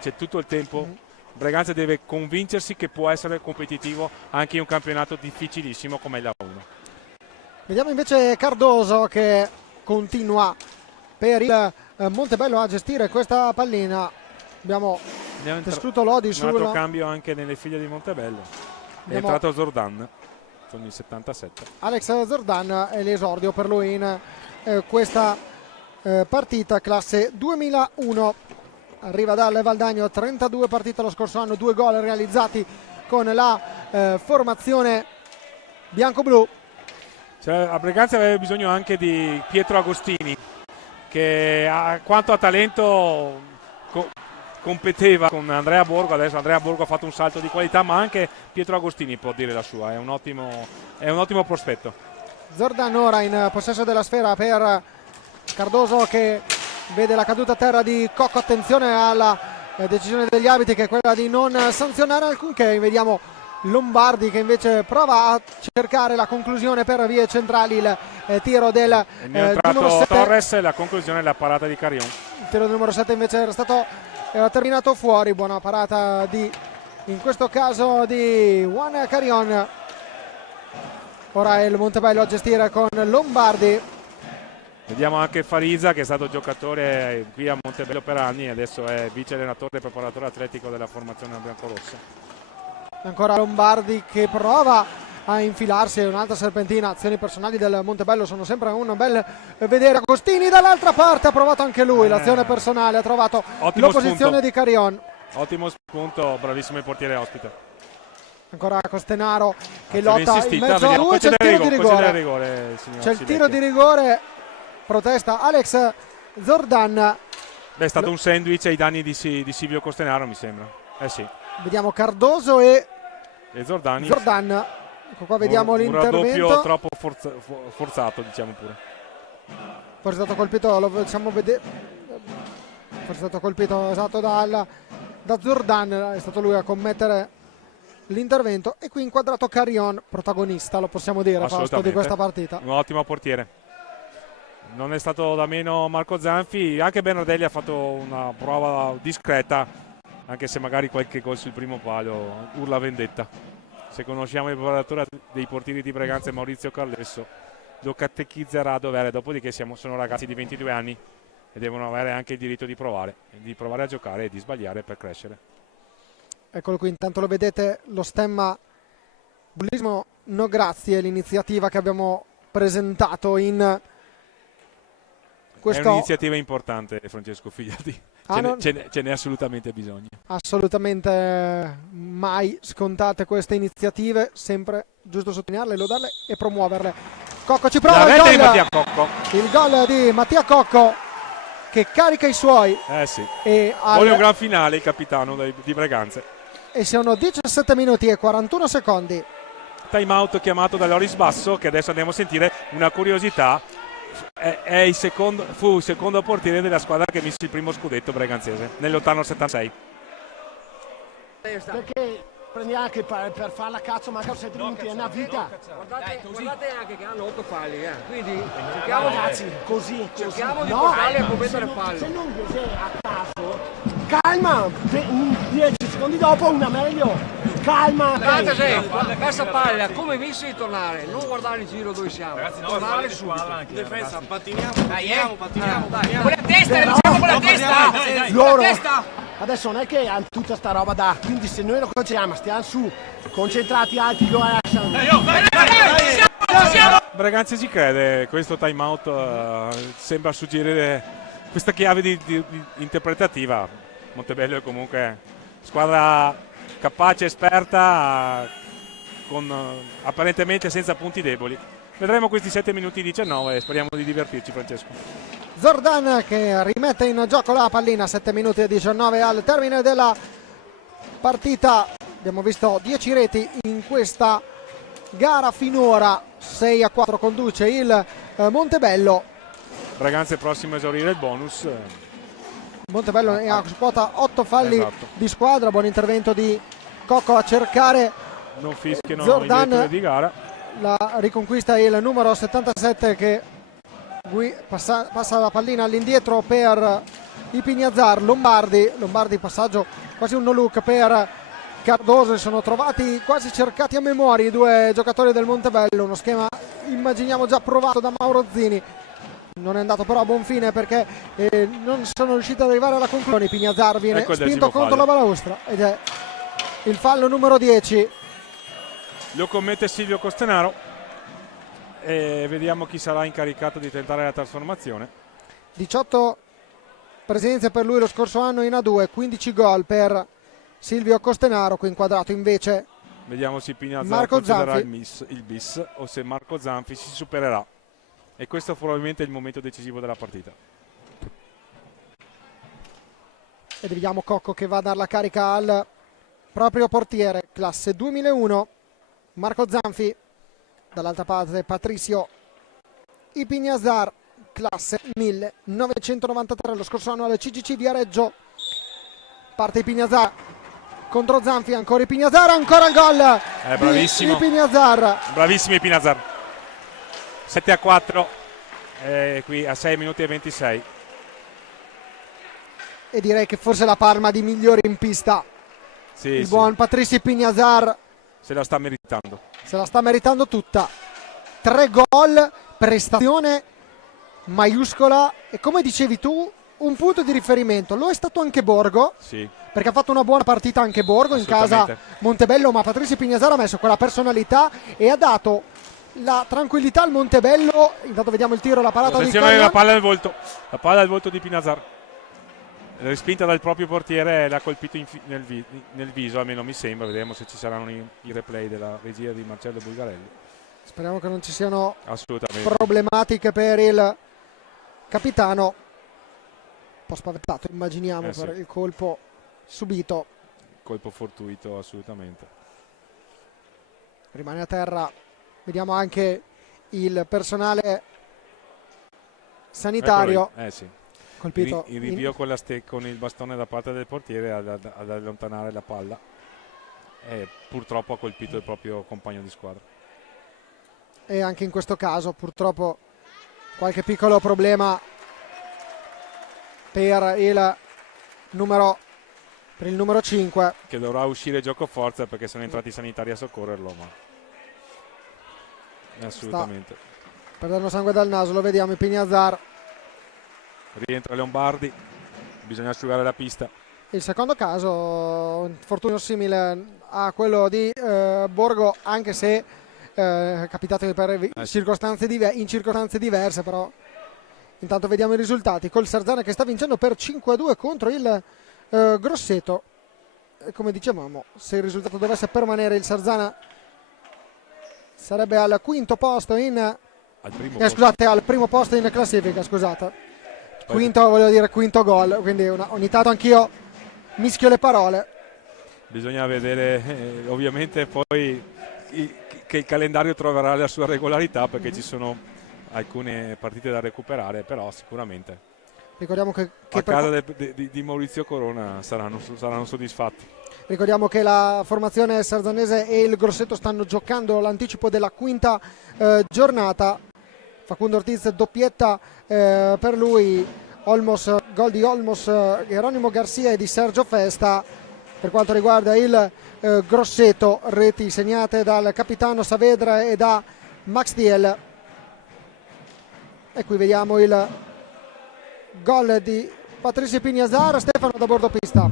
c'è tutto il tempo. Breganze deve convincersi che può essere competitivo anche in un campionato difficilissimo come la 1. Vediamo invece Cardoso che continua per il Montebello a gestire questa pallina. Abbiamo tessuto Lodi un altro cambio anche nelle figlie di Montebello. È entrato Zordan con il 77. Alex Zordan è l'esordio per lui in questa partita classe 2001. Arriva dal Valdagno, 32 partite lo scorso anno, 2 gol realizzati con la formazione bianco-blu. A Breganze aveva bisogno anche di Pietro Agostini, che quanto a talento competeva con Andrea Borgo. Adesso Andrea Borgo ha fatto un salto di qualità, ma anche Pietro Agostini può dire la sua, è un ottimo prospetto. Zordan ora in possesso della sfera per Cardoso che vede la caduta a terra di Cocco. Attenzione alla decisione degli arbitri, che è quella di non sanzionare alcunché. Vediamo Lombardi che invece prova a cercare la conclusione per vie centrali, il tiro del numero 7. Torres, la conclusione della parata di Carillon. Il tiro del numero 7 invece era stato terminato fuori. Buona parata in questo caso di Juan Carillon. Ora è il Montebello a gestire con Lombardi. Vediamo anche Fariza, che è stato giocatore qui a Montebello per anni e adesso è vice allenatore e preparatore atletico della formazione biancorossa. Ancora Lombardi che prova a infilarsi, un'altra serpentina. Azioni personali del Montebello sono sempre un bel vedere. Agostini dall'altra parte ha provato anche lui l'azione personale, ha trovato l'opposizione di Carillon. Ottimo spunto, bravissimo il portiere ospite. Ancora Costenaro che lotta in mezzo a due, c'è il tiro di rigore. C'è il tiro di rigore, protesta Alex Zordan. È stato un sandwich ai danni di Silvio Costenaro, mi sembra. Sì. Vediamo Cardoso e Zordan. Ecco qua, vediamo l'intervento. Un raddoppio troppo forzato, diciamo pure. Forse è stato colpito, lo facciamo vedere. Forse è stato colpito esatto da Zordan, è stato lui a commettere l'intervento. E qui inquadrato Carrion, protagonista, lo possiamo dire, Fausto, di questa partita. Un ottimo portiere. Non è stato da meno Marco Zanfi, anche Bernardelli ha fatto una prova discreta, anche se magari qualche gol sul primo palo urla vendetta. Se conosciamo il preparatore dei portieri di Breganza, Maurizio Carlesso, lo catechizzerà a dovere, dopodiché sono ragazzi di 22 anni e devono avere anche il diritto di provare a giocare e di sbagliare per crescere. Eccolo qui, intanto lo vedete, lo stemma Bullismo No Grazie, l'iniziativa che abbiamo presentato in questo... È un'iniziativa importante, Francesco Figliati, ce n'è assolutamente bisogno. Assolutamente mai scontate queste iniziative, sempre giusto sottolinearle, lodarle e promuoverle. Cocco ci prova, la rete di Mattia Cocco. Il gol di Mattia Cocco che carica i suoi. Sì. E vuole un gran finale il capitano di Breganze. E sono 17 minuti e 41 secondi. Time out chiamato da Loris Basso, che adesso andiamo a sentire. Una curiosità, fu il secondo portiere della squadra che mise il primo scudetto breganzese nel lontano 76. Perché prendi anche per fare la cazzo, mancano 7 minuti, è una vita. Guardate anche che hanno 8 falli, quindi Ragazzi, così. cerchiamo di portarli a commettere falli. Se non a caso, calma, 10 secondi dopo una meglio. Calma. Guardate se questa palla come visse di tornare, non guardare in giro dove siamo, tornare subito. In difesa, pattiniamo. Con la testa, iniziamo con la testa. Loro adesso non è che hanno tutta sta roba da, quindi se noi lo concentriamo, stiamo su, concentrati, alti, lo lasciano. Breganze ci crede, questo time out sembra suggerire questa chiave di interpretativa. Montebello è comunque squadra capace, esperta, con apparentemente senza punti deboli. Vedremo questi 7 minuti 19 e speriamo di divertirci, Francesco. Zordan che rimette in gioco la pallina, 7 minuti e 19 al termine della partita. Abbiamo visto 10 reti in questa gara finora, 6-4 conduce il Montebello. Breganze prossimo a esaurire il bonus. Montebello è a quota 8 falli di squadra, buon intervento di Cocco a cercare non fischiano Zordan, i direttori di gara. La riconquista il numero 77 che passa la pallina all'indietro per i Pignazar. Lombardi passaggio quasi un no look per Cardoso. Sono trovati quasi cercati a memoria i due giocatori del Montebello, uno schema immaginiamo già provato da Mauro Zini. Non è andato però a buon fine perché non sono riusciti ad arrivare alla conclusione. Pignazar viene spinto contro la balaustra ed è il fallo numero 10. Lo commette Silvio Costenaro e vediamo chi sarà incaricato di tentare la trasformazione. 18 presenze per lui lo scorso anno in A2, 15 gol per Silvio Costenaro. Qui inquadrato invece vediamo se Pignazar Marco concederà Zanfi. il bis o se Marco Zanfi si supererà, e questo è probabilmente il momento decisivo della partita. E vediamo Cocco che va a dare la carica al proprio portiere, classe 2001 Marco Zanfi. Dall'altra parte Patricio Ipignazar, classe 1993, lo scorso anno al CGC Viareggio. Parte Ipignazar contro Zanfi, ancora Ipignazar, ancora il gol bravissimo Ipignazar. Bravissimo Ipignazar. 7-4 qui a 6 minuti e 26. E direi che forse la Parma di migliori in pista. Il buon Patricio Ipignazar se la sta meritando. Se la sta meritando tutta. 3 gol, prestazione maiuscola e come dicevi tu un punto di riferimento. Lo è stato anche Borgo, perché ha fatto una buona partita anche Borgo in casa Montebello, ma Patricio Ipignazar ha messo quella personalità e ha dato la tranquillità al Montebello. Intanto vediamo il tiro, la parata di Collan. La palla al volto di Ipignazar, respinta dal proprio portiere, l'ha colpito nel viso, almeno mi sembra. Vedremo se ci saranno i replay della regia di Marcello Bulgarelli. Speriamo che non ci siano problematiche per il capitano, un po' spaventato immaginiamo per il colpo subito. Colpo fortuito assolutamente. Rimane a terra, vediamo anche il personale sanitario. Colpito il rinvio con il bastone da parte del portiere ad allontanare la palla. e purtroppo ha colpito il proprio compagno di squadra. E anche in questo caso purtroppo qualche piccolo problema per il numero 5, che dovrà uscire gioco forza perché sono entrati i sanitari a soccorrerlo, ma assolutamente. Sta perdendo sangue dal naso, lo vediamo in Pignazzar. Rientra Lombardi, bisogna asciugare la pista. Il secondo caso, un infortunio simile a quello di Borgo, anche se è capitato in circostanze diverse, però intanto vediamo i risultati col Sarzana che sta vincendo per 5-2 contro il Grosseto. E come dicevamo, se il risultato dovesse permanere, il Sarzana sarebbe al quinto posto al primo posto in classifica, scusate. Quinto, volevo dire quinto gol, quindi ogni tanto anch'io mischio le parole. Bisogna vedere ovviamente poi che il calendario troverà la sua regolarità, perché ci sono alcune partite da recuperare, però sicuramente ricordiamo che a casa di Maurizio Corona saranno soddisfatti. Ricordiamo che la formazione sarzanese e il Grosseto stanno giocando l'anticipo della quinta giornata. Facundo Ortiz doppietta per lui, Olmos, gol di Olmos, Geronimo Garcia e di Sergio Festa. Per quanto riguarda il Grosseto, reti segnate dal capitano Saavedra e da Max Diel. E qui vediamo il gol di Patrizio Pignazzar. Stefano da bordo pista.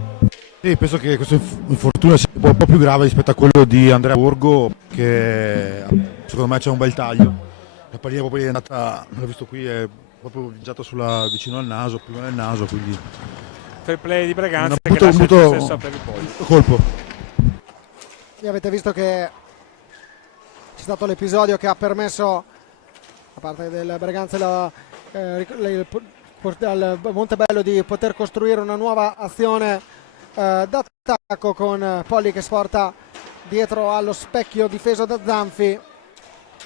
Sì, penso che questo infortunio sia un po' più grave rispetto a quello di Andrea Borgo, che secondo me c'è un bel taglio. La pallina proprio è andata, l'ho visto qui, è proprio viaggiato vicino al naso, prima del naso, quindi Fair play di Breganze che lascia il possesso per il Poli. Colpo. E avete visto che c'è stato l'episodio che ha permesso da parte del Breganze al Montebello di poter costruire una nuova azione d'attacco, con Polli che sporta dietro allo specchio difeso da Zanfi.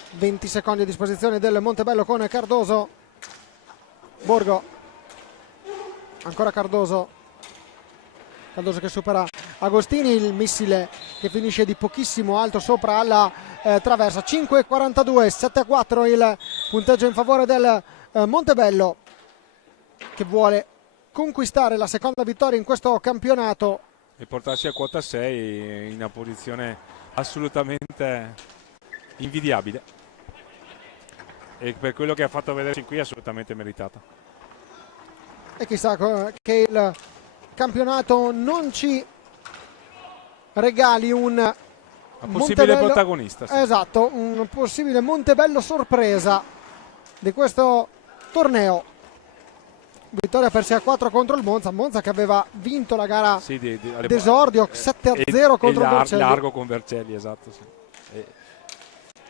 20 secondi a disposizione del Montebello con Cardoso. Borgo, ancora Cardoso che supera Agostini, il missile che finisce di pochissimo alto sopra alla traversa. 5-42, 7-4 il punteggio in favore del Montebello, che vuole conquistare la seconda vittoria in questo campionato E portarsi a quota 6 in una posizione assolutamente invidiabile. E per quello che ha fatto vedere fin qui è assolutamente meritata. E chissà che il campionato non ci regali un possibile protagonista. Sì. Esatto, un possibile Montebello sorpresa di questo torneo. Vittoria per 6-4 contro il Monza che aveva vinto la gara d'esordio 7-0 contro il Vercelli. Largo con Vercelli, esatto. Sì.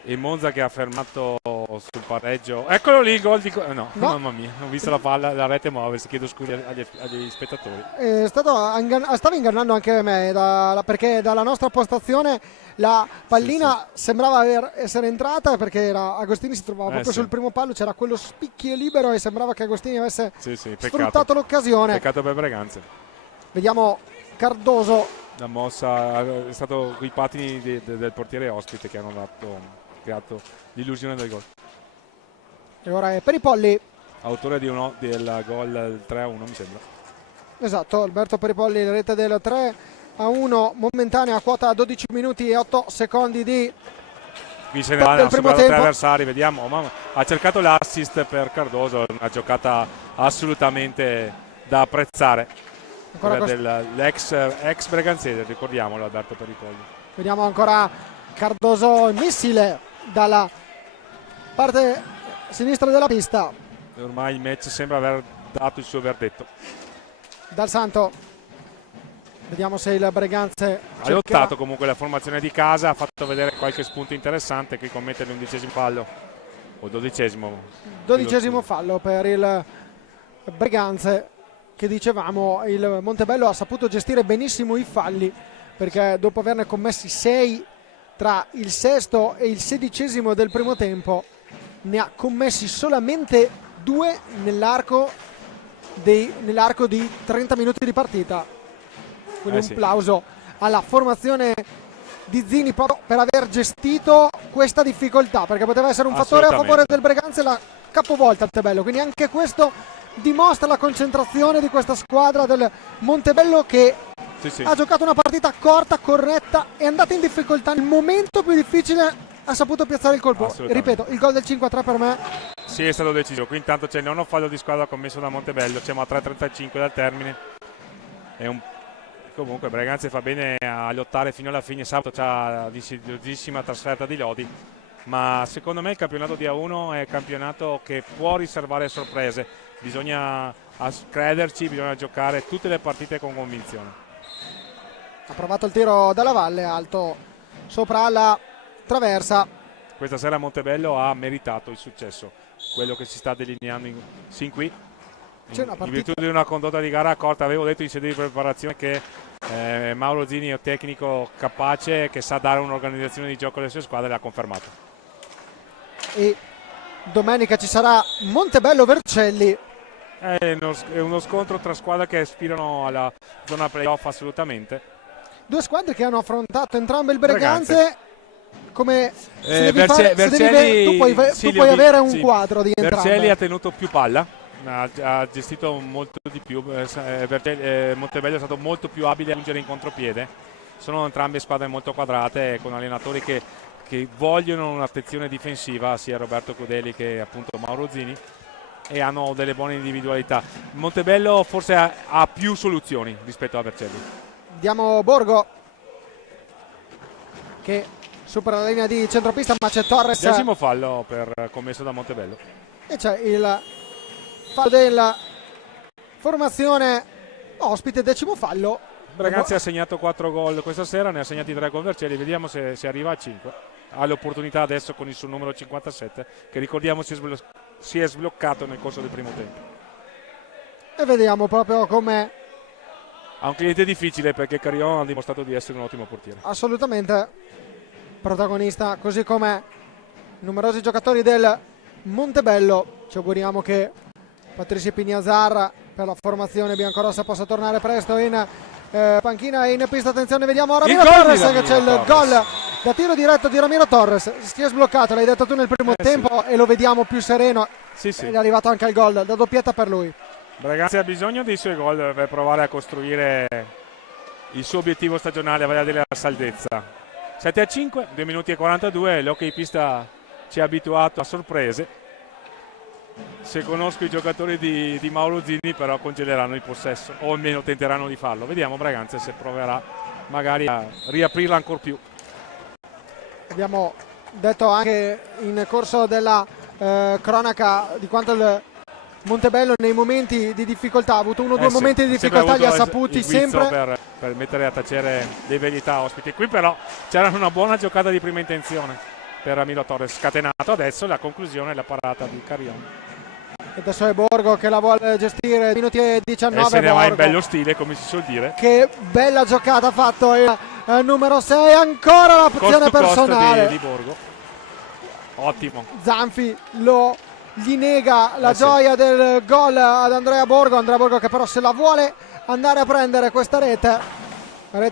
E Monza che ha fermato sul pareggio. Eccolo lì il gol di... No, mamma mia, ho visto la palla, la rete muoversi, chiedo scusa agli spettatori. Stava ingannando anche me, perché dalla nostra postazione la pallina sembrava essere entrata, perché Agostini si trovava proprio sul primo palo, c'era quello spicchio libero e sembrava che Agostini avesse sfruttato l'occasione. Peccato per Breganze. Vediamo Cardoso. La mossa è stato quei patini del portiere ospite che hanno creato l'illusione del gol. E ora è Peripolli, autore del gol 3-1, mi sembra. Esatto, Alberto Peripolli, la rete del 3-1 momentanea, quota 12 minuti e 8 secondi di qui se ne hanno superato 3 avversari, vediamo. Ha cercato l'assist per Cardoso, una giocata assolutamente da apprezzare. L'ex breganzese, ricordiamolo, Alberto Peripolli. Vediamo ancora Cardoso, missile dalla parte sinistra della pista. E ormai il match sembra aver dato il suo verdetto. Dal Santo, vediamo se il Breganze ha lottato comunque la formazione di casa, ha fatto vedere qualche spunto interessante. Qui commette l'11° fallo o 12° fallo per il Breganze, che dicevamo il Montebello ha saputo gestire benissimo i falli, perché dopo averne commessi 6 tra il sesto e il 16° del primo tempo ne ha commessi solamente 2 nell'arco di 30 minuti di partita. Quindi un plauso alla formazione di Zini proprio per aver gestito questa difficoltà, perché poteva essere un fattore a favore del Breganze, la capovolta Montebello, quindi anche questo dimostra la concentrazione di questa squadra del Montebello che ha giocato una partita corta, corretta, è andata in difficoltà nel momento più difficile, ha saputo piazzare il colpo. Ripeto, il gol del 5-3 per me sì, è stato decisivo. Qui intanto c'è il nono fallo di squadra commesso da Montebello, siamo a 3:35 dal termine. Comunque Breganze fa bene a lottare fino alla fine. Sabato c'ha la dissidiosissima trasferta di Lodi, ma secondo me il campionato di A1 è un campionato che può riservare sorprese. Bisogna crederci, bisogna giocare tutte le partite con convinzione. Ha provato il tiro dalla valle, alto sopra la traversa. Questa sera Montebello ha meritato il successo, quello che si sta delineando sin qui. In virtù di una condotta di gara corta. Avevo detto in sede di preparazione che Mauro Zini è un tecnico capace, che sa dare un'organizzazione di gioco alle sue squadre, l'ha confermato. E domenica ci sarà Montebello-Vercelli. È uno scontro tra squadre che aspirano alla zona playoff assolutamente. Due squadre che hanno affrontato entrambe il Breganze. Come Vercelli, tu puoi avere un quadro di entrambe. Vercelli ha tenuto più palla, ha gestito molto di più. Montebello è stato molto più abile a giungere in contropiede. Sono entrambe squadre molto quadrate, con allenatori che vogliono un'attenzione difensiva, sia Roberto Crudeli che appunto Mauro Zini, e hanno delle buone individualità. Montebello forse ha più soluzioni rispetto a Vercelli. Diamo Borgo che supera la linea di centropista, ma c'è Torres. 10° fallo commesso da Montebello. E c'è il fallo della formazione ospite, 10° fallo. Breganze ha segnato 4 gol questa sera, ne ha segnati 3 con Vercelli, vediamo se arriva a 5. Ha l'opportunità adesso con il suo numero 57, che ricordiamo si è sbloccato nel corso del primo tempo. E vediamo proprio come ha un cliente difficile, perché Carion ha dimostrato di essere un ottimo portiere. Assolutamente protagonista, così come numerosi giocatori del Montebello. Ci auguriamo che Patricio Pignazar per la formazione biancorossa possa tornare presto in panchina e in pista. Attenzione, vediamo Ramiro Torres, che c'è il gol da tiro diretto di Ramiro Torres. Si è sbloccato, l'hai detto tu nel primo tempo, e lo vediamo più sereno. Ed è arrivato anche il gol da doppietta per lui. Breganze ha bisogno dei suoi gol per provare a costruire il suo obiettivo stagionale, vale a dire la salvezza. 7-5, 2 minuti e 42, l'hockey pista ci ha abituato a sorprese. Se conosco i giocatori di Mauro Zini, però congeleranno il possesso, o almeno tenteranno di farlo. Vediamo Breganze se proverà magari a riaprirla ancora più. Abbiamo detto anche in corso della cronaca di quanto il Montebello nei momenti di difficoltà ha avuto uno o due momenti di difficoltà, li ha saputi sempre per mettere a tacere le verità ospiti. Qui però c'era una buona giocata di prima intenzione per Ramiro Torres, scatenato. Adesso la conclusione, la parata di Carion. E adesso è Borgo che la vuole gestire, minuti e 19. E se ne Borgo, va in bello stile, come si suol dire. Che bella giocata ha fatto il numero 6, ancora l'azione personale di Borgo. Ottimo. Zanfi gli nega la gioia del gol ad Andrea Borgo che però se la vuole andare a prendere questa rete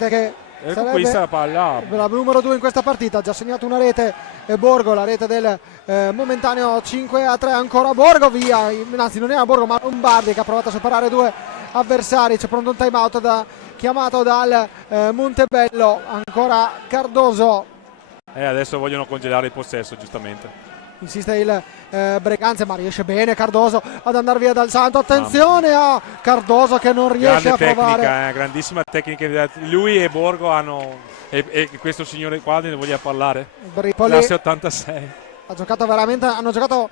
che conquista la palla, la numero 2 in questa partita. Ha già segnato una rete Borgo, la rete del momentaneo 5-3. Ancora Borgo, via, anzi non era Borgo ma Lombardi che ha provato a superare 2 avversari. C'è pronto un time out chiamato dal Montebello. Ancora Cardoso, adesso vogliono congelare il possesso, giustamente. Insiste il Breganze, ma riesce bene Cardoso ad andare via dal Santo. Attenzione a Cardoso che non riesce a provare. Tecnica, grandissima tecnica. Lui e Borgo hanno, e questo signore qua ne voglia parlare, classe 86. Hanno giocato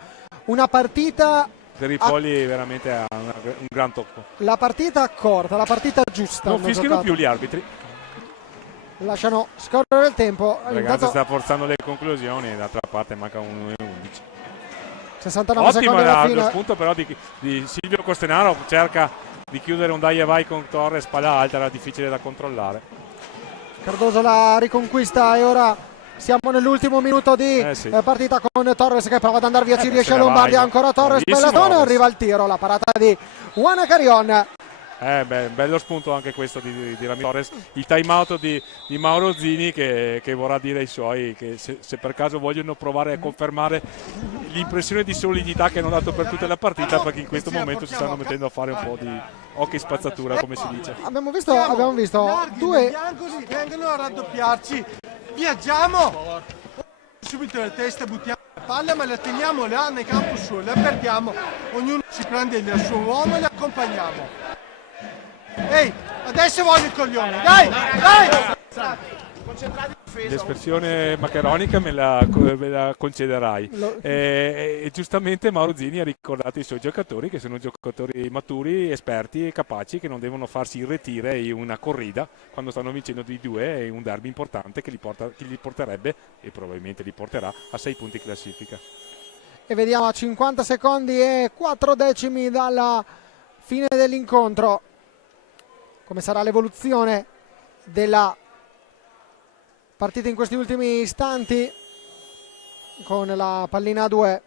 una partita. Ripoli veramente ha un gran tocco. La partita corta, la partita giusta. Non fischiano più gli arbitri. Lasciano scorrere il tempo. Breganze sta forzando le conclusioni, d'altra parte manca 1:11. 69 secondi alla fine. Lo spunto però di Silvio Costenaro, cerca di chiudere un dai e vai con Torres, palla alta, era difficile da controllare. Cardoso la riconquista e ora siamo nell'ultimo minuto di partita con Torres che prova ad andare via, ci riesce Lombardi, ancora Torres, bella zona, arriva il tiro, la parata di Juan Carion. Bello spunto anche questo di Ramiro Torres, il time out di Mauro Zini che vorrà dire ai suoi che se per caso vogliono provare a confermare l'impressione di solidità che hanno dato per tutta la partita, perché in questo momento si stanno mettendo a fare un po' di hockey spazzatura, come si dice. Abbiamo visto due Biancoli vengono a raddoppiarci, viaggiamo, subito le teste buttiamo la palla, ma la teniamo là nel campo suo, la perdiamo, ognuno si prende il suo uomo e la accompagniamo. Ehi, adesso voglio il coglione, dai! L'espressione maccheronica me la concederai. E giustamente Mauro Zini ha ricordato i suoi giocatori, che sono giocatori maturi, esperti e capaci, che non devono farsi irretire in una corrida quando stanno vincendo di 2 in un derby importante che li porterebbe, e probabilmente li porterà, a 6 punti classifica. E vediamo a 50 secondi e 4 decimi dalla fine dell'incontro come sarà l'evoluzione della partita in questi ultimi istanti con la pallina a 2.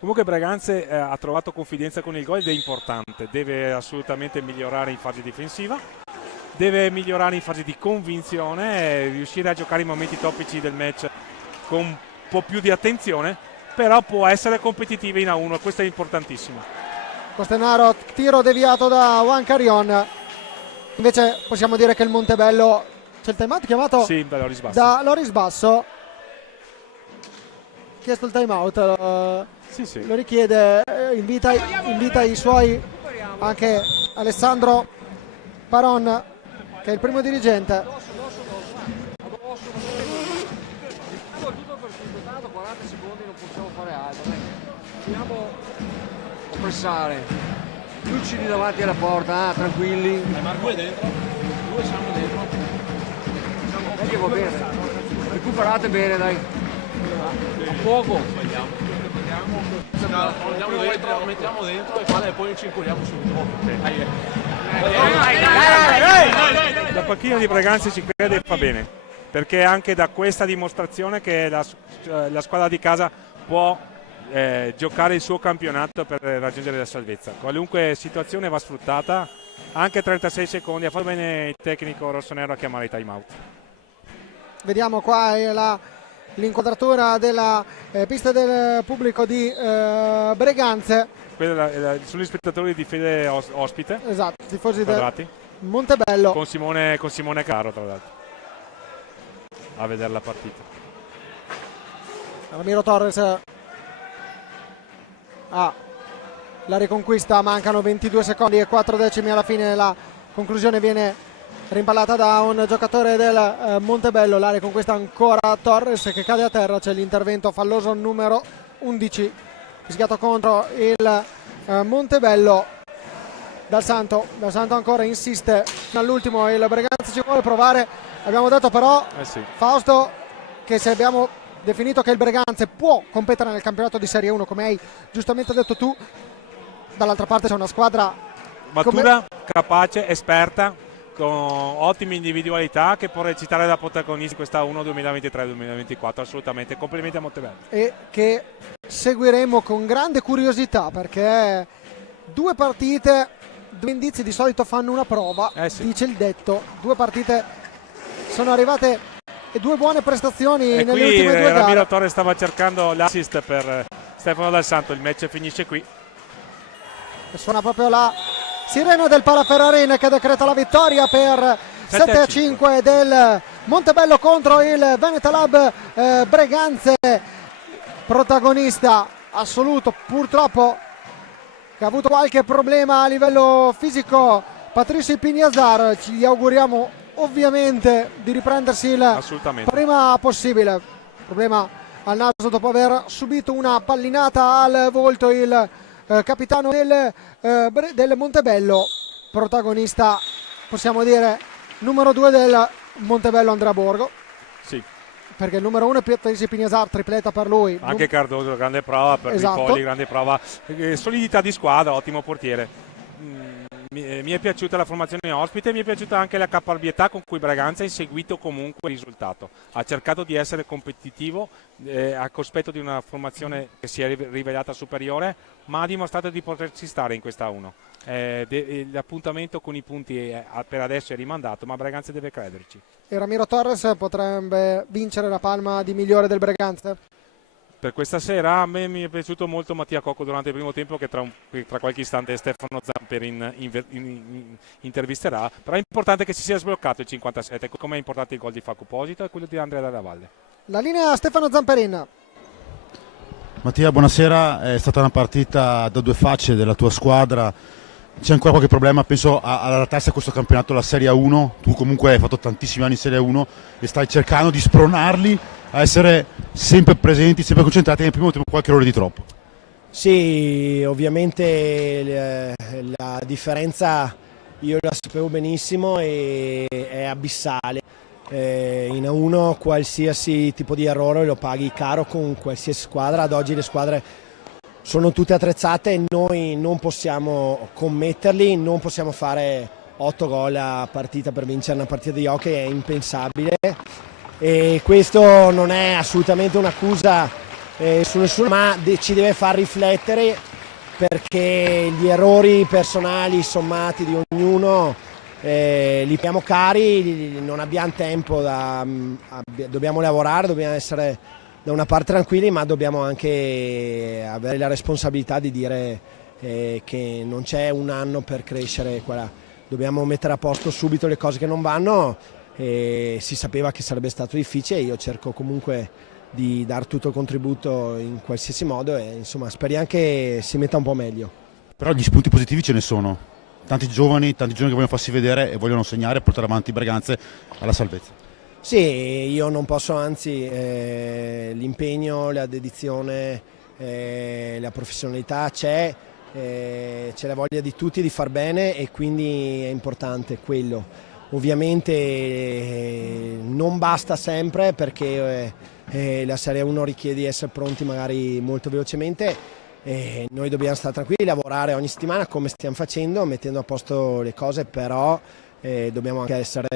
Comunque Breganze ha trovato confidenza con il gol ed è importante, deve assolutamente migliorare in fase difensiva, deve migliorare in fase di convinzione, riuscire a giocare i momenti topici del match con un po' più di attenzione, però può essere competitiva in A1, questo è importantissimo. Costenaro, tiro deviato da Juan Carion, invece possiamo dire che il Montebello, c'è il time out chiamato da Loris Basso, chiesto il time out, sì. Lo richiede, invita i suoi, anche Alessandro Paron che è il primo dirigente. Tanto 40 secondi non possiamo fare altro, dobbiamo pressare, lucidi davanti alla porta, tranquilli. Marco è dentro, due siamo dentro. Che va bene, recuperate bene, dai. A poco. Mettiamo dentro e poi ci incuriamo subito. La panchina di Breganze ci crede e fa bene, perché anche da questa dimostrazione che la squadra di casa può giocare il suo campionato per raggiungere la salvezza. Qualunque situazione va sfruttata, anche 36 secondi, ha fatto bene il tecnico rossonero a chiamare i time out. Vediamo qua l'inquadratura della pista del pubblico di Breganze. Sono gli spettatori di Fede Ospite. Esatto, tifosi Quadrati. del Montebello. Con Simone Caro, tra l'altro, a vedere la partita. Ramiro Torres la riconquista, mancano 22 secondi e 4 decimi alla fine, la conclusione viene rimpallata da un giocatore del Montebello, la riconquista ancora Torres che cade a terra, c'è l'intervento falloso numero 11 fischiato contro il Montebello. Dal Santo ancora insiste fino all'ultimo, il Breganze ci vuole provare, abbiamo detto però Fausto che se abbiamo definito che il Breganze può competere nel campionato di Serie 1 come hai giustamente detto tu, dall'altra parte c'è una squadra matura, capace, esperta, con ottime individualità, che può recitare da protagonista in questa 1 2023-2024, assolutamente. Complimenti a Montebello. E che seguiremo con grande curiosità, perché 2 partite, 2 indizi di solito fanno una prova, dice il detto, 2 partite sono arrivate e 2 buone prestazioni nelle ultime 2 gare. Ramiro Torres stava cercando l'assist per Stefano Dal Santo, il match finisce qui. E suona proprio la sirena del Paraferrarin che decreta la vittoria per 7-5 del Montebello contro il Venetalab Breganze, protagonista assoluto purtroppo, che ha avuto qualche problema a livello fisico, Patricio Ipignazar. Ci gli auguriamo ovviamente di riprendersi il prima possibile. Problema al naso dopo aver subito una pallinata al volto il capitano del Montebello, protagonista possiamo dire numero 2 del Montebello, Andrea Borgo. Sì. Perché il numero 1 è Patricio Ipignazar, tripleta per lui. Anche Cardoso, grande prova per Ripoli, grande prova, solidità di squadra, ottimo portiere. Mi è piaciuta la formazione ospite, mi è piaciuta anche la caparbietà con cui Breganze ha inseguito comunque il risultato. Ha cercato di essere competitivo a cospetto di una formazione che si è rivelata superiore, ma ha dimostrato di poterci stare in questa 1. L'appuntamento con i punti per adesso è rimandato, ma Breganze deve crederci. E Ramiro Torres potrebbe vincere la palma di migliore del Breganze? Per questa sera a me mi è piaciuto molto Mattia Cocco durante il primo tempo, che tra qualche istante Stefano Zamperin intervisterà, però è importante che si sia sbloccato il 57, come è importante il gol di Falco Posito e quello di Andrea Dalla Valle. La linea a Stefano Zamperin. Mattia, buonasera, è stata una partita da due facce della tua squadra, c'è ancora qualche problema, penso adattarsi a questo campionato, la Serie 1, tu comunque hai fatto tantissimi anni in Serie 1 e stai cercando di spronarli a essere sempre presenti, sempre concentrati, nel primo tempo qualche errore di troppo. Sì, ovviamente la differenza io la sapevo benissimo e è abissale. In A1 qualsiasi tipo di errore lo paghi caro con qualsiasi squadra, ad oggi le squadre sono tutte attrezzate e noi non possiamo commetterli, non possiamo fare 8 gol a partita per vincere una partita di hockey, è impensabile e questo non è assolutamente un'accusa su nessuno, ma ci deve far riflettere, perché gli errori personali sommati di ognuno li paghiamo cari, non abbiamo tempo, dobbiamo lavorare, dobbiamo essere da una parte tranquilli, ma dobbiamo anche avere la responsabilità di dire che non c'è un anno per crescere, dobbiamo mettere a posto subito le cose che non vanno. Si sapeva che sarebbe stato difficile, io cerco comunque di dare tutto il contributo in qualsiasi modo e insomma speriamo che si metta un po' meglio. Però gli spunti positivi ce ne sono. Tanti giovani che vogliono farsi vedere e vogliono segnare e portare avanti Breganze alla salvezza. Sì, io non posso, anzi l'impegno, la dedizione, la professionalità c'è la voglia di tutti di far bene e quindi è importante quello. Ovviamente non basta sempre, perché la Serie 1 richiede di essere pronti magari molto velocemente. Noi dobbiamo stare tranquilli, lavorare ogni settimana come stiamo facendo, mettendo a posto le cose, però dobbiamo anche essere,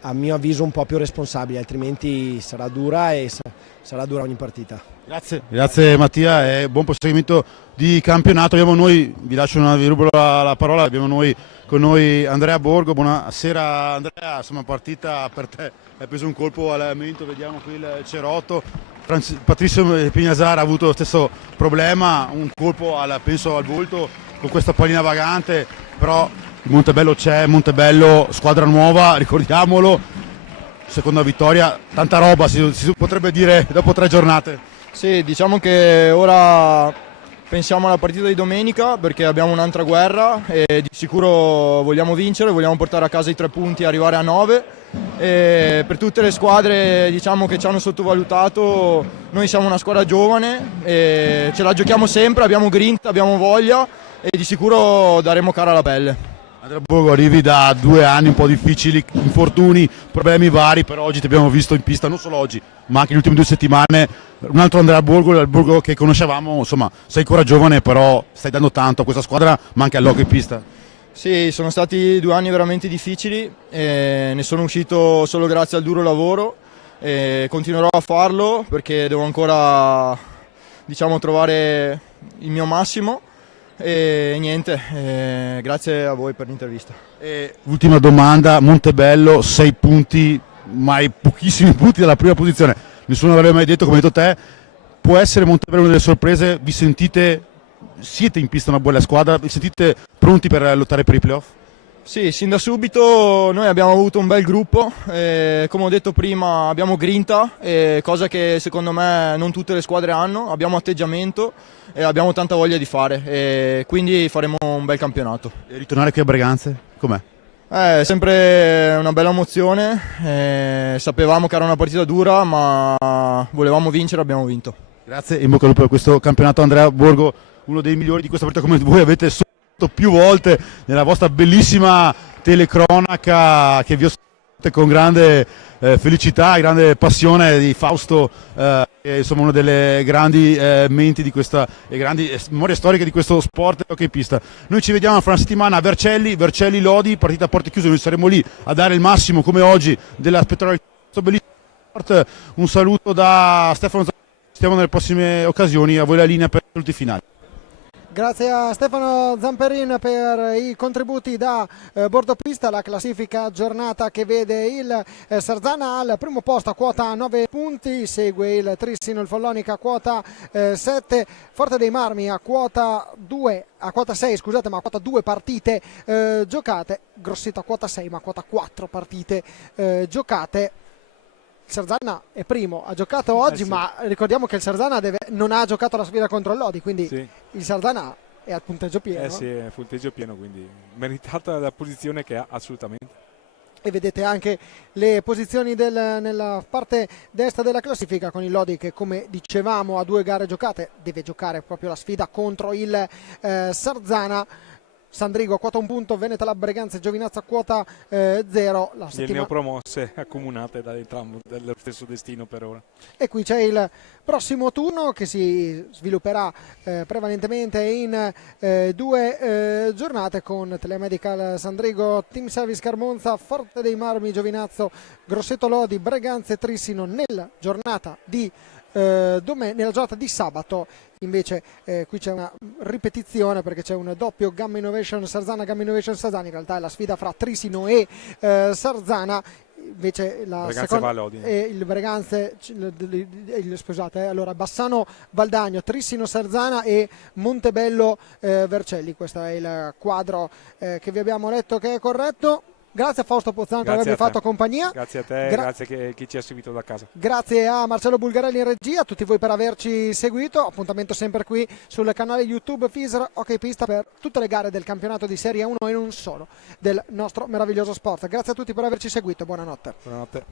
a mio avviso, un po' più responsabili, altrimenti sarà dura e sarà dura ogni partita. Grazie Mattia e buon proseguimento di campionato. Vi lascio vi rubo la parola, abbiamo con noi Andrea Borgo. Buonasera Andrea, insomma partita per te, hai preso un colpo al mento, vediamo qui il cerotto. Patrizio Pignasara ha avuto lo stesso problema, un colpo penso al volto con questa pallina vagante, però il Montebello c'è, Montebello squadra nuova, ricordiamolo, seconda vittoria, tanta roba si potrebbe dire dopo 3 giornate. Sì, diciamo che ora pensiamo alla partita di domenica, perché abbiamo un'altra guerra e di sicuro vogliamo vincere, vogliamo portare a casa i 3 punti e arrivare a 9. E per tutte le squadre, diciamo, che ci hanno sottovalutato, noi siamo una squadra giovane e ce la giochiamo sempre, abbiamo grinta, abbiamo voglia e di sicuro daremo cara alla pelle. Andrea Borgo, arrivi da 2 anni un po' difficili, infortuni, problemi vari, però oggi ti abbiamo visto in pista, non solo oggi ma anche le ultime 2 settimane, un altro Andrea Borgo, il Borgo che conoscevamo. Insomma, sei ancora giovane, però stai dando tanto a questa squadra, ma anche all'hockey pista. Sì, sono stati 2 anni veramente difficili e ne sono uscito solo grazie al duro lavoro e continuerò a farlo perché devo ancora, diciamo, trovare il mio massimo e niente, grazie a voi per l'intervista. Ultima domanda, Montebello 6 punti, mai pochissimi punti dalla prima posizione, nessuno avrebbe mai detto, come hai detto te, può essere Montebello una delle sorprese, siete in pista una buona squadra, vi sentite pronti per lottare per i playoff? Sì, sin da subito noi abbiamo avuto un bel gruppo, come ho detto prima abbiamo grinta, cosa che secondo me non tutte le squadre hanno, abbiamo atteggiamento e abbiamo tanta voglia di fare e quindi faremo un bel campionato. E ritornare qui a Breganze, com'è? È sempre una bella emozione, sapevamo che era una partita dura ma volevamo vincere, abbiamo vinto. Grazie, in bocca al lupo per questo campionato Andrea Borgo, uno dei migliori di questa partita, come voi avete sotto più volte nella vostra bellissima telecronaca che vi ho con grande felicità, grande passione di Fausto, insomma una delle grandi menti di questa e grandi memorie storiche di questo sport hockey pista. Noi ci vediamo fra una settimana a Vercelli Lodi, partita a porte chiuse, noi saremo lì a dare il massimo come oggi della spettacolarità di questo bellissimo sport. Un saluto da Stefano, stiamo nelle prossime occasioni, a voi la linea per i saluti finali. Grazie a Stefano Zamperin per i contributi da bordo pista. La classifica giornata che vede il Sarzana al primo posto a quota 9 punti, segue il Trissino, il Follonica a quota 7, Forte dei Marmi a quota 2, a quota 6 scusate, ma a quota 2 partite giocate, Grosseto a quota 6 ma a quota 4 partite giocate. Il Sarzana è primo, ha giocato oggi, sì. ma ricordiamo che il Sarzana non ha giocato la sfida contro l'Odi, quindi Sì. il Sarzana è al punteggio pieno. Sì, è punteggio pieno, quindi meritata la posizione che ha assolutamente. E vedete anche le posizioni nella parte destra della classifica, con il Lodi che, come dicevamo, a 2 gare giocate deve giocare proprio la sfida contro il Sarzana. Sandrigo a quota 1 punto, Veneta Lab Breganze, Giovinazzo a quota 0. Le neopromosse accomunate da entrambi dello stesso destino per ora. E qui c'è il prossimo turno che si svilupperà prevalentemente in 2 giornate, con Telemedical Sandrigo, Team Service Carmonza, Forte dei Marmi, Giovinazzo, Grosseto Lodi, Breganze, Trissino nella giornata di sabato. Invece qui c'è una ripetizione perché c'è un doppio Gamma Innovation Sarzana, Gamma Innovation Sarzana. In realtà è la sfida fra Trissino e Sarzana. Invece la Breganze seconda Vallodi. e il Breganze, scusate, allora Bassano Valdagno, Trissino Sarzana e Montebello Vercelli. Questo è il quadro che vi abbiamo letto, che è corretto. Grazie a Fausto Pozzano per avermi fatto compagnia. Grazie a te, grazie a chi ci ha seguito da casa. Grazie a Marcello Bulgarelli in regia, a tutti voi per averci seguito. Appuntamento sempre qui sul canale YouTube FISR Ok Pista per tutte le gare del campionato di Serie 1 e non solo del nostro meraviglioso sport. Grazie a tutti per averci seguito, buonanotte. Buonanotte.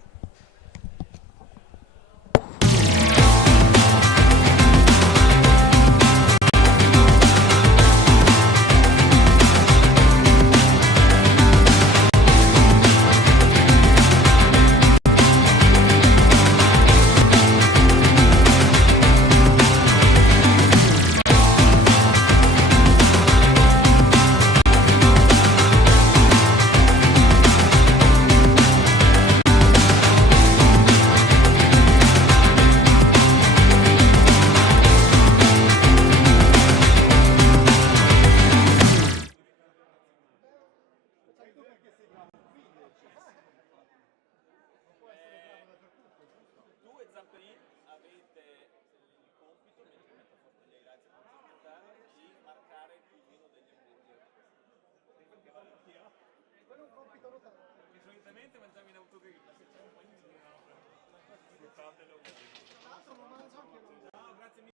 Solitamente mangiamo in autogrill.